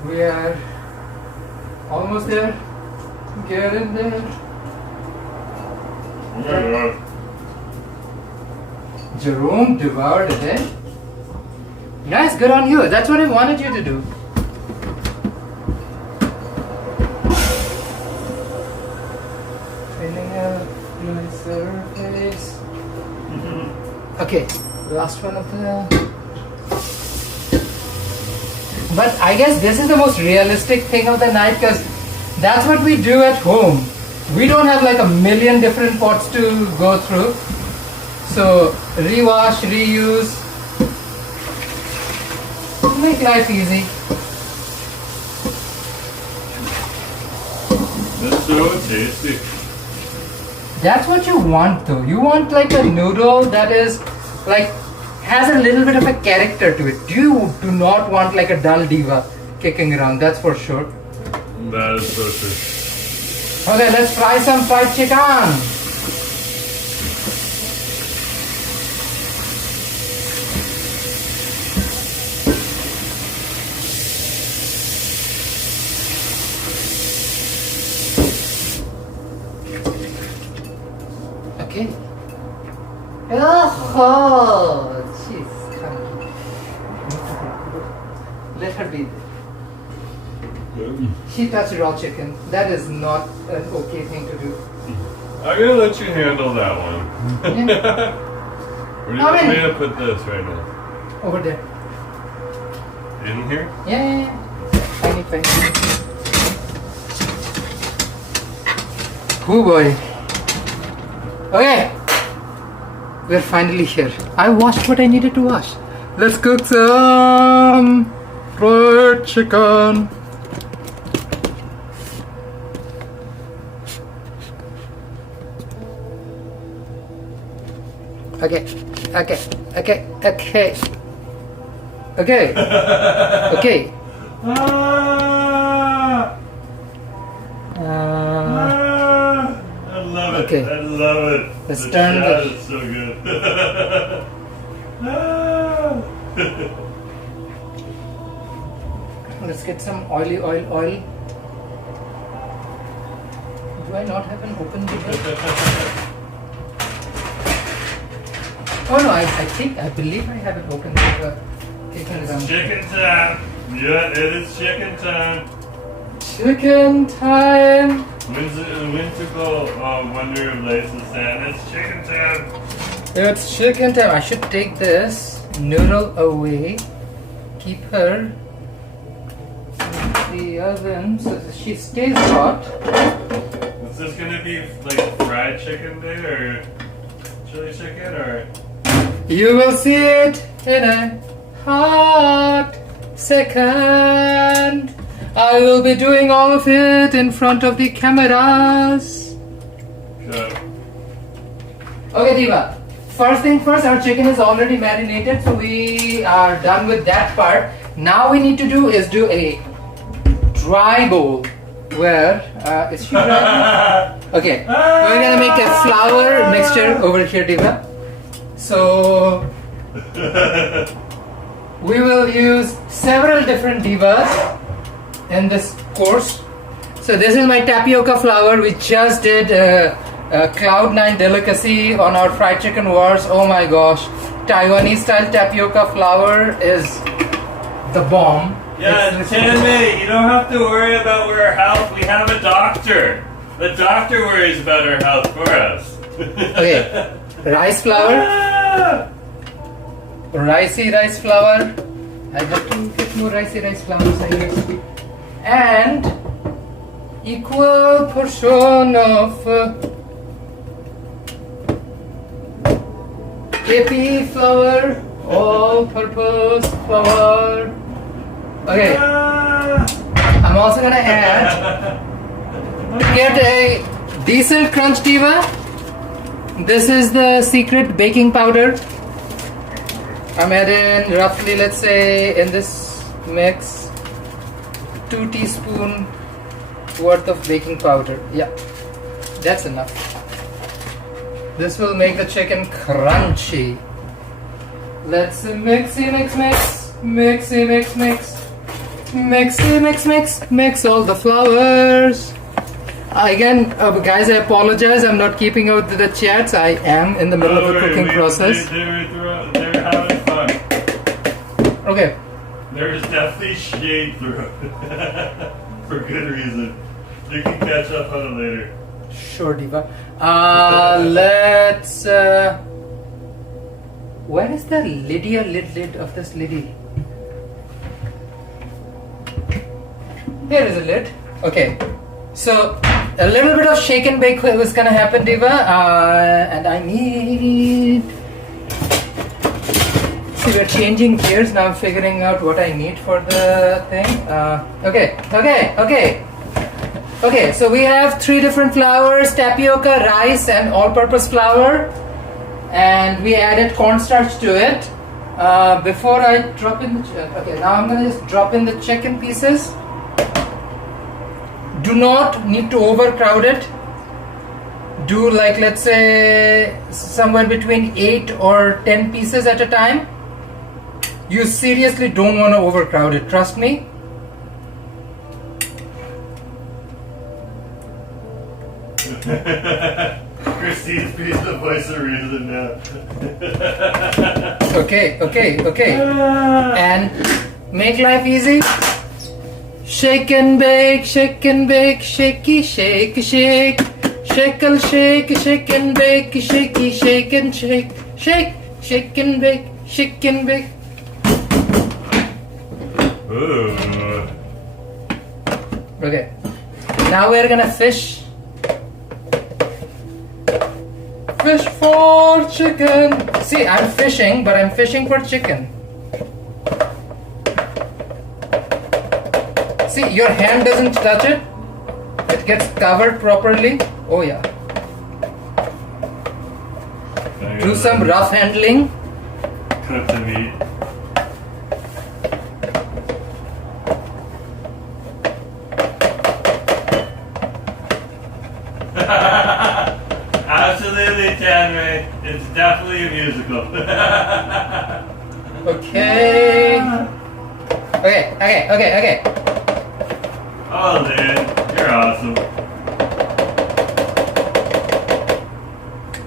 We are almost there. Get in there. Jerome devoured it, eh? Nice, good on you. That's what I wanted you to do. Cleaning up my surface. Okay, last one of the... But I guess this is the most realistic thing of the night, because that's what we do at home. We don't have like a million different pots to go through. So rewash, reuse, make life easy. That's so tasty. That's what you want though. You want like a noodle that is like, has a little bit of a character to it. You do not want like a dull diva kicking around, that's for sure. That is so true. Okay, let's fry some fried chicken. Okay. Oh, jeez. Let her be. She touched raw chicken. That is not an okay thing to do. I'm gonna let you handle that one. Yeah. Where do you want me to put this right now? Over there. In here? Yeah. Fine. Oh boy. Okay. We're finally here. I washed what I needed to wash. Let's cook some fried chicken. Okay. I love it. Okay. I love it. Let's the turn shot the... is so good. Let's get some oil. Do I not have an open window? Oh no, I believe I have an open window. It's chicken time. Yeah, it is chicken time. Chicken time. Whimsical wonder of Lace's Sam. It's chicken time. It's chicken time. I should take this noodle away. Keep her in the oven so that she stays hot. Is this gonna be like fried chicken day or chili chicken or? You will see it in a hot second. I will be doing all of it in front of the cameras. Shut up. Okay, Diva. First thing first, our chicken is already marinated, so we are done with that part. Now we need to do is do a dry bowl where is she dry? Okay, we're gonna make a flour mixture over here, Diva. So we will use several different divas in this course. So this is my tapioca flour. We just did a Cloud9 delicacy on our fried chicken wars. Oh my gosh, Taiwanese style tapioca flour is the bomb. Yeah, Chanmei, you don't have to worry about our health. We have a doctor. The doctor worries about our health for us. Okay, rice flour. Ricey rice flour. I have to get more ricey rice flour, I guess. And equal portion of AP flour, all-purpose flour. Okay. I'm also gonna add to get a decent crunch, Diva. This is the secret baking powder. I'm adding roughly, let's say, in this mix, 2 teaspoons worth of baking powder. Yeah, that's enough. This will make the chicken crunchy. Let's mix. Mix all the flours. Again, guys, I apologize. I'm not keeping out the chats. I am in the middle of the cooking process. They're having fun. Okay. There's definitely shade through it. For good reason. You can catch up on it later. Sure, Diva. Let's. Where is the lid of this liddy? Here is a lid. Okay. So a little bit of shake and bake was gonna happen, Diva, and I need. See, we're changing gears now. I'm figuring out what I need for the thing. Okay. So we have 3 different flours: tapioca, rice, and all-purpose flour, and we added cornstarch to it. Before I drop in the now I'm gonna just drop in the chicken pieces. Do not need to overcrowd it. Do like, let's say, somewhere between 8 or 10 pieces at a time. You seriously don't want to overcrowd it, trust me. Christine's piece the voice of reason now. Okay. And make life easy. Shake and bake, shaky, shake. Shackle, shake and bake, shaky, shake and shake. Shake and bake. Ooh. Okay. Now we're gonna fish. Fish for chicken. See, I'm fishing, but I'm fishing for chicken. See, your hand doesn't touch it. It gets covered properly. Oh yeah. Do some rough handling. Cut the meat. Absolutely, Tanray. It's definitely a musical. Okay. Oh, Lynn, you're awesome.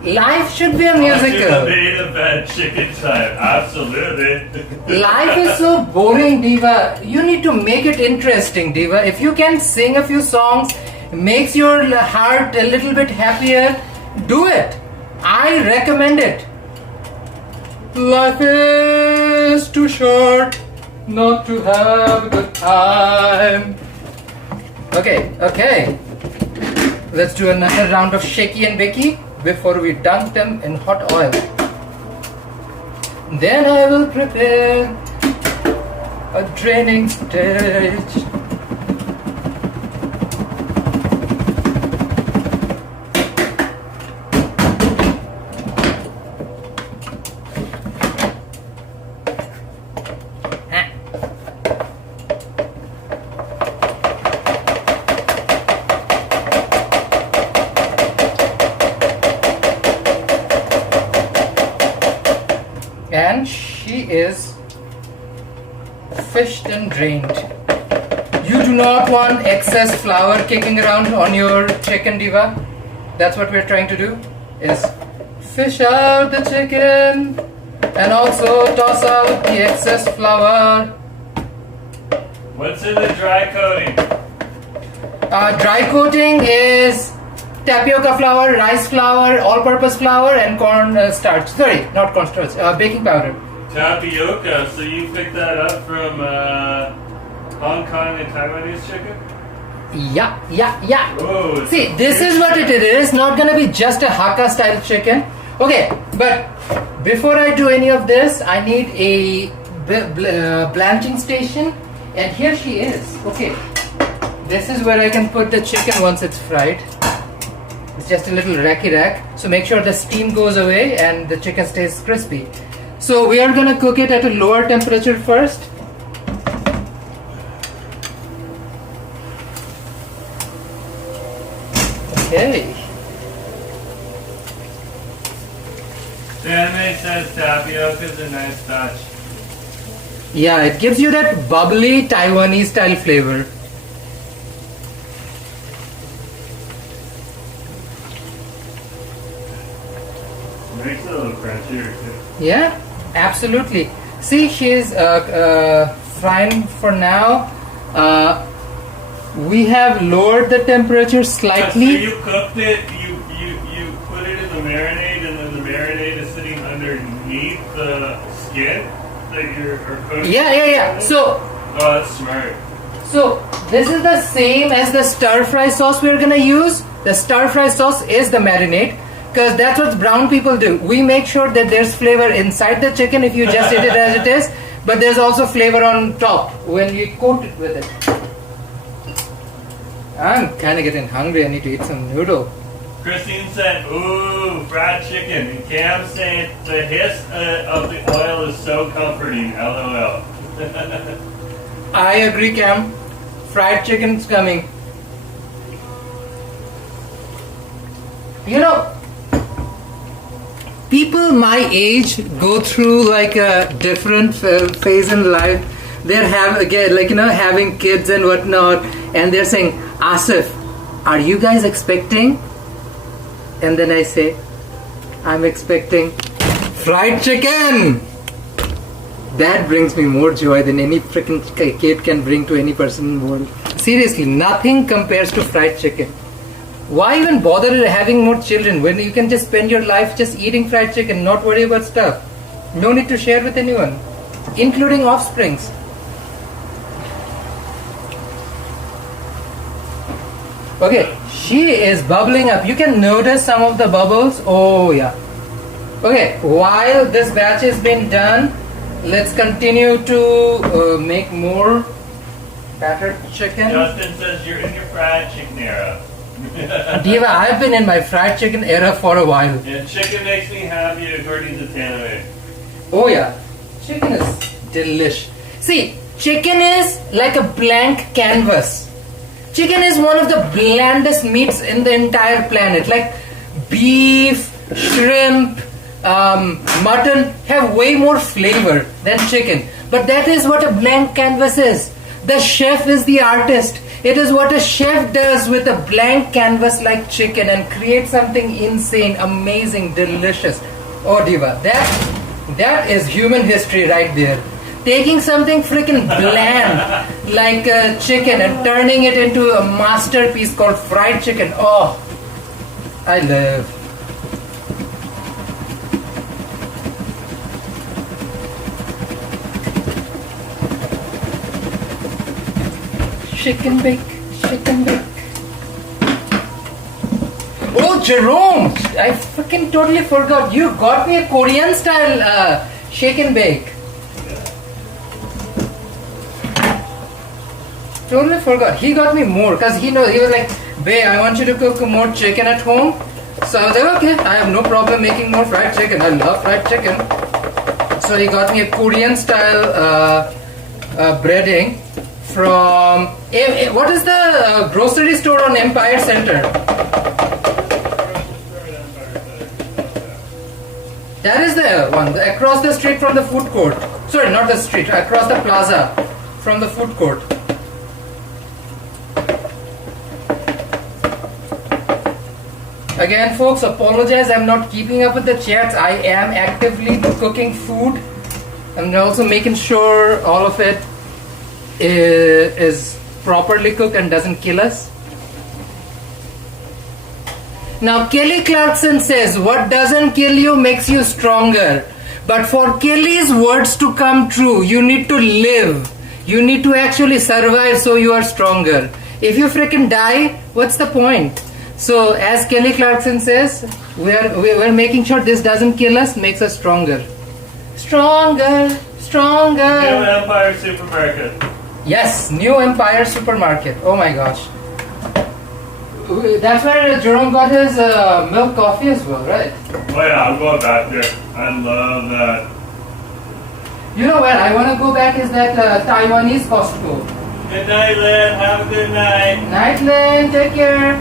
Life should be a The musical. main event, chicken time. Absolutely. Life is so boring, Diva. You need to make it interesting, Diva. If you can sing a few songs, makes your heart a little bit happier, do it. I recommend it. Life is too short not to have a good time. Okay. Let's do another round of shaky and bakey before we dunk them in hot oil. Then I will prepare a draining stage. and she is fished and drained. You do not want excess flour kicking around on your chicken, Diva. That's what we're trying to do, is fish out the chicken and also toss out the excess flour. What's in the dry coating? Dry coating is tapioca flour, rice flour, all-purpose flour, and corn starch. Sorry, not corn starch, baking powder. Tapioca. So you picked that up from Hong Kong and Taiwanese chicken? Yeah. Oh, See, this is what it is. It is not gonna be just a Hakka style chicken. Okay, but before I do any of this, I need a blanching station, and here she is. Okay, this is where I can put the chicken once it's fried. It's just a little racky rack, so make sure the steam goes away and the chicken stays crispy. So we are gonna cook it at a lower temperature first. Okay. The anime says tapioca is a nice touch. Yeah, it gives you that bubbly Taiwanese style flavor. Makes it a little crunchier too. Yeah, absolutely. See, she's frying for now. We have lowered the temperature slightly. So you cooked it, you put it in the marinade, and then the marinade is sitting underneath the skin that you're cooking? Yeah. So, oh, that's smart. So this is the same as the stir fry sauce we're gonna use. The stir fry sauce is the marinade, because that's what brown people do. We make sure that there's flavor inside the chicken if you just eat it as it is, but there's also flavor on top when you coat it with it. I'm kind of getting hungry. I need to eat some noodle. Christine said, ooh, fried chicken. And Cam saying, the hiss of the oil is so comforting, LOL. I agree, Cam. Fried chicken's coming. You know, people my age go through like a different phase in life. They're having kids and whatnot, and they're saying, Asif, are you guys expecting? And then I say, I'm expecting fried chicken. That brings me more joy than any freaking kid can bring to any person in the world. Seriously, nothing compares to fried chicken. Why even bother having more children when you can just spend your life just eating fried chicken, not worry about stuff? No need to share with anyone, including offsprings. Okay, she is bubbling up. You can notice some of the bubbles. Oh yeah. Okay, while this batch has been done, let's continue to make more battered chicken. Justin says you're in your fried chicken era. Diva, I've been in my fried chicken era for a while. Yeah, chicken makes me happy according to Taname. Oh yeah, chicken is delish. See, chicken is like a blank canvas. Chicken is one of the blandest meats in the entire planet. Like beef, shrimp, mutton have way more flavor than chicken. But that is what a blank canvas is. The chef is the artist. It is what a chef does with a blank canvas like chicken and create something insane, amazing, delicious. Oh Diva, that is human history right there. Taking something freaking bland like chicken and turning it into a masterpiece called fried chicken. Oh, I live. Chicken bake, chicken bake. Oh, Jerome! I freaking totally forgot. You got me a Korean style shake and bake. Totally forgot. He got me more because he was like, babe, I want you to cook more chicken at home. So I was like, okay, I have no problem making more fried chicken. I love fried chicken. So he got me a Korean style breading from, what is the grocery store on Empire Center? That is the one across the street from the food court. Sorry, not the street, across the plaza from the food court. Again, folks, apologize. I'm not keeping up with the chats. I am actively cooking food. I'm also making sure all of it is properly cooked and doesn't kill us. Now, Kelly Clarkson says, what doesn't kill you makes you stronger. But for Kelly's words to come true, you need to live. You need to actually survive so you are stronger. If you freaking die, what's the point? So, as Kelly Clarkson says, we're making sure this doesn't kill us, makes us stronger. Stronger, stronger. New Empire Supermarket. Yes, New Empire Supermarket. Oh my gosh. That's where Jerome got his milk coffee as well, right? Oh yeah, I'll go back there. I love that. You know where I want to go back is that Taiwanese Costco. Good night, Lynn. Have a good night. Night, Lynn. Take care.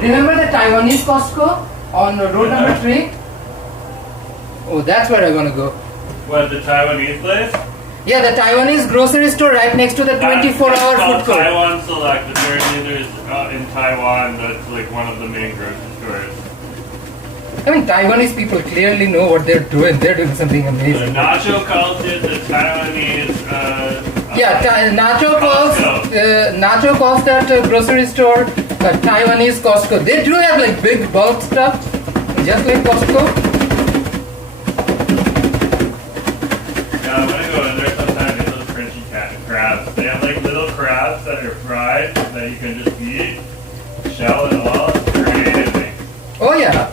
Remember the Taiwanese Costco on road number 3? Oh, that's where I want to go. What, the Taiwanese place? Yeah, the Taiwanese grocery store right next to the 24-hour food court. Taiwan Select. Apparently there's in Taiwan, that's like one of the main grocery stores. I mean, Taiwanese people clearly know what they're doing. They're doing something The amazing. nacho culture, the Taiwanese. Nacho calls that grocery store Taiwanese Costco. They do have like big bulk stuff, just like Costco. Yeah, I'm gonna go in there sometime and get those crunchy crabs. They have like little crabs that are fried that you can just eat, shell and all. It's great. Oh yeah.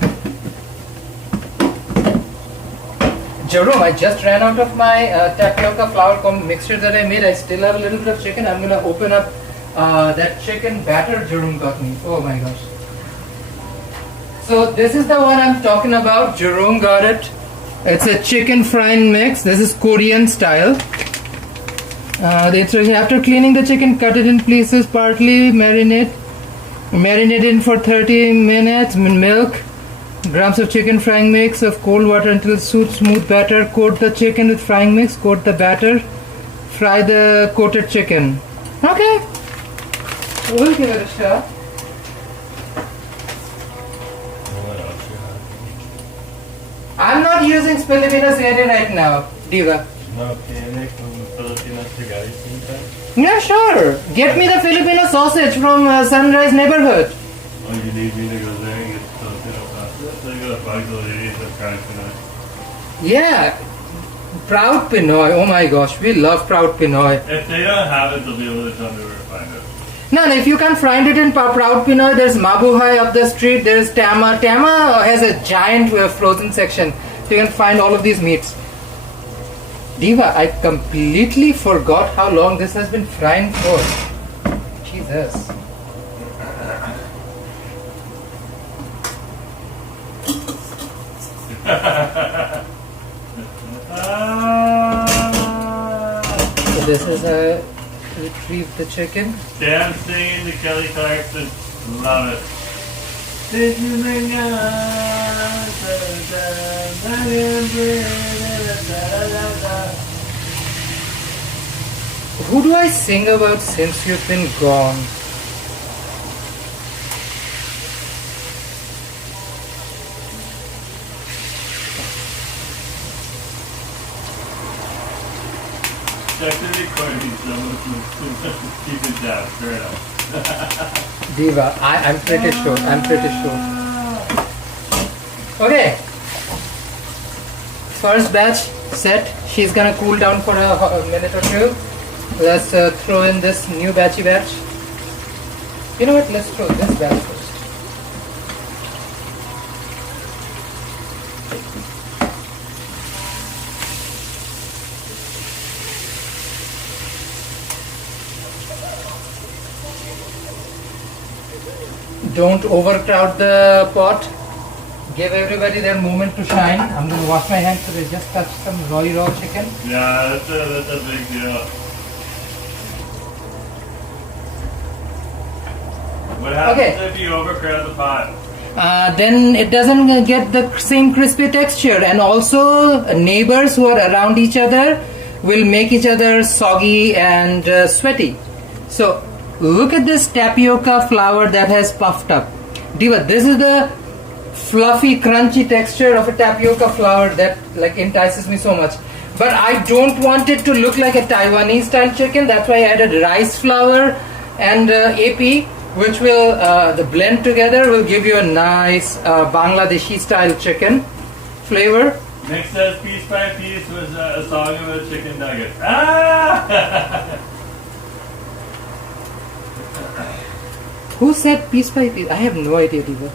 Jerome, I just ran out of my tapioca flour mixture that I made. I still have a little bit of chicken. I'm gonna open up that chicken batter Jerome got me. Oh my gosh. So this is the one I'm talking about. Jerome got it. It's a chicken frying mix. This is Korean style. The instruction: after cleaning the chicken, cut it in pieces, partly marinate in for 30 minutes. Milk, grams of chicken frying mix of cold water until smooth batter. Coat the chicken with frying mix. Coat the batter. Fry the coated chicken. Okay, we'll give it a shot. I'm not using Filipino seri right now, Diva. No panic from Filipino spaghetti sometimes. Yeah, sure. Get me the Filipino sausage from Sunrise neighborhood. Oh, you need me to go there and get Filipino pasta? So you go to Bangladeshi and try tonight. Yeah. Proud Pinoy. Oh my gosh, we love Proud Pinoy. If they don't have it, they'll be able to tell me where to find it. No, if you can't find it in Proud Pinoy, there's Mabuhay up the street. There's Tama. Tama has a giant frozen section. So you can find all of these meats. Diva, I completely forgot how long this has been frying for. Jesus. So this is a retrieve the chicken. Damn singing to Kelly Clarkson. Love it. Did you bring Who do I sing about since you've been gone? Check the recording, someone keep it down, fair enough. Diva, I'm pretty sure. Okay. First batch set. She's gonna cool down for a minute or two. Let's throw in this new batchy batch. You know what? Let's throw this batch first. Don't overcrowd the pot. Give everybody their moment to shine. I'm going to wash my hands so they just touch some raw chicken. Yeah, that's a big deal. What happens if you overcrowd the pot? then it doesn't get the same crispy texture, and also neighbors who are around each other will make each other soggy and sweaty. So look at this tapioca flour that has puffed up. Diva, this is the fluffy crunchy texture of a tapioca flour that like entices me so much. But I don't want it to look like a Taiwanese style chicken. That's why I added rice flour and AP, which will the blend together will give you a nice Bangladeshi style chicken flavor. Nick says piece by piece was a song of a chicken nugget. Ah! Who said piece by piece? I have no idea, Diva.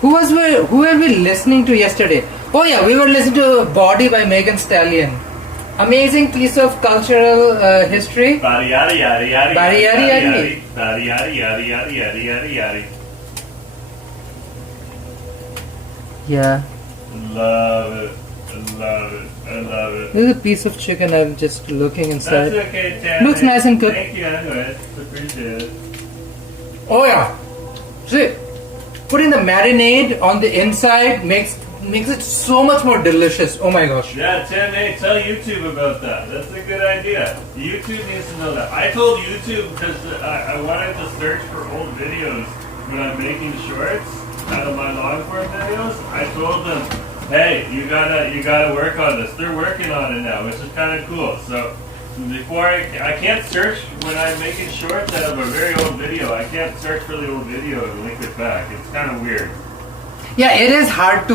Who were we listening to yesterday? Oh yeah, we were listening to Body by Megan Stallion. Amazing piece of cultural history. Bari yari yari yari Bari yari yari. Bari yari yari yari yari yari yari. Yeah. Love it. I love it. I love it. This is a piece of chicken. I'm just looking inside. That's okay, Tangy. Looks nice and cooked. Thank you, anyways. Appreciate it. Oh yeah. See, putting the marinade on the inside makes it so much more delicious. Oh my gosh. Yeah, Tim, hey, tell YouTube about that. That's a good idea. YouTube needs to know that. I told YouTube because I wanted to search for old videos when I'm making shorts out of my long form videos. I told them, hey, you gotta work on this. They're working on it now, which is kind of cool. So before I can't search when I'm making shorts out of a very old video. I can't search for the old video and link it back. It's kind of weird. Yeah, it is hard to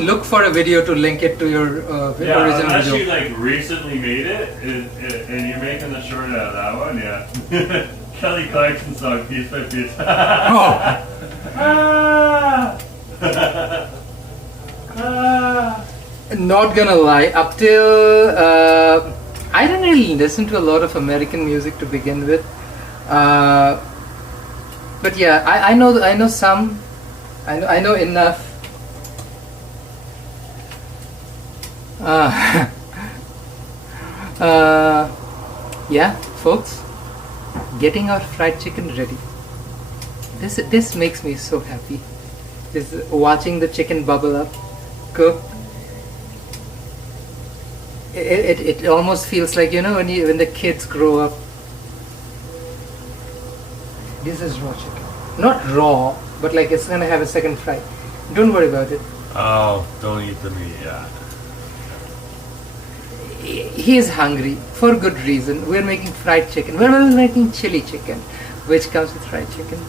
look for a video to link it to your original unless video. you like recently made it and you're making the short out of that one, yeah. Kelly Clarkson song, piece by piece. Oh. Not gonna lie, up till I didn't really listen to a lot of American music to begin with, but yeah, I know some. I know enough. Yeah, folks, getting our fried chicken ready. This makes me so happy. Is watching the chicken bubble up, cook. It almost feels like, you know, when the kids grow up. This is raw chicken, not raw, but like it's gonna have a second fry. Don't worry about it. Oh, don't eat the meat yet. He is hungry for good reason. We're making fried chicken. We're making chili chicken, which comes with fried chicken.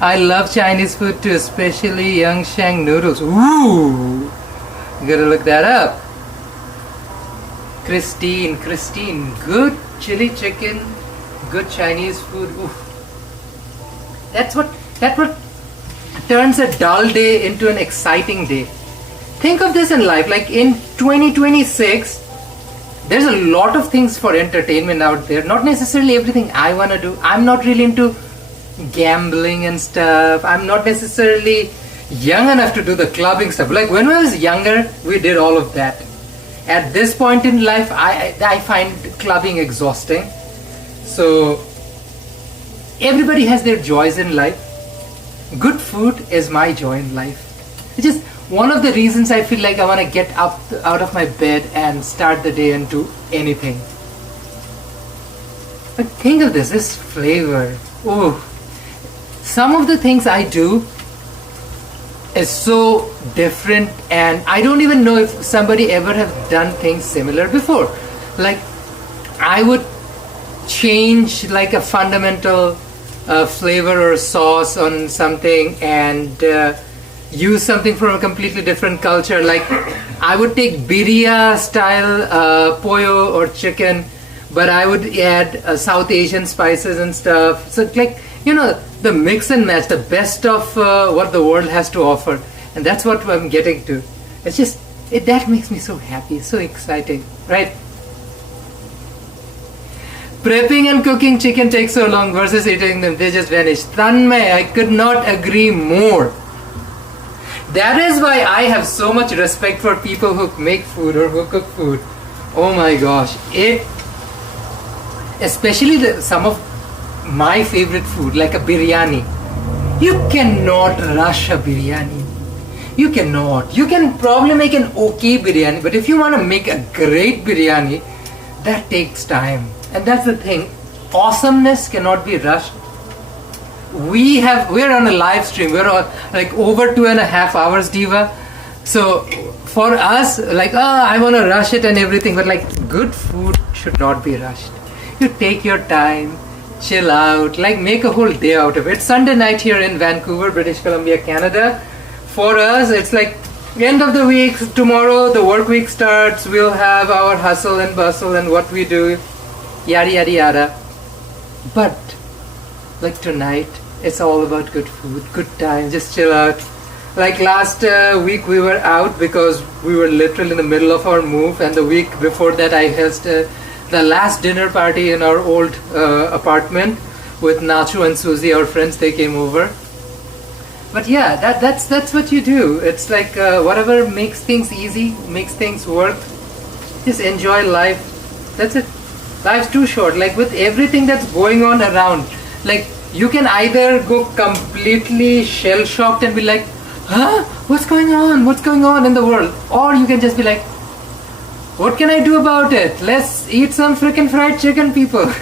I love Chinese food too, especially Yangshang noodles. Ooh, you gotta look that up. Christine, good chili chicken, good Chinese food. Ooh. That's what turns a dull day into an exciting day. Think of this in life, like in 2026, there's a lot of things for entertainment out there. Not necessarily everything I want to do. I'm not really into gambling and stuff. I'm not necessarily young enough to do the clubbing stuff. Like when I was younger, we did all of that. At this point in life, I find clubbing exhausting. So everybody has their joys in life. Good food is my joy in life. It's just one of the reasons I feel like I want to get up out of my bed and start the day and do anything. But think of this flavor. Oh, some of the things I do is so different, and I don't even know if somebody ever have done things similar before. Like I would change like a fundamental flavor or sauce on something and use something from a completely different culture. Like I would take birria style pollo or chicken, but I would add South Asian spices and stuff. So like, you know, the mix and match, the best of what the world has to offer, and that's what I'm getting to. It's just that makes me so happy, so exciting, right? Prepping and cooking chicken takes so long versus eating them, they just vanish. Tanmay, I could not agree more. That is why I have so much respect for people who make food or who cook food. Oh my gosh, especially some of my favorite food, like a biryani. You cannot rush a biryani. You cannot. You can probably make an okay biryani, but if you want to make a great biryani, that takes time. And that's the thing. Awesomeness cannot be rushed. We're on a live stream. We're on like over 2.5 hours, Diva. So for us, like, I want to rush it and everything, but like good food should not be rushed. You take your time, chill out, like make a whole day out of it. It's Sunday night here in Vancouver, British Columbia, Canada. For us, it's like end of the week. Tomorrow the work week starts. We'll have our hustle and bustle and what we do, yada yada yada. But like tonight, it's all about good food, good time, just chill out. Like last week we were out because we were literally in the middle of our move, and the week before that I hosted the last dinner party in our old apartment with Nacho and Susie, our friends. They came over. But yeah, that's what you do. It's like whatever makes things easy, makes things work. Just enjoy life. That's it. Life's too short. Like with everything that's going on around, like you can either go completely shell-shocked and be like, huh? What's going on? What's going on in the world? Or you can just be like, what can I do about it? Let's eat some freaking fried chicken, people.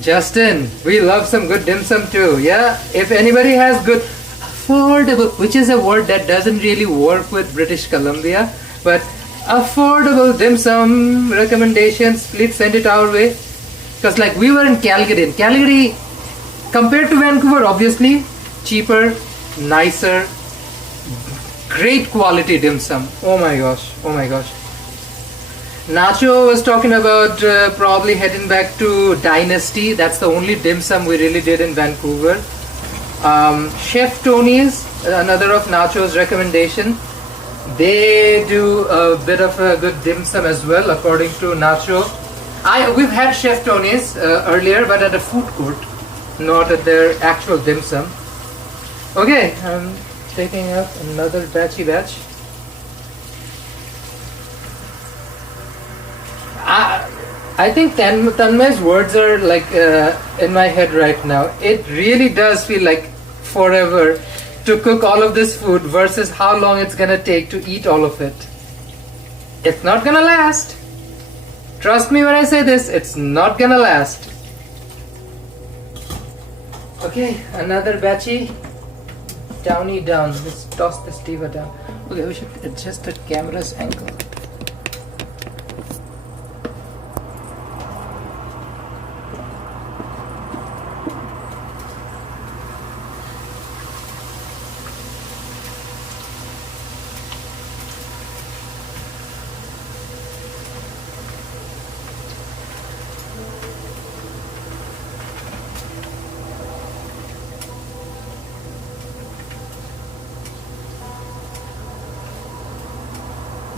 Justin, we love some good dim sum too. Yeah, if anybody has good affordable, which is a word that doesn't really work with British Columbia, but affordable dim sum recommendations, please send it our way. Because like we were in Calgary. In Calgary, compared to Vancouver, obviously cheaper, nicer, great quality dim sum. Oh my gosh, oh my gosh. Nacho was talking about probably heading back to Dynasty. That's the only dim sum we really did in Vancouver. Chef Tony's, another of Nacho's recommendation. They do a bit of a good dim sum as well, according to Nacho. We've had Chef Tony's earlier, but at a food court, not at their actual dim sum. Okay, I'm taking up another batchy batch. I think Tanmay's words are like in my head right now. It really does feel like forever to cook all of this food versus how long it's gonna take to eat all of it. It's not gonna last. Trust me when I say this, it's not gonna last. Okay, another batchy. Downy down. Let's toss this diva down. Okay, we should adjust the camera's angle.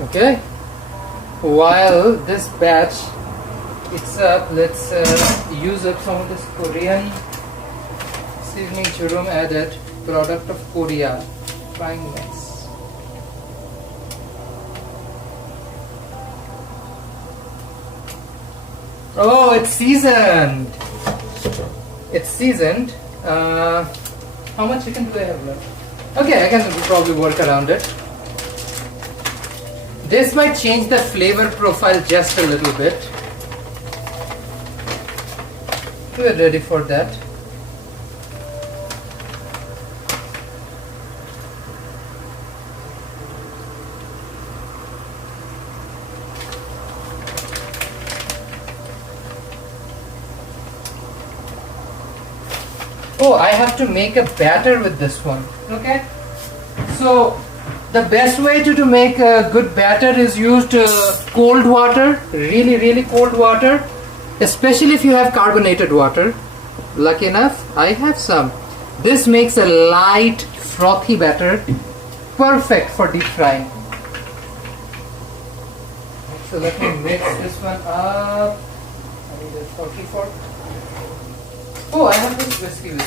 Okay, while this batch it's up, let's use up some of this Korean seasoning Jerome added, product of Korea, frying mix. Oh, it's seasoned. It's seasoned. How much chicken do I have left? Okay, I can probably work around it. This might change the flavor profile just a little bit. We're ready for that. Oh, I have to make a batter with this one. Okay. So the best way to make a good batter is use cold water, really cold water, especially if you have carbonated water. Lucky enough, I have some. This makes a light, frothy batter, perfect for deep frying. So let me mix this one up. I need a forky fork. Oh, I have this whisk.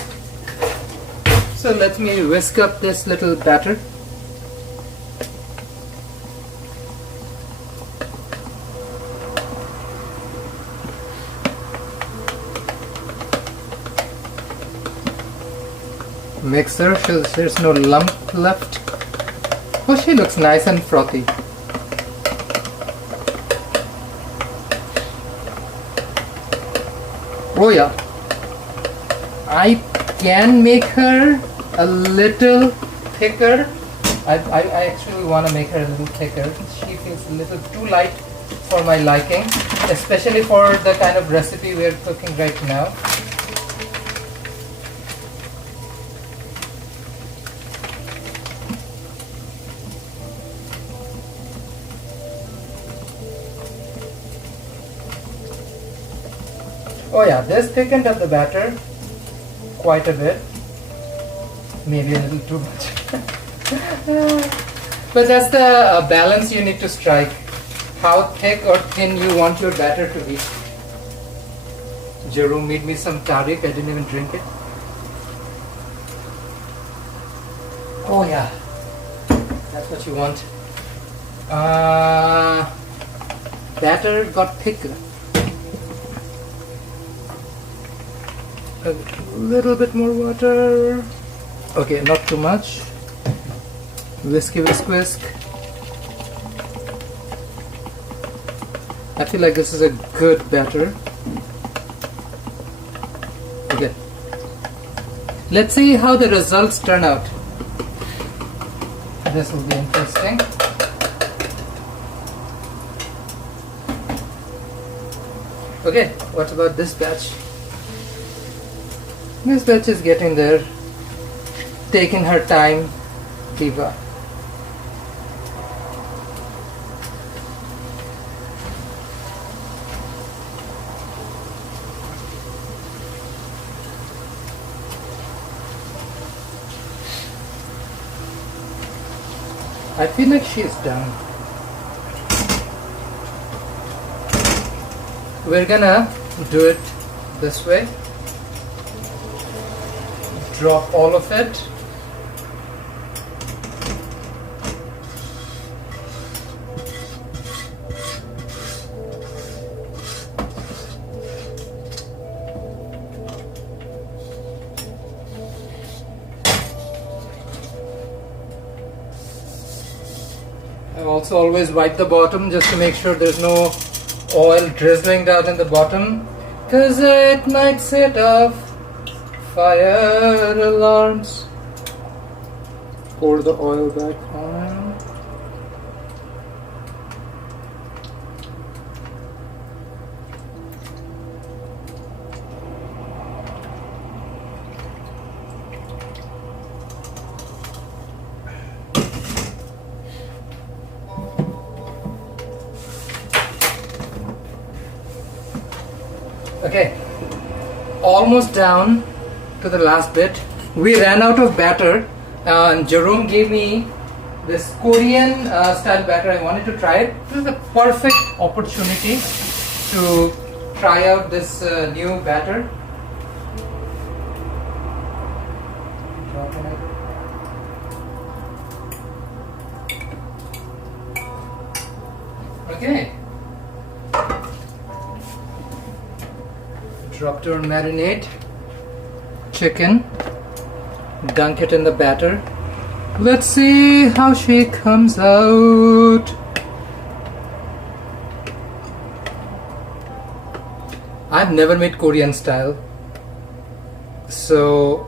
So let me whisk up this little batter. mixer so there's no lump left. Oh, she looks nice and frothy. Oh yeah, I can make her a little thicker. I actually want to make her a little thicker. She feels a little too light for my liking, especially for the kind of recipe we are cooking right now. Oh yeah, this thickened up the batter quite a bit. Maybe a little too much. But that's the balance you need to strike. How thick or thin you want your batter to be. Jerome made me some tariq, I didn't even drink it. Oh yeah, that's what you want. Batter got thicker. A little bit more water. Okay, not too much. Whisk. I feel like this is a good batter. Okay. Let's see how the results turn out. This will be interesting. Okay, what about this batch? This batch is getting there, taking her time. Diva. I feel like she is done. We're gonna do it this way. Drop all of it. I also always wipe the bottom just to make sure there's no oil drizzling down in the bottom, because it might set off fire alarms. Pour the oil back on. Okay, almost down to the last bit. We ran out of batter and Jerome gave me this Korean style batter. I wanted to try it. This is a perfect opportunity to try out this new batter. Okay. Dropped our marinade chicken, dunk it in the batter. Let's see how she comes out. I've never made Korean style, so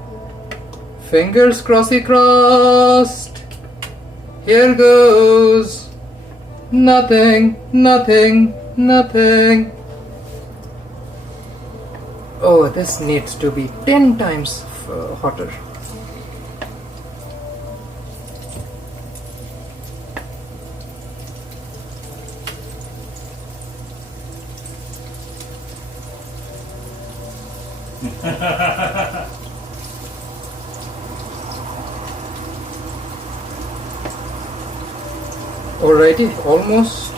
fingers crossy crossed. Here goes. Nothing. Oh, this needs to be 10 times hotter. Alrighty, almost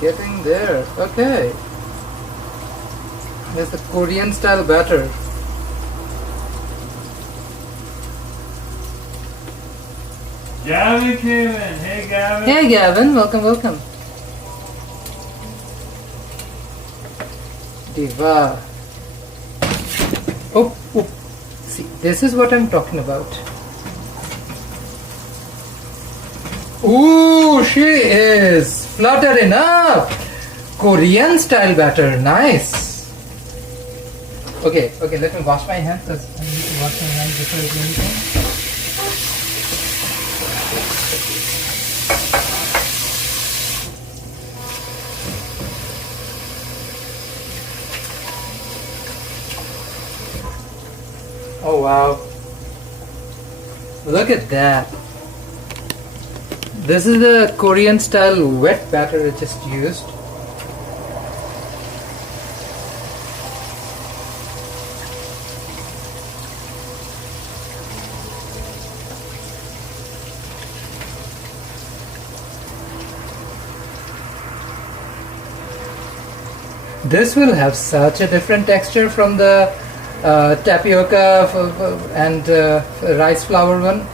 getting there. Okay. There's the Korean style batter. Gavin came in. Hey Gavin. Hey Gavin, welcome. Diva. Oh. See, this is what I'm talking about. Ooh, she is fluttering up. Korean style batter, nice. Okay, let me wash my hands because I need to wash my hands before I do anything. Oh wow. Look at that. This is the Korean style wet batter I just used. This will have such a different texture from the tapioca and rice flour one.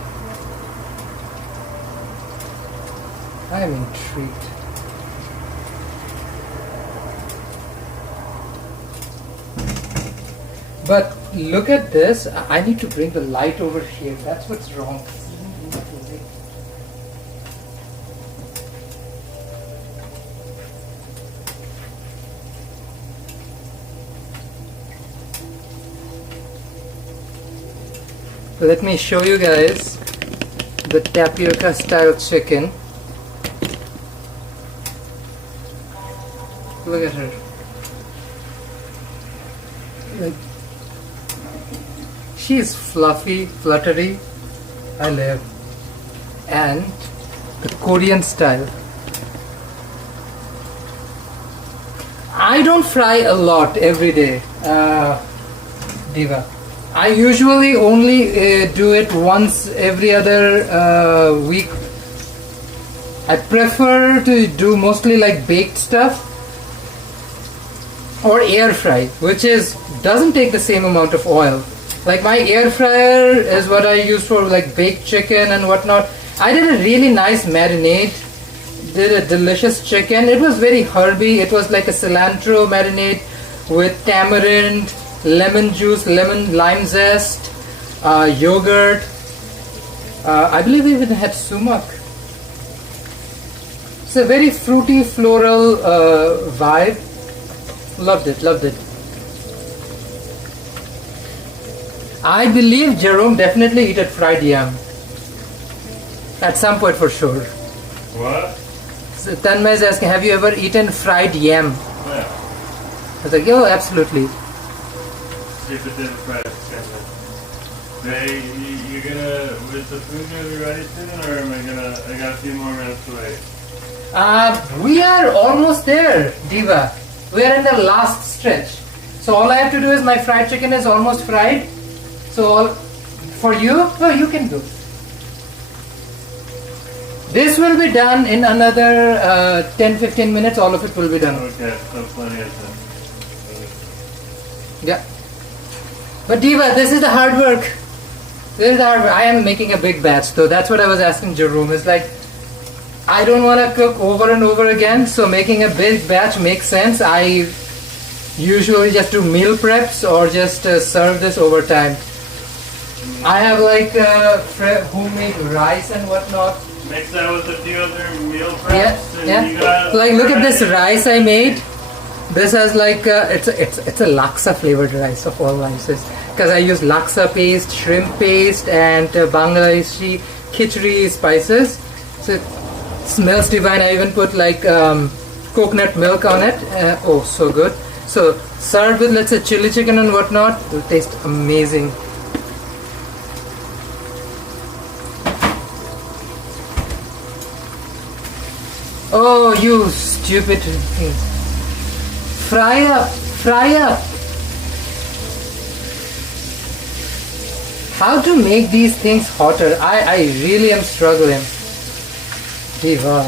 I am intrigued. But look at this. I need to bring the light over here. That's what's wrong. Let me show you guys the tapioca style chicken. Look at her. Like, she's fluffy, fluttery. I live. And the Korean style. I don't fry a lot every day, Diva. I usually only do it once every other week. I prefer to do mostly like baked stuff or air fry, which doesn't take the same amount of oil. Like my air fryer is what I use for like baked chicken and whatnot. I did a really nice marinade, did a delicious chicken. It was very herby. It was like a cilantro marinade with tamarind, lemon juice, lime zest, yogurt. I believe we even had sumac. It's a very fruity, floral vibe. Loved it. I believe Jerome definitely eat fried yam. At some point for sure. What? So Tanmay is asking, have you ever eaten fried yam? Yeah. I was like, oh, absolutely. See if it's in fried chicken. Hey, you gonna, is the food gonna be ready soon, or am I got a few more minutes to wait? We are almost there, Diva. We are in the last stretch. So all I have to do is my fried chicken is almost fried. So for you, no, you can do. This will be done in another 10-15 minutes. All of it will be done. Okay, so plenty of time. Yeah. But Diva, this is the hard work. I am making a big batch though. That's what I was asking Jerome. It's like, I don't want to cook over and over again, so making a big batch makes sense. I usually just do meal preps or just serve this over time. I have like homemade rice and whatnot. Mix that with a few other meal preps. Yeah. You got like look at this rice I made. This has like it's a laksa flavored rice of all rices because I use laksa paste, shrimp paste, and Bangladeshi khichdi spices. So it smells divine. I even put like coconut milk on it. Oh, so good. So served with, let's say, chili chicken and whatnot, it will taste amazing. Oh, you stupid things. Fry up. How to make these things hotter? I really am struggling. Diva.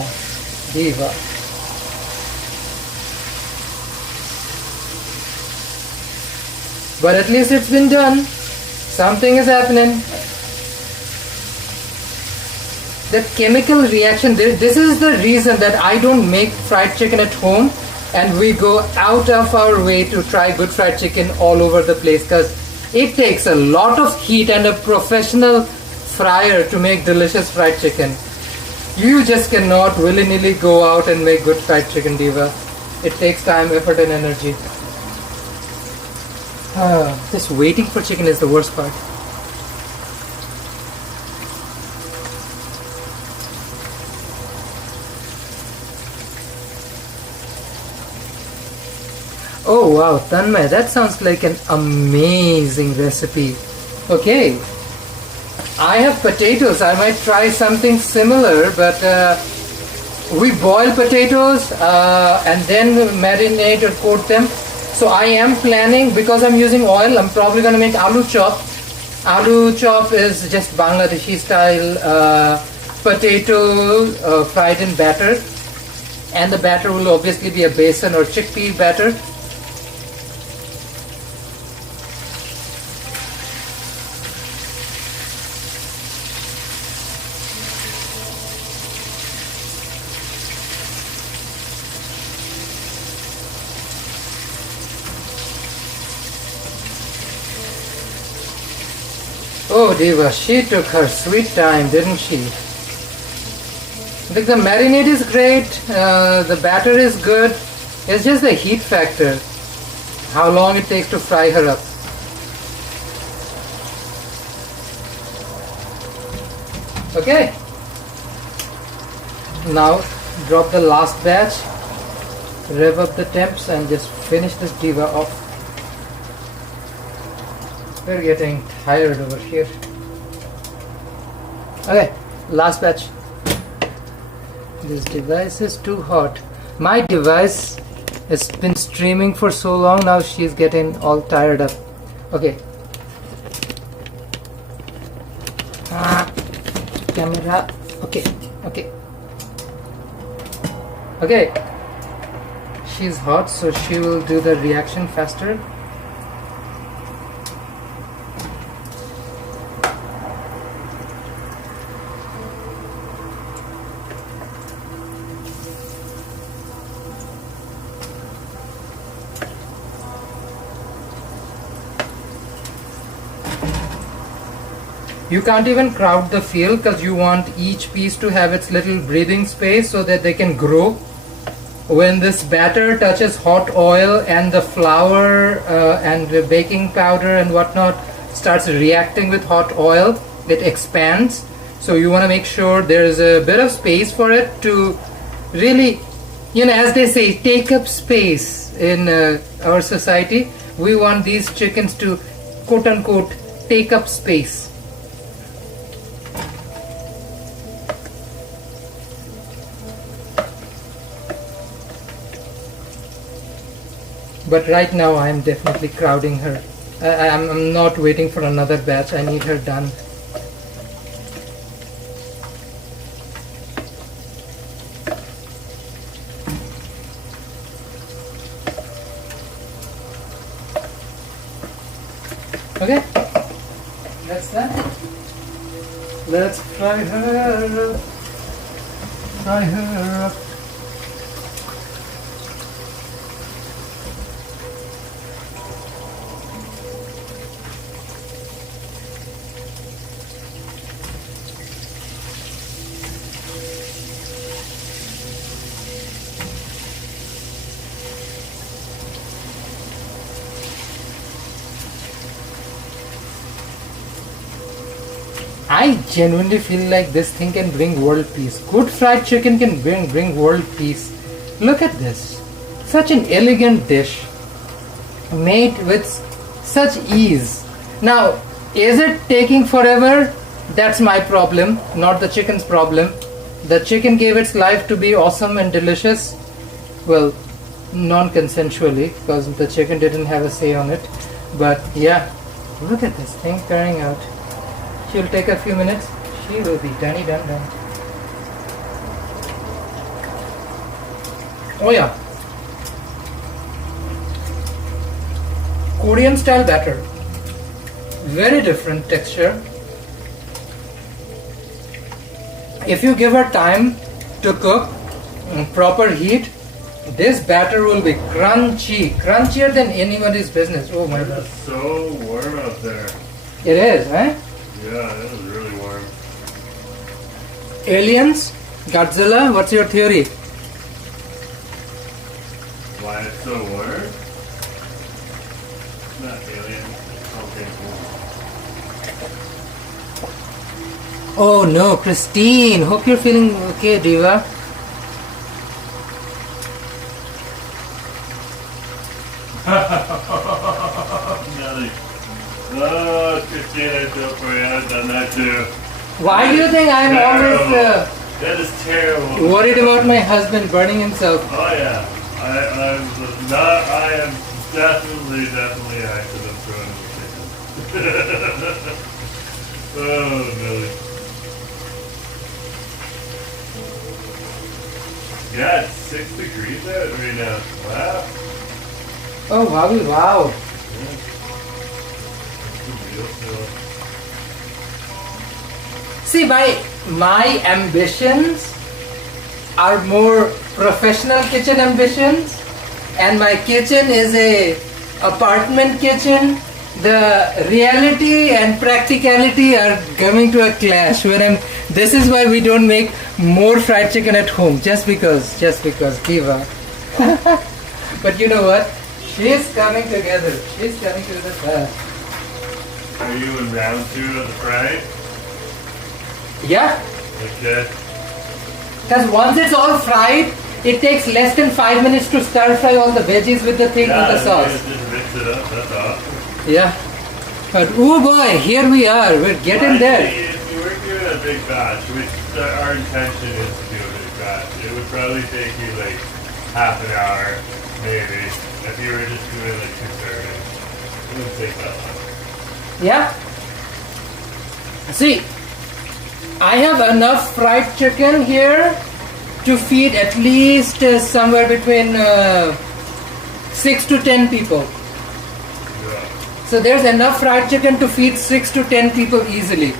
But at least it's been done. Something is happening. That chemical reaction, this is the reason that I don't make fried chicken at home and we go out of our way to try good fried chicken all over the place, because it takes a lot of heat and a professional fryer to make delicious fried chicken. You just cannot willy-nilly go out and make good fried chicken, Diva. It takes time, effort and energy. Just waiting for chicken is the worst part. Oh wow, Tanmay, that sounds like an amazing recipe. Okay, I have potatoes. I might try something similar, but we boil potatoes and then marinate or coat them. So I am planning, because I'm using oil, I'm probably going to make aloo chop. Aloo chop is just Bangladeshi style potato fried in batter. And the batter will obviously be a besan or chickpea batter. Oh Diva, she took her sweet time, didn't she? The marinade is great, the batter is good, it's just the heat factor, how long it takes to fry her up. Okay, now drop the last batch, rev up the temps and just finish this Diva off. We're getting tired over here. Okay, last batch. This device is too hot. My device has been streaming for so long, now she's getting all tired up. Okay. Camera. Okay, okay. Okay. She's hot, so she will do the reaction faster. You can't even crowd the field because you want each piece to have its little breathing space so that they can grow. When this batter touches hot oil and the flour and the baking powder and whatnot starts reacting with hot oil, it expands. So you want to make sure there's a bit of space for it to really, you know, as they say, take up space in our society. We want these chickens to, quote unquote, take up space. But right now I'm definitely crowding her. I'm not waiting for another batch. I need her done. Okay, that's that. Let's fry her up. Fry her up. I genuinely feel like this thing can bring world peace. Good fried chicken can bring world peace. Look at this. Such an elegant dish. Made with such ease. Now, is it taking forever? That's my problem, not the chicken's problem. The chicken gave its life to be awesome and delicious. Well, non-consensually, because the chicken didn't have a say on it. But yeah, look at this thing turning out. She'll take a few minutes. She will be done. Oh yeah. Korean style batter. Very different texture. If you give her time to cook, proper heat, this batter will be crunchy. Crunchier than anybody's business. Oh my god. It's so warm out there. It is, eh? Yeah, it is really warm. Aliens, Godzilla, what's your theory? Why it's so warm? Not alien. Okay, cool. Oh no, Christine. Hope you're feeling okay, Diva. Nelly. Oh, Christine, I feel for you. I've done that too. Why do you think I'm always That is terrible. worried about my husband burning himself? Oh yeah. I am definitely accident prone. Oh, Millie. Yeah, it's 6 degrees out right now. Wow. Oh, wowie, wow. Yeah. It's real still. See, my ambitions are more professional kitchen ambitions, and my kitchen is a apartment kitchen. The reality and practicality are coming to a clash. This is why we don't make more fried chicken at home, just because, Diva. But you know what? She's coming together. She's coming together fast. Are you in round 2 of the fry? Yeah. Okay. Because once it's all fried, it takes less than 5 minutes to stir fry all the veggies with the thing with the sauce. Just mix it up. That's awesome. Yeah. But oh boy, here we are. We're getting there. If you were doing a big batch, which our intention is to do a big batch, it would probably take you like half an hour, maybe. If you were just doing like 2 servings, it wouldn't take that long. Yeah. See, I have enough fried chicken here to feed at least somewhere between 6 to 10 people. Yeah. So there's enough fried chicken to feed 6 to 10 people easily.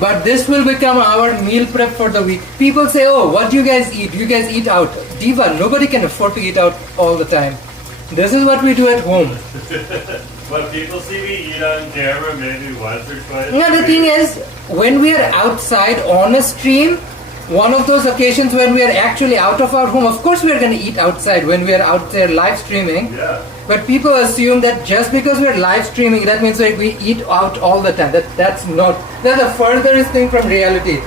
But this will become our meal prep for the week. People say, oh, what do you guys eat? You guys eat out. Diva, nobody can afford to eat out all the time. This is what we do at home. When people see me eat on camera, maybe once or twice. Yeah, the thing is, when we are outside on a stream, one of those occasions when we are actually out of our home, of course we are going to eat outside when we are out there live streaming. Yeah. But people assume that just because we are live streaming, that means like we eat out all the time. That's the furthest thing from reality.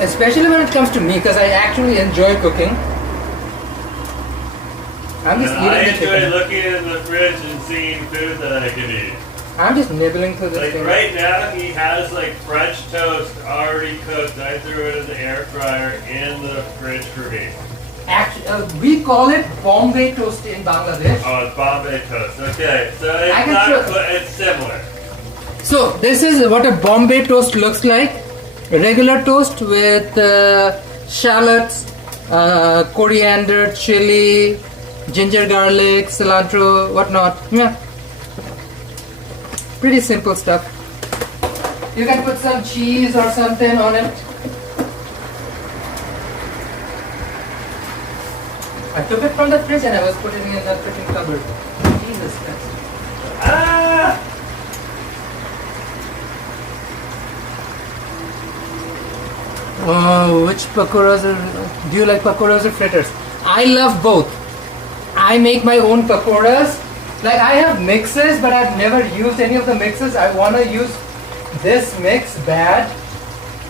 Especially when it comes to me, because I actually enjoy cooking. I'm just eating I the enjoy chicken. looking in the fridge and seeing food that I can eat. I'm just nibbling through this Like thing. right now, he has like French toast already cooked. I threw it in the air fryer in the fridge for me. Actually, we call it Bombay toast in Bangladesh. Oh, it's Bombay toast. Okay, so I it's can not. show- It's similar. So this is what a Bombay toast looks like. Regular toast with shallots, coriander, chili, ginger, garlic, cilantro, whatnot. Yeah. Pretty simple stuff. You can put some cheese or something on it. I took it from the fridge and I was putting it in the freaking cupboard. Jesus Christ. Ah! Oh, which pakoras do you like, pakoras or fritters? I love both. I make my own pakoras. Like I have mixes, but I've never used any of the mixes. I want to use this mix bad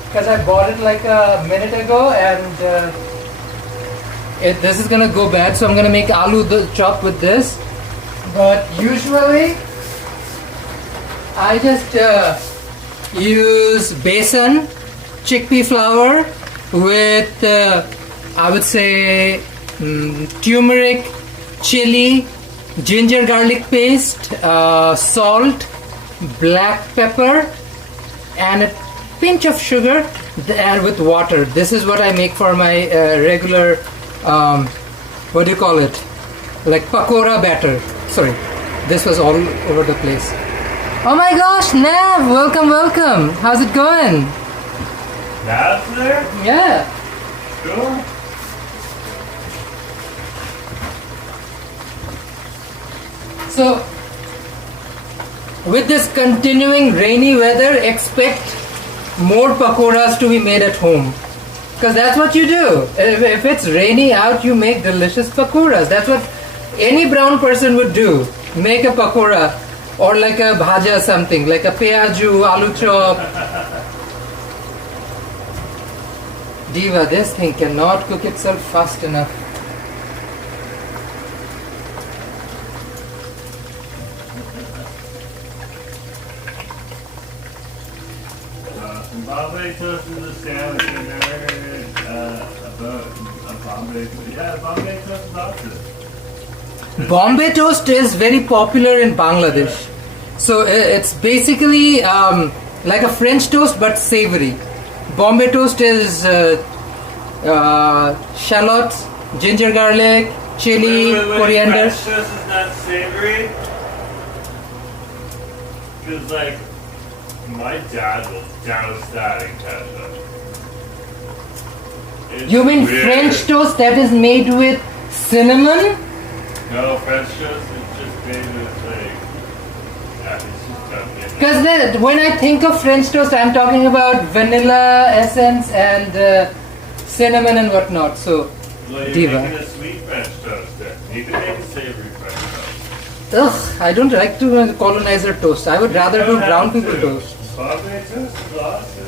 because I bought it like a minute ago, and this is gonna go bad. So I'm gonna make aloo chopped with this. But usually, I just use besan, chickpea flour with I would say turmeric, chili, ginger garlic paste, salt, black pepper, and a pinch of sugar, and with water. This is what I make for my regular what do you call it, like pakora batter. Sorry, this was all over the place. Oh my gosh, Nav, welcome. How's it going? That's there? Yeah. Cool. So, with this continuing rainy weather, expect more pakoras to be made at home. Because that's what you do. If it's rainy out, you make delicious pakoras. That's what any brown person would do. Make a pakora or like a bhaja or something, like a peyaju, aloo chop. Diva, this thing cannot cook itself fast enough. Bombay toast is a sandwich. I've never heard about a Bombay toast. Yeah, Bombay toast is awesome. Bombay toast is very popular in Bangladesh. So it's basically like a French toast but savory. Bombay toast is shallots, ginger garlic, chili, coriander. French toast is not savory? Because like my dad will douse that in ketchup. You mean weird. French toast that is made with cinnamon? No, French toast is just made with like, yeah, it's just done. Because when I think of French toast, I'm talking about vanilla essence and cinnamon and whatnot. So, Well, you're Diva. making a sweet French toast then. You can make a savory French toast. Ugh, I don't like to colonizer toast. I would rather do brown people toast. Bombay toast is awesome.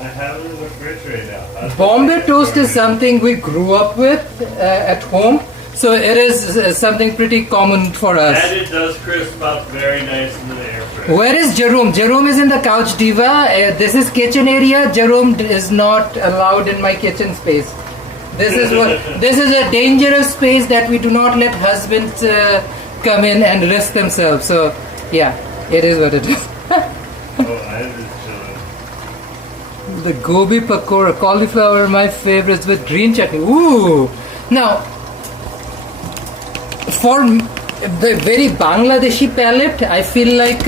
I have it in the fridge right now. Bombay toast is something we grew up with at home. So it is something pretty common for us. And it does crisp up very nice in the air fryer. Where is Jerome? Jerome is in the couch, Diva. This is kitchen area. Jerome is not allowed in my kitchen space. This is a dangerous space that we do not let husbands come in and risk themselves. So yeah, it is what it is. Oh, I am just chilling. The gobi pakora, cauliflower, my favorites with green chutney. Ooh! Now, for the very Bangladeshi palate, I feel like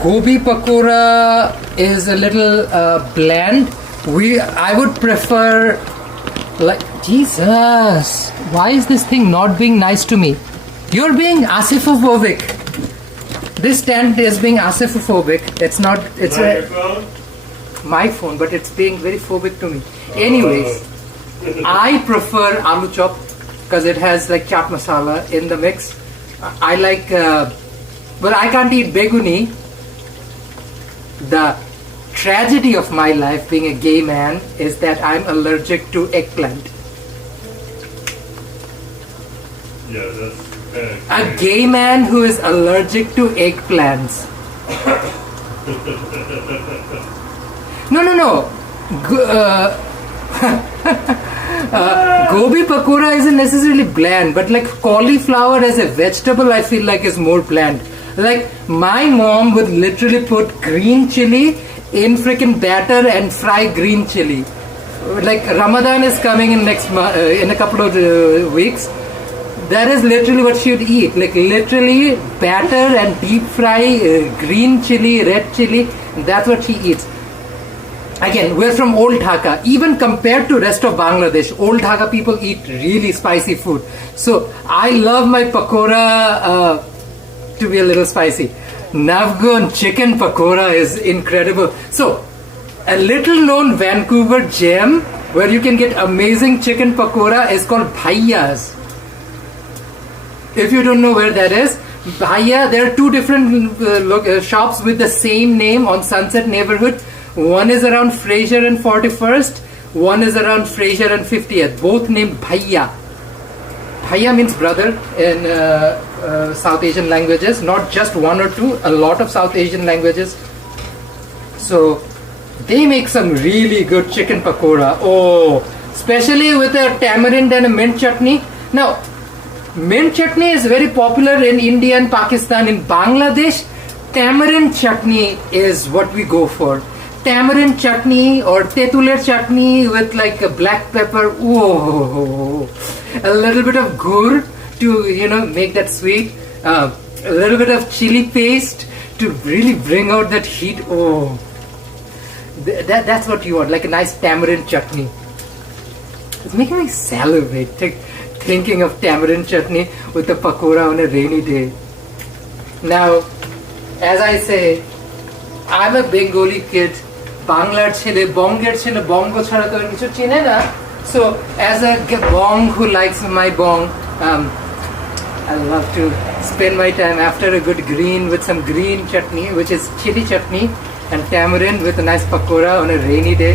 gobi pakora is a little bland. I would prefer, like, Jesus, why is this thing not being nice to me? You're being Asifophobic. This stand is being Asifophobic. It's not. It's your phone? my phone, but it's being very phobic to me. Anyways, I prefer aloo chop because it has like chaat masala in the mix. I like. Well, I can't eat beguni. The tragedy of my life being a gay man is that I'm allergic to eggplant. Yeah, that's A gay man who is allergic to eggplants. No. Gobi pakora isn't necessarily bland, but like cauliflower as a vegetable, I feel like is more bland. Like my mom would literally put green chili in freaking batter and fry green chili. Like Ramadan is coming in in a couple of weeks. That is literally what she would eat. Like literally batter and deep fry green chili, red chili. That's what she eats. Again, we're from Old Dhaka. Even compared to rest of Bangladesh, Old Dhaka people eat really spicy food. So I love my pakora to be a little spicy. Navgun chicken pakora is incredible. So a little known Vancouver gem where you can get amazing chicken pakora is called Bhaiya's. If you don't know where that is, Bhaiya, there are two different shops with the same name on Sunset neighborhood. One is around Fraser and 41st, one is around Fraser and 50th, both named Bhaiya. Bhaiya means brother in South Asian languages, not just one or two, a lot of South Asian languages. So they make some really good chicken pakora. Oh, especially with a tamarind and a mint chutney. Now, mint chutney is very popular in India and Pakistan. In Bangladesh, tamarind chutney is what we go for. Tamarind chutney or tetuler chutney with like a black pepper. Whoa, a little bit of gur to make that sweet. A little bit of chili paste to really bring out that heat. Oh, that's what you want, like a nice tamarind chutney. It's making me salivate thinking of tamarind chutney with a pakora on a rainy day. Now, as I say, I'm a Bengali kid. বাংলার ছেলে বঙ্গের ছেলে বঙ্গ ছাড়া তো আর কিছু চিনে না so as a bong who likes my bong I love to spend my time after a good green with some green chutney which is chili chutney and tamarind with a nice pakora on a rainy day.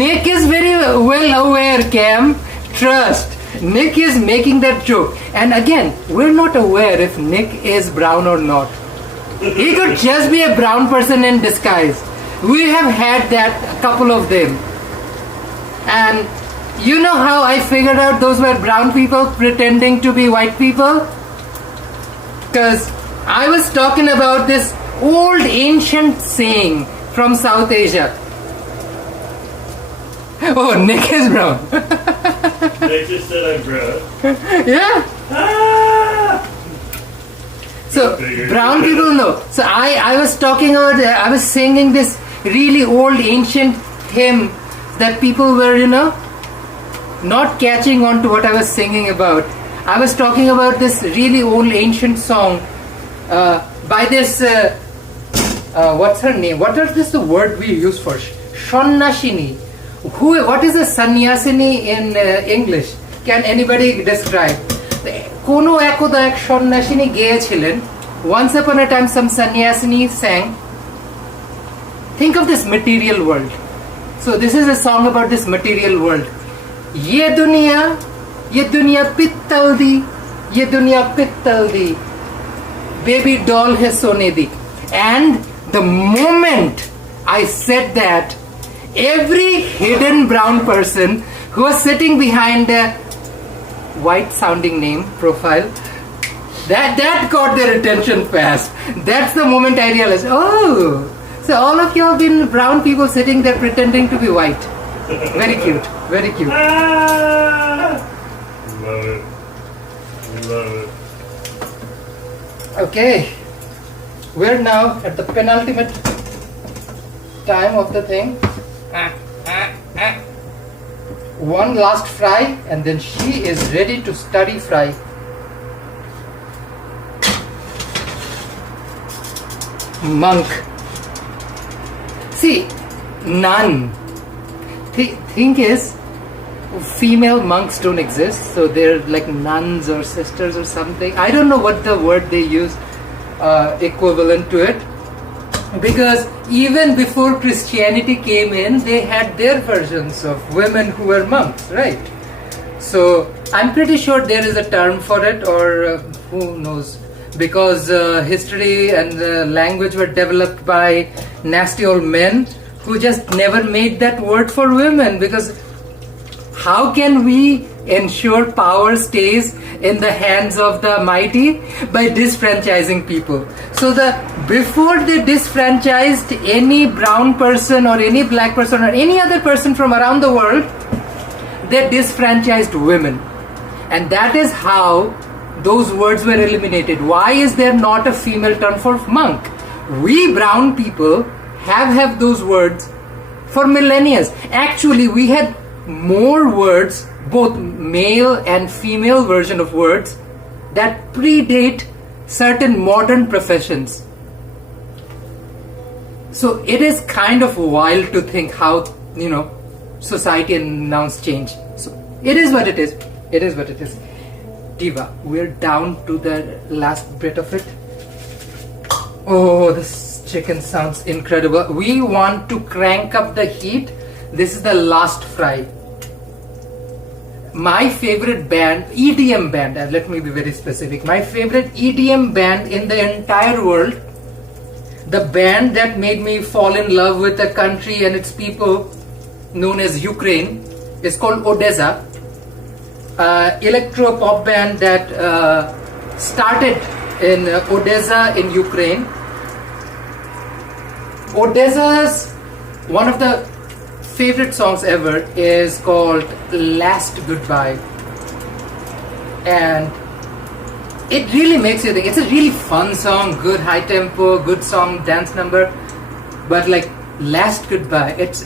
Nick is very well aware, Cam. Trust. Nick is making that joke. And again, we're not aware if Nick is brown or not. He could just be a brown person in disguise. We have had that, a couple of them. And you know how I figured out those were brown people pretending to be white people? Because I was talking about this old ancient saying from South Asia. Oh, Nick is brown. They just said I'm brown. Yeah. Ah! So brown people know. So I was talking about, I was singing this really old ancient hymn that people were, not catching on to what I was singing about. I was talking about this really old ancient song by this, what's her name? What is this the word we use for? Shonnashini. What is a sannyasini in English? Can anybody describe? Kono ekoda ek shonnashini geyechhilen. Once upon a time some sannyasini sang. Think of this material world. So this is a song about this material world. Ye duniya pittal di, ye duniya pittal di, baby doll hai sone di. And the moment I said that, every hidden brown person who was sitting behind a white sounding name profile, that got their attention fast. That's the moment I realized, oh, so all of you have been brown people sitting there pretending to be white. Very cute, very cute. Ah! Love it. Love it. Okay, we're now at the penultimate time of the thing. One last fry and then she is ready to study fry. Monk. See, nun. Thing is, female monks don't exist, so they're like nuns or sisters or something. I don't know what the word they use equivalent to it. Because even before Christianity came in, they had their versions of women who were monks, right? So I'm pretty sure there is a term for it, or who knows? Because history and language were developed by nasty old men who just never made that word for women. Because how can we ensure power stays in the hands of the mighty? By disfranchising people. So before they disfranchised any brown person or any black person or any other person from around the world, they disfranchised women. And that is how those words were eliminated. Why is there not a female term for monk? We brown people have those words for millennia. Actually, we had more words, both male and female version of words, that predate certain modern professions. So it is kind of wild to think how, society and nouns change. So it is what it is. It is what it is. Diva, we're down to the last bit of it. Oh, this chicken sounds incredible. We want to crank up the heat. This is the last fry. My favorite band, EDM band, and let me be very specific, my favorite EDM band in the entire world, the band that made me fall in love with the country and its people, known as Ukraine, is called Odessa. Electro pop band that started in Odessa in Ukraine. Odessa's one of the favorite songs ever is called Last Goodbye, and it really makes you think. It's a really fun song, good high tempo, good song, dance number, but like Last Goodbye, it's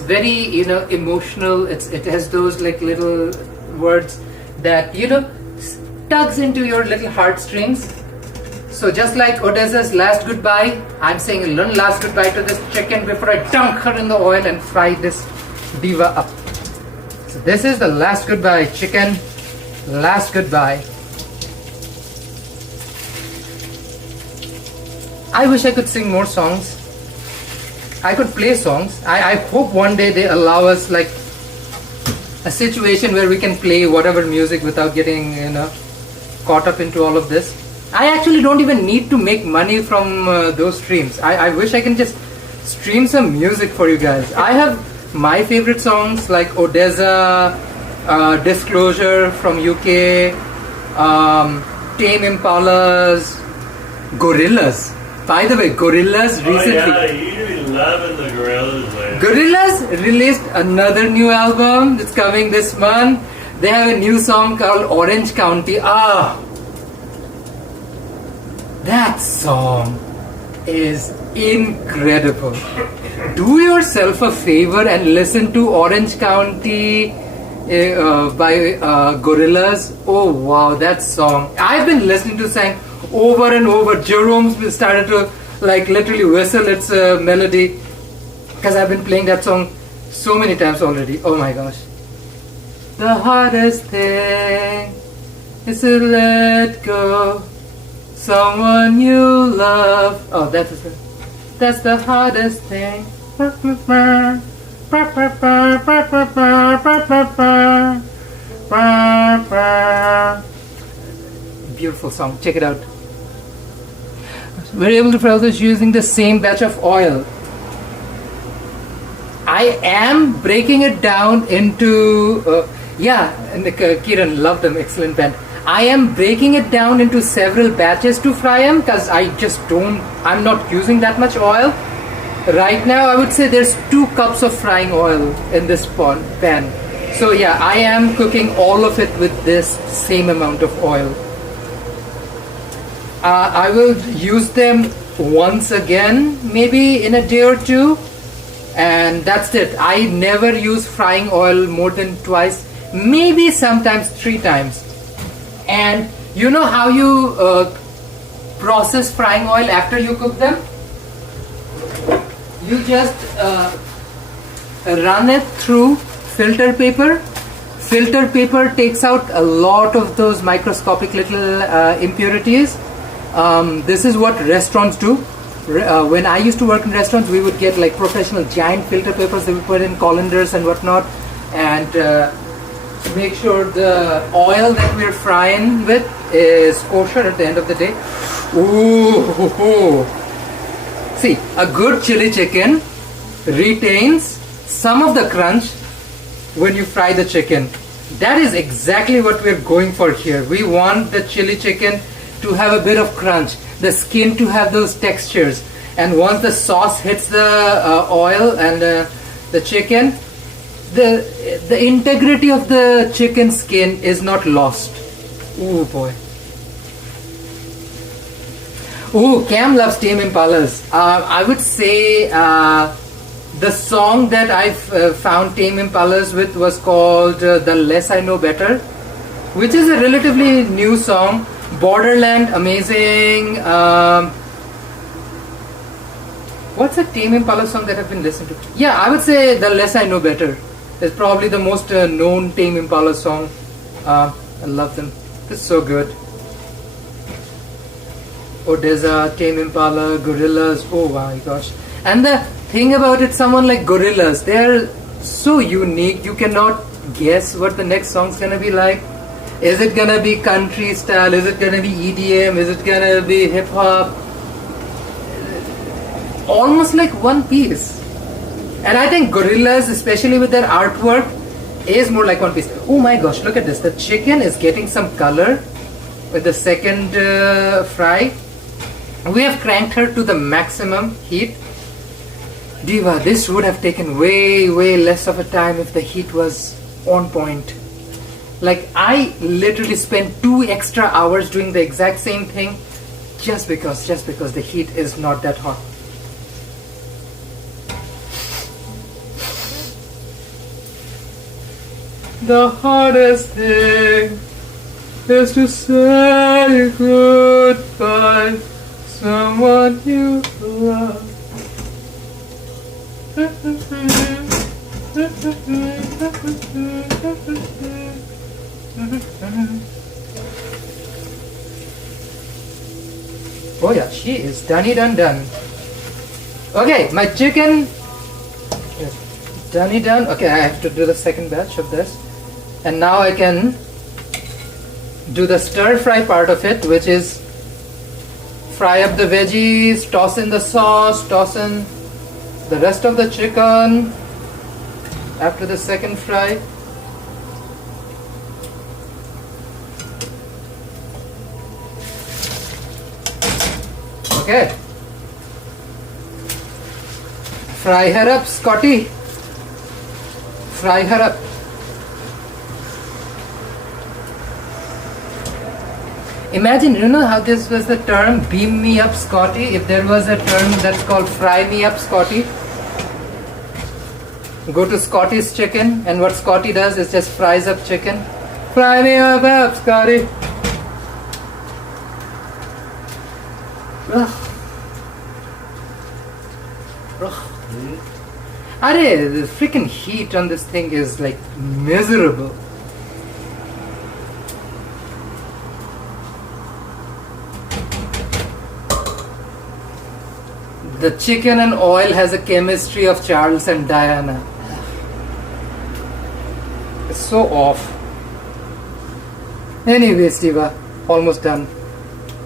very emotional. It has those like little words that tugs into your little heartstrings. So just like Odesa's last goodbye, I'm saying a little last goodbye to this chicken before I dunk her in the oil and fry this diva up. So this is the last goodbye chicken, last goodbye. I wish I could sing more songs. I could play songs. I hope one day they allow us like a situation where we can play whatever music without getting, you know, caught up into all of this. I actually don't even need to make money from those streams. I wish I can just stream some music for you guys. I have my favorite songs like Odessa, Disclosure from UK, Tame Impalas, Gorillaz. By the way, Gorillaz recently... Oh yeah, you be loving the Gorillaz lately. Gorillaz released another new album. It's coming this month. They have a new song called Orange County. That song is incredible. Do yourself a favor and listen to Orange County by Gorillaz. Oh wow, that song. I've been listening to song over and over. Jerome started to like literally whistle its melody because I've been playing that song so many times already. Oh my gosh. The hardest thing is to let go someone you love. Oh, that's the hardest thing. Beautiful song. Check it out. We're able to fry this using the same batch of oil. I am breaking it down into and Kiran, love them, excellent band. I am breaking it down into several batches to fry them because I'm not using that much oil. Right now I would say there's 2 cups of frying oil in this pan. So yeah, I am cooking all of it with this same amount of oil. I will use them once again, maybe in a day or two, and that's it. I never use frying oil more than twice, maybe sometimes 3 times. And you know how you process frying oil after you cook them? You just run it through filter paper. Filter paper takes out a lot of those microscopic little impurities. This is what restaurants do. When I used to work in restaurants, we would get like professional giant filter papers that we put in colanders and whatnot, and make sure the oil that we're frying with is kosher at the end of the day. Ooh. See, a good chili chicken retains some of the crunch when you fry the chicken. That is exactly what we're going for here. We want the chili chicken to have a bit of crunch, the skin to have those textures, and once the sauce hits the oil and the chicken, the integrity of the chicken skin is not lost. Ooh boy. Ooh, Cam loves Tame Impalas. I would say the song that I've found Tame Impalas with was called The Less I Know Better, which is a relatively new song. Borderland, amazing. What's a Tame Impala song that I've been listening to? Yeah, I would say The Less I Know Better is probably the most known Tame Impala song. I love them. It's so good. Odessa, Tame Impala, Gorillaz. Oh my gosh. And the thing about it, someone like Gorillaz, they're so unique. You cannot guess what the next song's gonna be like. Is it gonna be country style? Is it gonna be EDM? Is it gonna be hip hop? Almost like one piece. And I think Gorillaz, especially with their artwork, is more like one piece. Oh my gosh, look at this. The chicken is getting some color with the second fry. We have cranked her to the maximum heat. Diva, this would have taken way less of a time if the heat was on point. Like, I literally spent 2 extra hours doing the exact same thing just because the heat is not that hot. The hardest thing is to say goodbye, someone you love. Oh yeah, she is done. Okay, my chicken is done. Okay, I have to do the second batch of this. And now I can do the stir fry part of it, which is fry up the veggies, toss in the sauce, toss in the rest of the chicken after the second fry. Okay. Fry her up, Scotty. Fry her up. Imagine, you know how this was the term, beam me up, Scotty? If there was a term that's called fry me up, Scotty. Go to Scotty's Chicken, and what Scotty does is just fries up chicken. Fry me up, Scotty. Ugh. Arey, the freaking heat on this thing is like miserable. The chicken and oil has a chemistry of Charles and Diana. It's so off. Anyway, Steva, almost done.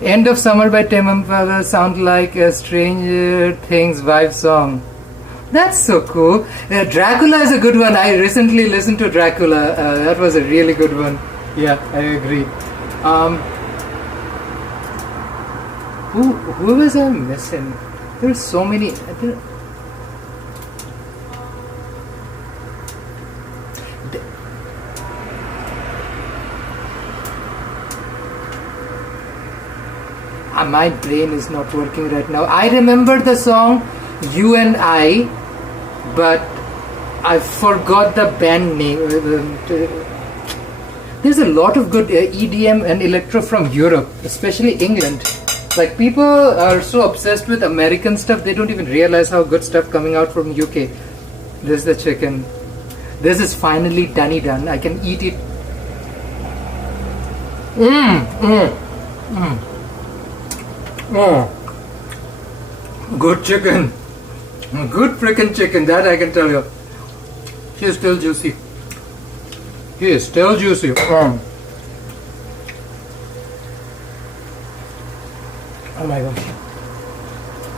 End of Summer by Tim Impala sound like a Stranger Things vibe song. That's so cool. Dracula is a good one. I recently listened to Dracula. That was a really good one. Yeah, I agree. Who was I missing? There's so many. My brain is not working right now. I remember the song You and I, but I forgot the band name. There's a lot of good EDM and electro from Europe, especially England. Like, people are so obsessed with American stuff, they don't even realize how good stuff coming out from UK. This is the chicken. This is finally done. I can eat it. Oh, good chicken. Good freaking chicken, that I can tell you. She is still juicy. Oh my gosh.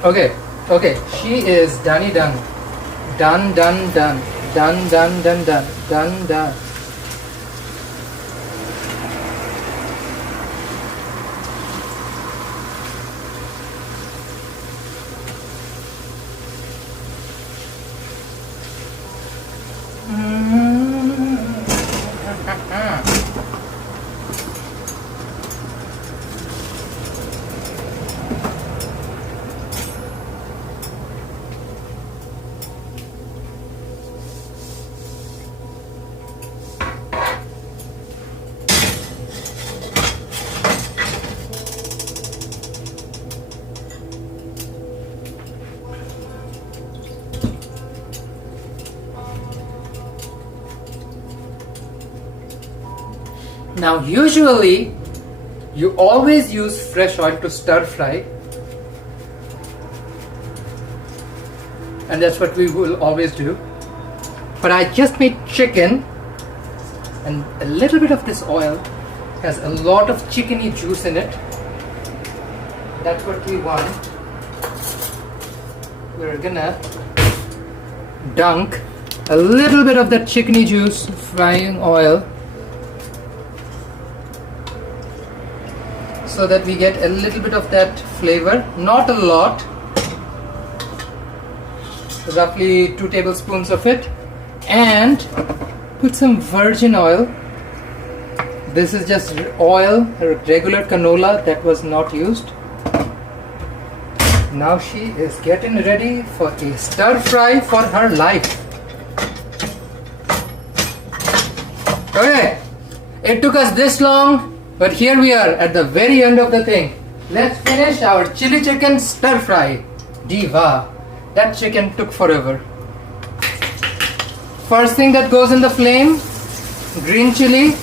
Okay. She is done. Done. Now, usually, you always use fresh oil to stir fry, and that's what we will always do. But I just made chicken, and a little bit of this oil has a lot of chickeny juice in it. That's what we want. We're gonna dunk a little bit of that chickeny juice, frying oil, so that we get a little bit of that flavor, not a lot, roughly 2 tablespoons of it, and put some virgin oil. This is just oil, regular canola that was not used. Now she is getting ready for a stir fry for her life. Okay, it took us this long But here we are at the very end of the thing. Let's finish our chili chicken stir fry. Diva. That chicken took forever. First thing that goes in the flame, green chili.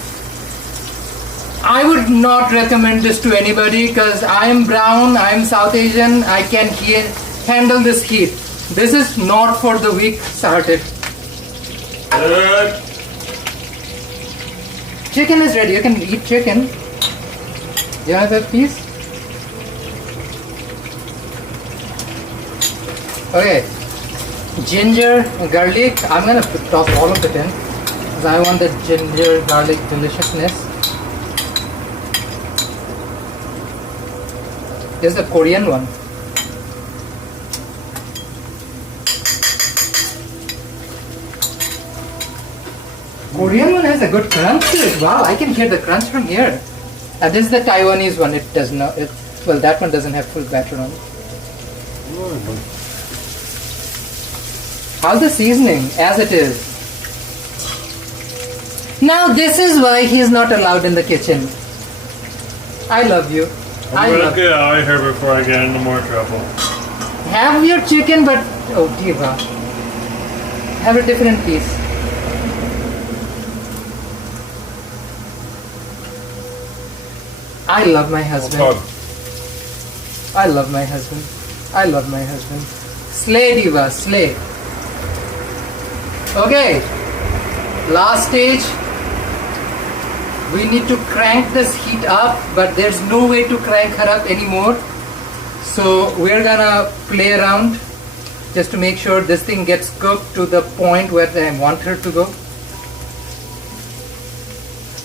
I would not recommend this to anybody because I am brown, I am South Asian, I can handle this heat. This is not for the weak-hearted. Chicken is ready. You can eat chicken. You have a piece? Okay. Ginger, garlic. I'm gonna toss all of it in because I want the ginger garlic deliciousness. This is the Korean one. Korean one has a good crunch to it. Wow, I can hear the crunch from here. And this is the Taiwanese one. It does not. Well, that one doesn't have full batter on it. How's the seasoning? As it is. Now this is why he's not allowed in the kitchen. I love you. I'm gonna get out of here before I get into more trouble. Have your chicken, but oh diva. Have a different piece. I love my husband. I love my husband. I love my husband. Slay diva, slay. Okay. Last stage. We need to crank this heat up, but there's no way to crank her up anymore. So we're gonna play around just to make sure this thing gets cooked to the point where I want her to go.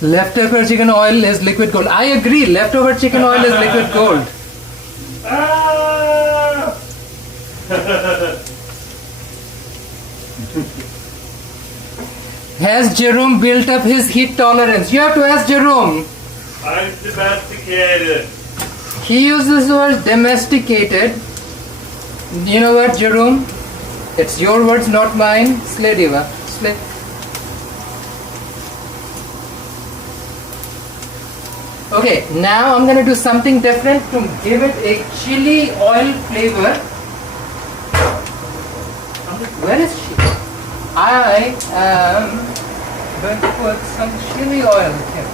Leftover chicken oil is liquid gold. I agree, leftover chicken oil is liquid gold. Ah! Has Jerome built up his heat tolerance? You have to ask Jerome. I'm domesticated. He uses the word domesticated. You know what, Jerome? It's your words, not mine. Slay diva. Slay. Okay, now I'm gonna do something different to give it a chili oil flavor. Where is she? I am going to put some chili oil here.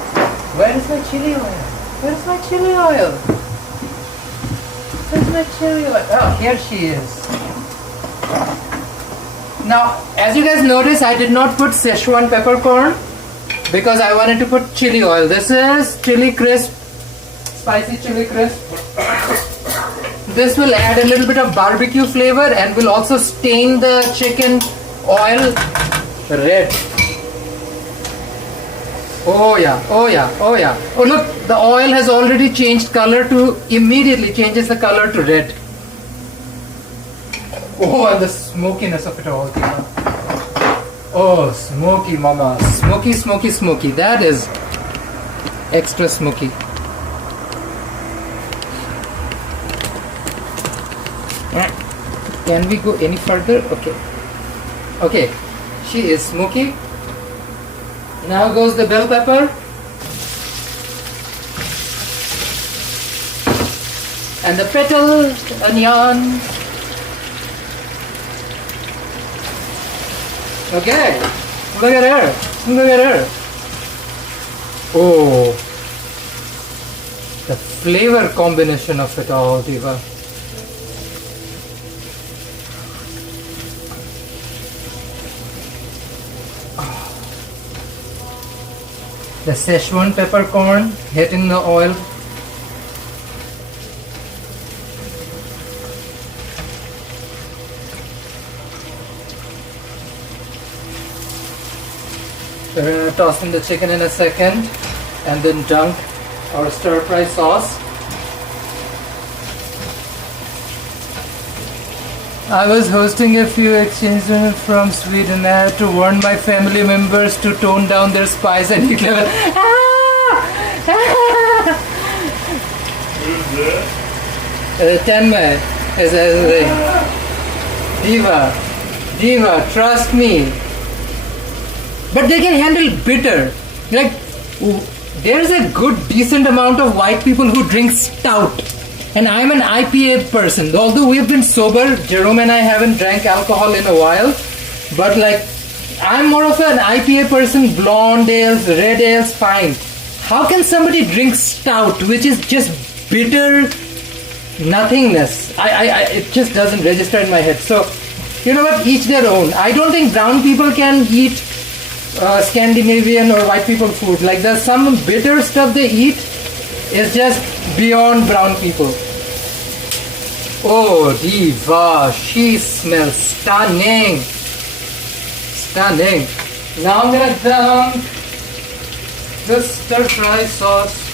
Where is my chili oil? Where is my chili oil? Where's my chili oil? Oh, here she is. Now, as you guys notice, I did not put Szechuan peppercorn because I wanted to put chili oil. This is chili crisp, spicy chili crisp. This will add a little bit of barbecue flavor and will also stain the chicken oil red. Oh yeah, oh yeah, oh yeah. Oh look, the oil has already changed color to, immediately changes the color to red. Oh, and the smokiness of it all. Oh, smoky mama. Smoky, smoky, smoky. That is extra smoky. Can we go any further? Okay. Okay. She is smoky. Now goes the bell pepper. And the petal onion. Okay, look at her, look at her. Oh, the flavor combination of it all, diva. Oh. The Szechuan peppercorn hitting the oil. We're going to toss in the chicken in a second and then dunk our stir fry sauce. I was hosting a few exchanges from Sweden. I had to warn my family members to tone down their spice and heat level. Who's that? Tanmay is Diva. Diva, trust me. But they can handle bitter. Like There's a good decent amount of white people who drink stout. And I'm an IPA person. Although we've been sober, Jerome and I haven't drank alcohol in a while. But like, I'm more of an IPA person. Blonde ales, red ales, fine. How can somebody drink stout, which is just bitter nothingness? It just doesn't register in my head. So, you know what? Each their own. I don't think brown people can eat Scandinavian or white people food. Like there's some bitter stuff they eat is just beyond brown people. Oh, diva, she smells stunning. Stunning. Now I'm gonna dump the stir fry sauce.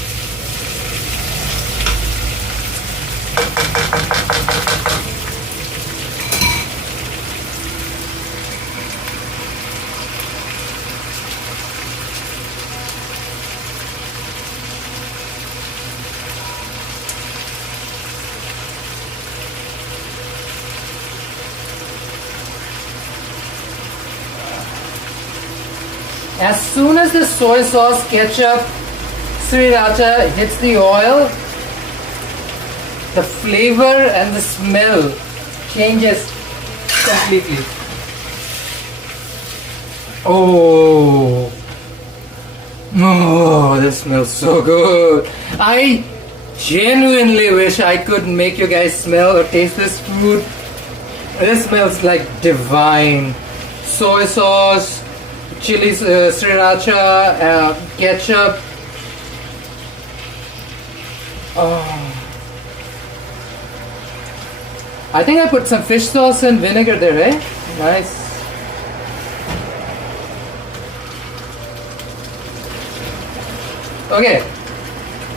As soon as the soy sauce, ketchup, sriracha hits the oil, the flavor and the smell changes completely. Oh, this smells so good. I genuinely wish I could make you guys smell or taste this food. This smells like divine. Soy sauce, chili, sriracha, ketchup. Oh. I think I put some fish sauce and vinegar there, eh? Nice. Okay.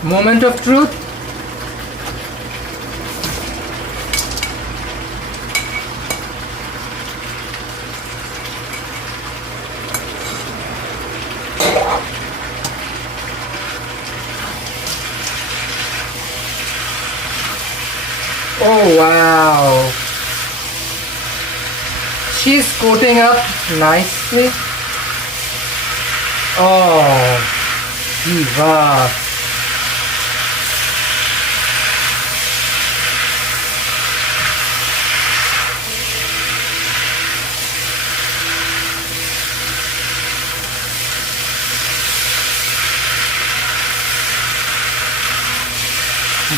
Moment of truth. Oh wow, she's coating up nicely. Oh, diva.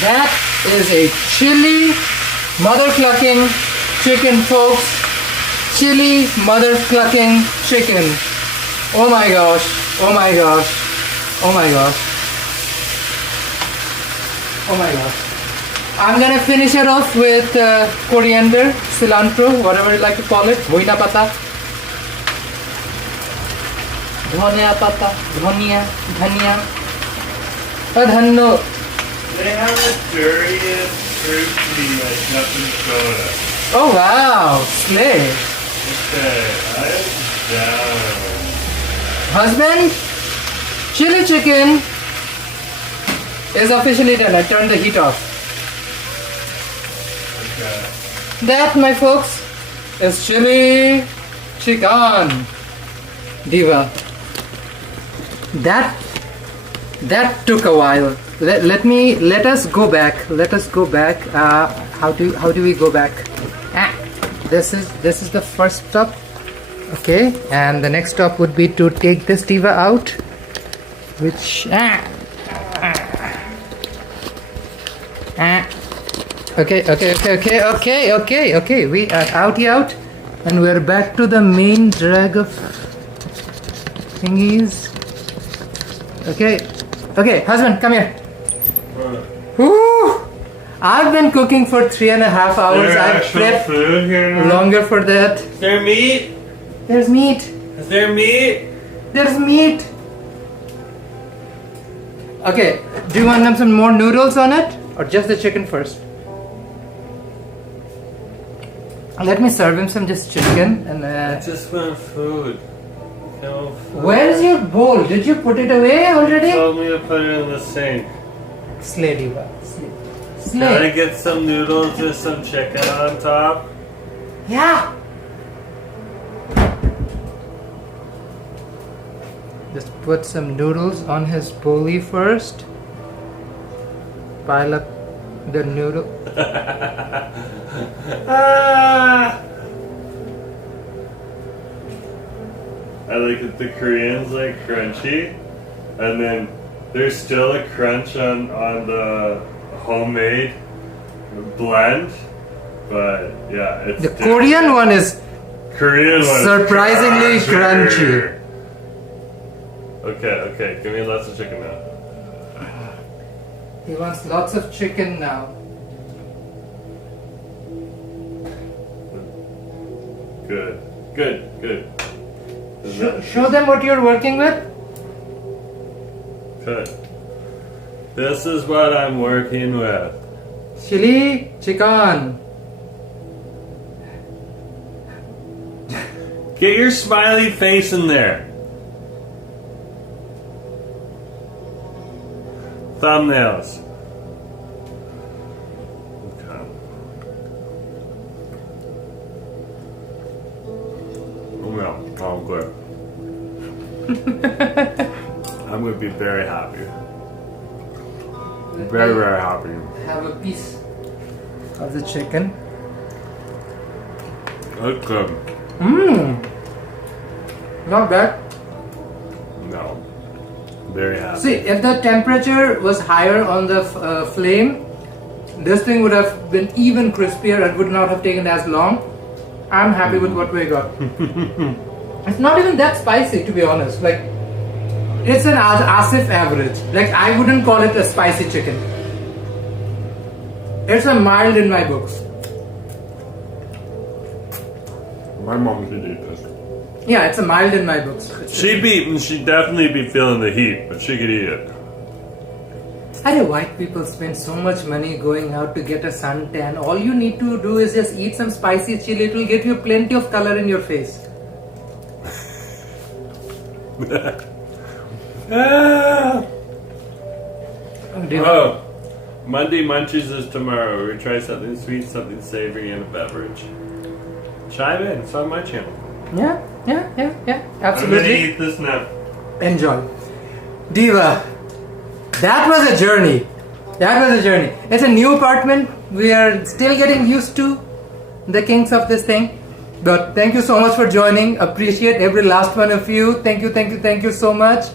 That is a chili mother clucking chicken, folks. Chili mother clucking chicken. Oh my gosh, oh my gosh, oh my gosh, oh my gosh. I'm gonna finish it off with coriander, cilantro, whatever you like to call it, bhoina pata, dhania pata, dhania, dhanno. They have the dirtiest fruit tea like nothing soda. Oh wow, slay. Okay, I'm down. Husband, chili chicken is officially done. I turned the heat off. Okay. That, my folks, is chili chicken. Diva. That took a while. Let us go back. Let us go back. How do we go back? This is the first stop. Okay, and the next stop would be to take this diva out, which okay. We are out, and we're back to the main drag of thingies. Okay, husband, come here. Woo! I've been cooking for 3.5 hours. I've prepped food here now? longer for that. Is there meat? There's meat. Is there meat? There's meat. Okay, do you want some more noodles on it? Or just the chicken first? Let me serve him some just chicken and I just want food. No food. Where's your bowl? Did you put it away already? You told me to put it in the sink. Slay, diva. Slay. Can I get some noodles with some chicken on top? Yeah. Just put some noodles on his bowlie first. Pile up the noodle. I like that the Koreans like crunchy, and then there's still a crunch on the homemade blend, but yeah, it's The Korean one is Korean one surprisingly is crunchy. Okay, give me lots of chicken now. He wants lots of chicken now. Good. Show them what you're working with. Good. This is what I'm working with. Chili chicken. Get your smiley face in there. Thumbnails. Okay. Oh no, oh good. I'm going to be very happy. Very happy. Have a piece of the chicken. That's good. Not bad. No. Very happy. See, if the temperature was higher on the flame, this thing would have been even crispier and would not have taken as long. I'm happy with what we got. It's not even that spicy, to be honest. Like, it's an Asif average. Like, I wouldn't call it a spicy chicken. It's a mild in my books. My mom should eat this. Yeah, it's a mild in my books. She'd definitely be feeling the heat, but she could eat it. I know white people spend so much money going out to get a suntan. All you need to do is just eat some spicy chili. It will get you plenty of color in your face. Oh, Monday Munchies is tomorrow. We're gonna try something sweet, something savory, and a beverage. Chime in. It's on my channel. Yeah. Absolutely. I'm gonna eat this now. Enjoy. Diva, that was a journey. It's a new apartment. We are still getting used to the kinks of this thing. But thank you so much for joining. Appreciate every last one of you. Thank you so much.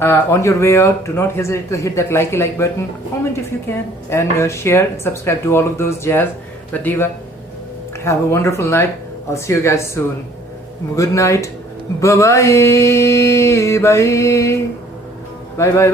On your way out, do not hesitate to hit that like button. Comment if you can. And share and subscribe to all of those jazz. But Diva, have a wonderful night. I'll see you guys soon. Good night. Bye-bye. Bye. Bye.